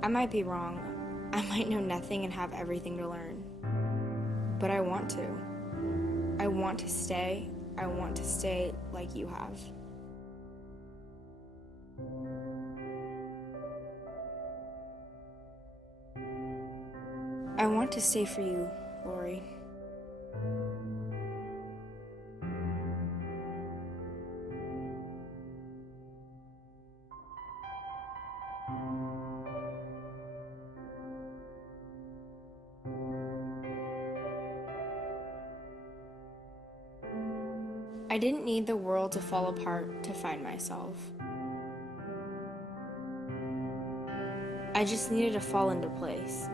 I might be wrong. I might know nothing and have everything to learn. But I want to. I want to stay. I want to stay like you have. I want to stay for you, Lori. I didn't need the world to fall apart to find myself. I just needed to fall into place.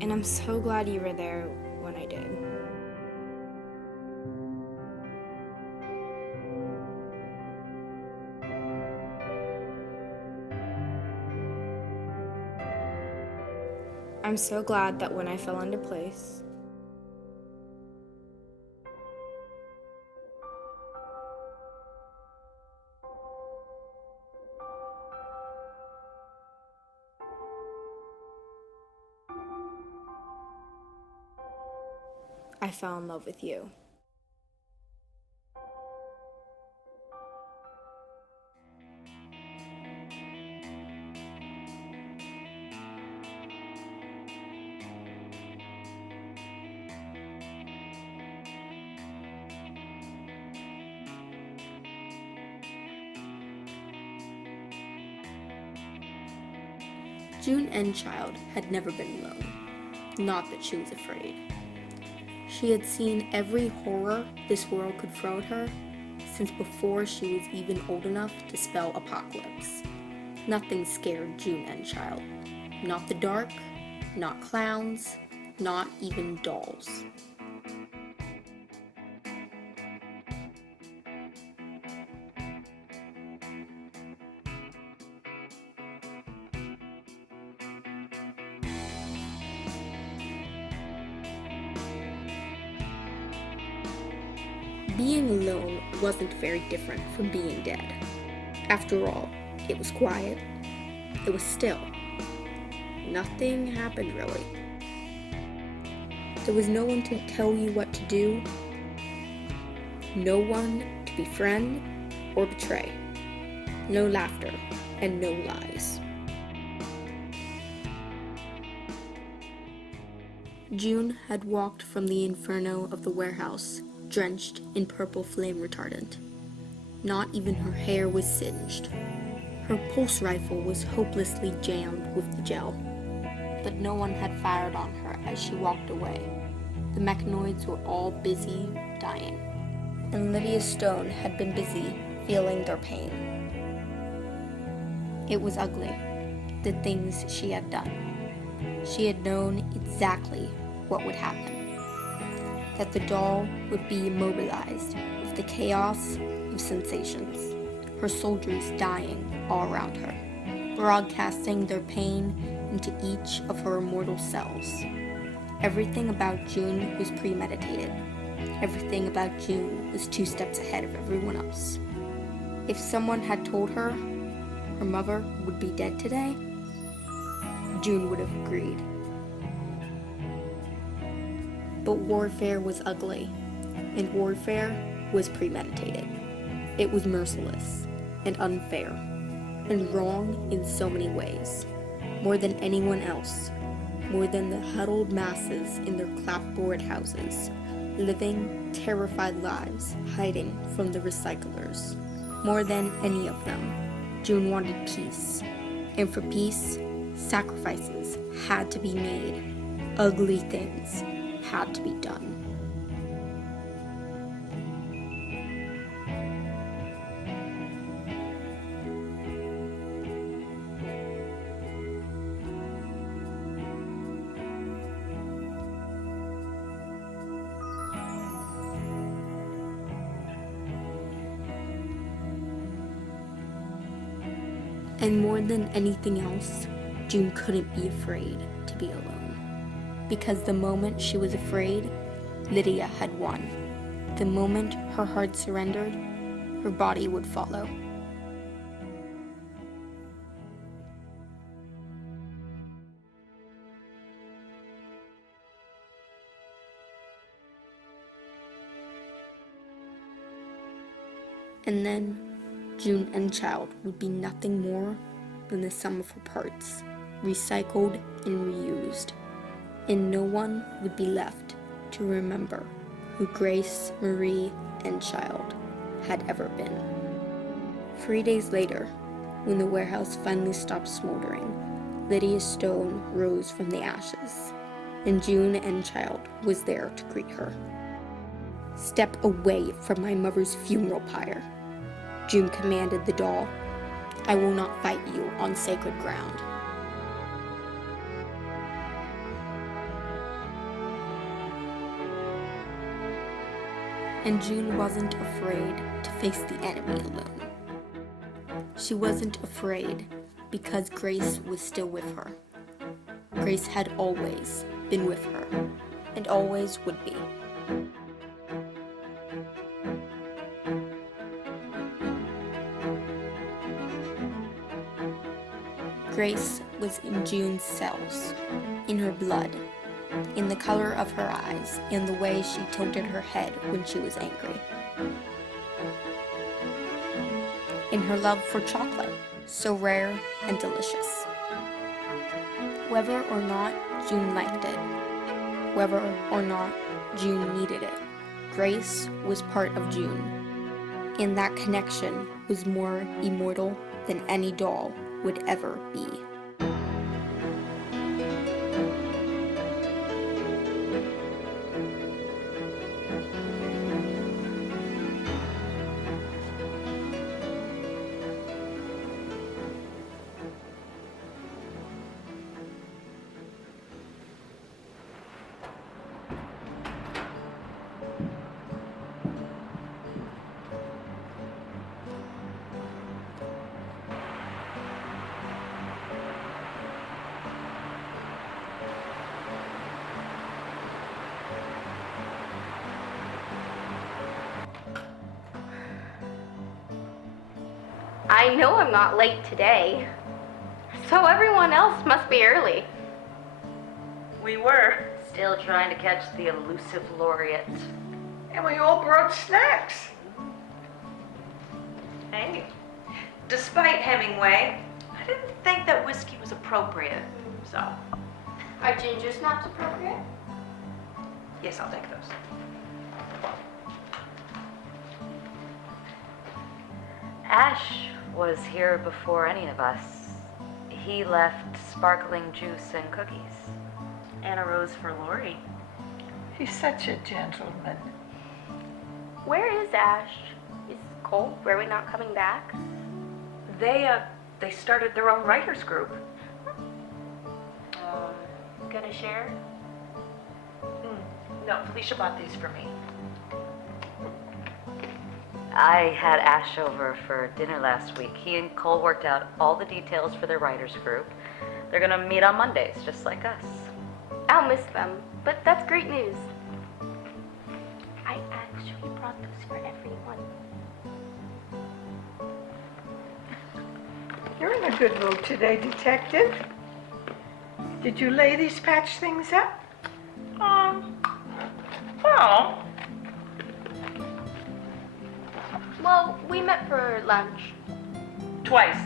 And I'm so glad you were there when I did. I'm so glad that when I fell into place, I fell in love with you. June Enchild had never been alone. Not that she was afraid. She had seen every horror this world could throw at her since before she was even old enough to spell apocalypse. Nothing scared June Enchild. Not the dark, not clowns, not even dolls. Being alone wasn't very different from being dead. After all, it was quiet. It was still. Nothing happened really. There was no one to tell you what to do, no one to befriend or betray, no laughter and no lies. June had walked from the inferno of the warehouse, drenched in purple flame retardant. Not even her hair was singed. Her pulse rifle was hopelessly jammed with the gel. But no one had fired on her as she walked away. The mechanoids were all busy dying. And Lydia Stone had been busy feeling their pain. It was ugly, the things she had done. She had known exactly what would happen. That the doll would be immobilized with the chaos of sensations, her soldiers dying all around her, broadcasting their pain into each of her immortal cells. Everything about June was premeditated. Everything about June was 2 steps ahead of everyone else. If someone had told her her mother would be dead today, June would have agreed. But warfare was ugly, and warfare was premeditated. It was merciless, and unfair, and wrong in so many ways. More than anyone else, more than the huddled masses in their clapboard houses, living terrified lives hiding from the recyclers. More than any of them, June wanted peace, and for peace, sacrifices had to be made. Ugly things had to be done. And more than anything else, June couldn't be afraid to be alone. Because the moment she was afraid, Lydia had won. The moment her heart surrendered, her body would follow. And then, June Enchild would be nothing more than the sum of her parts, recycled and reused. And no one would be left to remember who Grace Marie Enchild had ever been. 3 days later, when the warehouse finally stopped smoldering, Lydia Stone rose from the ashes, and June Enchild was there to greet her. "Step away from my mother's funeral pyre," June commanded the doll. "I will not fight you on sacred ground." And June wasn't afraid to face the enemy alone. She wasn't afraid because Grace was still with her. Grace had always been with her, and always would be. Grace was in June's cells, in her blood, in the color of her eyes, in the way she tilted her head when she was angry. In her love for chocolate, so rare and delicious. Whether or not June liked it, whether or not June needed it, Grace was part of June, and that connection was more immortal than any doll would ever be. I know I'm not late today, so everyone else must be early. We were. Still trying to catch the elusive laureate. And we all brought snacks. Hey, despite Hemingway, I didn't think that whiskey was appropriate, so. Are ginger snaps appropriate? Yes, I'll take those. Ash was here before any of us. He left sparkling juice and cookies. And a rose for Lori. He's such a gentleman. Where is Ash? Is Cole really not coming back? They started their own writers group. Gonna share? No, Felicia bought these for me. I had Ash over for dinner last week. He and Cole worked out all the details for their writers group. They're gonna meet on Mondays, just like us. I'll miss them, but that's great news. I actually brought those for everyone. You're in a good mood today, Detective. Did you ladies patch things up? Well, we met for lunch. Twice.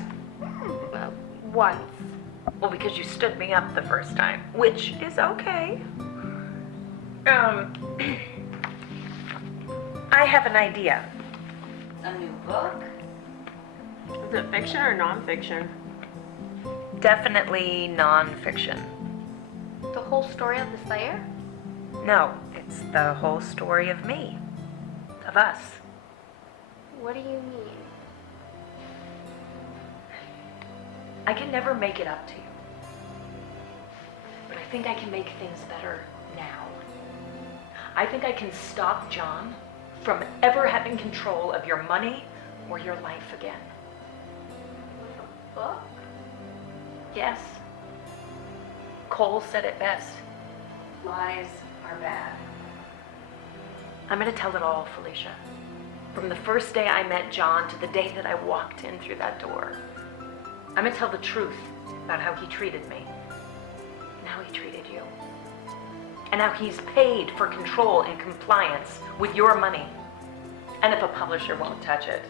Once. Well, because you stood me up the first time, which is okay. I have an idea. A new book? Is it fiction or nonfiction? Definitely non-fiction. The whole story of the Slayer? No, it's the whole story of me. Of us. What do you mean? I can never make it up to you. But I think I can make things better now. I think I can stop John from ever having control of your money or your life again. Book? Yes. Cole said it best. Lies are bad. I'm gonna tell it all, Felicia. From the first day I met John to the day that I walked in through that door. I'm gonna tell the truth about how he treated me, and how he treated you, and how he's paid for control and compliance with your money. And if a publisher won't touch it,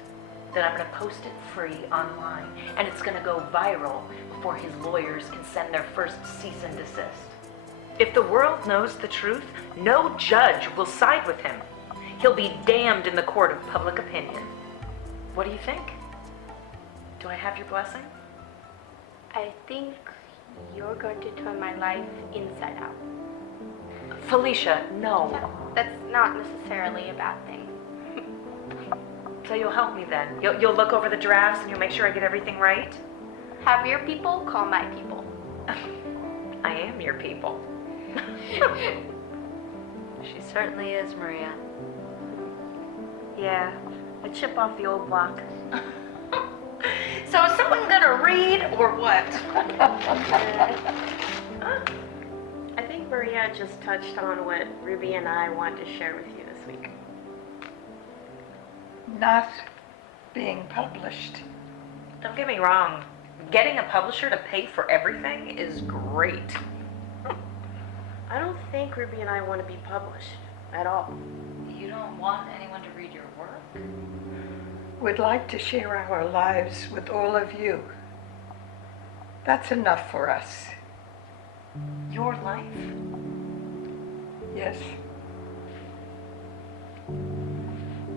then I'm gonna post it free online, and it's gonna go viral before his lawyers can send their first cease and desist. If the world knows the truth, no judge will side with him. He'll be damned in the court of public opinion. What do you think? Do I have your blessing? I think you're going to turn my life inside out. Felicia, no. That's not necessarily a bad thing. So you'll help me then? You'll look over the drafts and you'll make sure I get everything right? Have your people call my people. I am your people. She certainly is, Maria. Yeah, a chip off the old block. So is someone gonna read or what? think Maria just touched on what Ruby and I want to share with you this week. Not being published. Don't get me wrong. Getting a publisher to pay for everything is great. I don't think Ruby and I want to be published at all. You don't want anyone to read your work? Would like to share our lives with all of you. That's enough for us. Your life? Yes.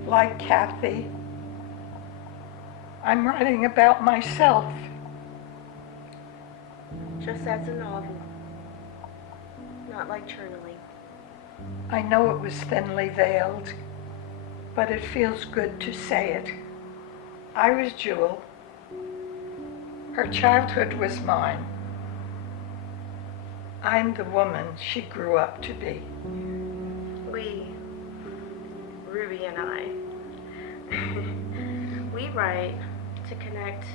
Like Kathy, I'm writing about myself. Just as a novel. Not like journaling. I know it was thinly veiled, but it feels good to say it. I was Jewel. Her childhood was mine. I'm the woman she grew up to be. We, Ruby and I, we write to connect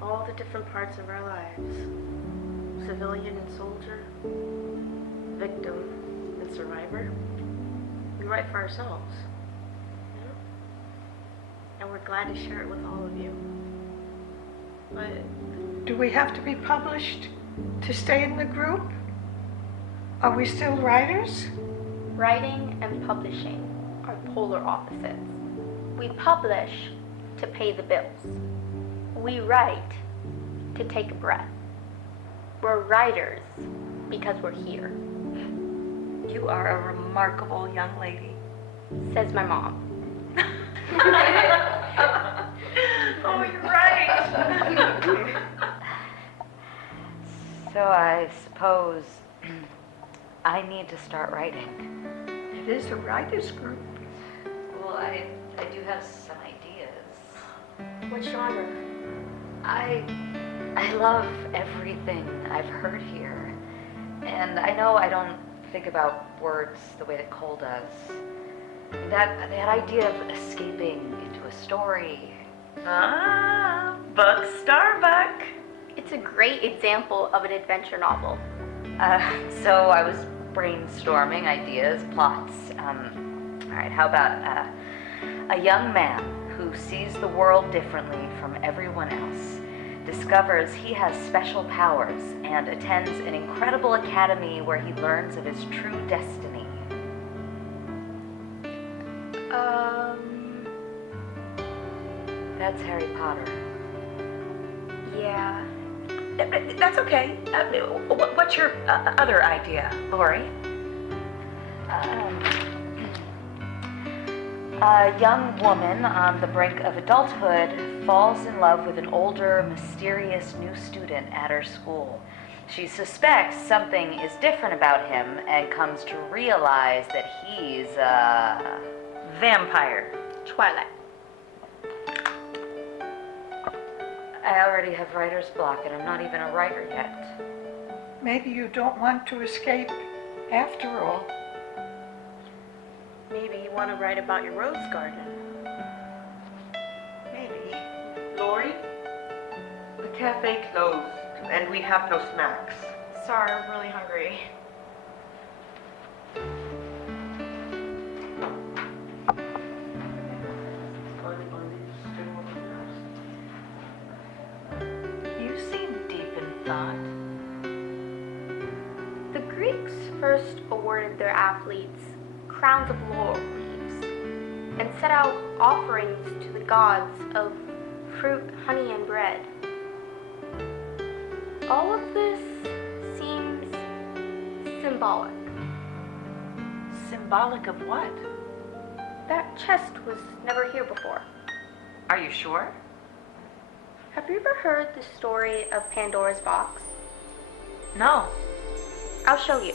all the different parts of our lives. Civilian and soldier, victim and survivor. We write for ourselves. You know? And we're glad to share it with all of you. But Do we have to be published to stay in the group? Are we still writers? Writing and publishing are polar opposites. We publish to pay the bills. We write to take a breath. We're writers because we're here, You are a remarkable young lady. says my mom. Oh, you're right. So I suppose I need to start writing. It is a writers group. Well, I do have some ideas. what genre? I love everything I've heard here. And I know I don't think about words the way that Cole does. That idea of escaping into a story. Buck Starbuck. It's a great example of an adventure novel. So I was brainstorming ideas, plots. All right, how about a young man who sees the world differently from everyone else, discovers he has special powers, and attends an incredible academy where he learns of his true destiny. That's Harry Potter. Yeah. That's okay. What's your other idea, Lori? A young woman on the brink of adulthood falls in love with an older, mysterious new student at her school. She suspects something is different about him and comes to realize that he's a Vampire. Twilight. I already have writer's block and I'm not even a writer yet. Maybe you don't want to escape after all. Maybe you want to write about your rose garden. Maybe. Lori? The cafe closed, and we have no snacks. Sorry, I'm really hungry. You seem deep in thought. The Greeks first awarded their athletes crowns of laurel leaves and set out offerings to the gods of fruit, honey, and bread. All of this seems symbolic. Symbolic of what? That chest was never here before. Are you sure? Have you ever heard the story of Pandora's box? No. I'll show you.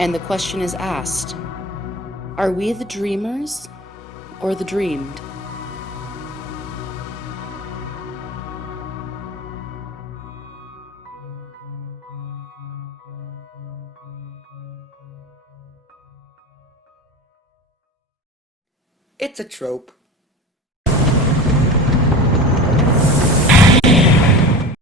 And the question is asked, are we the dreamers or the dreamed? It's a trope.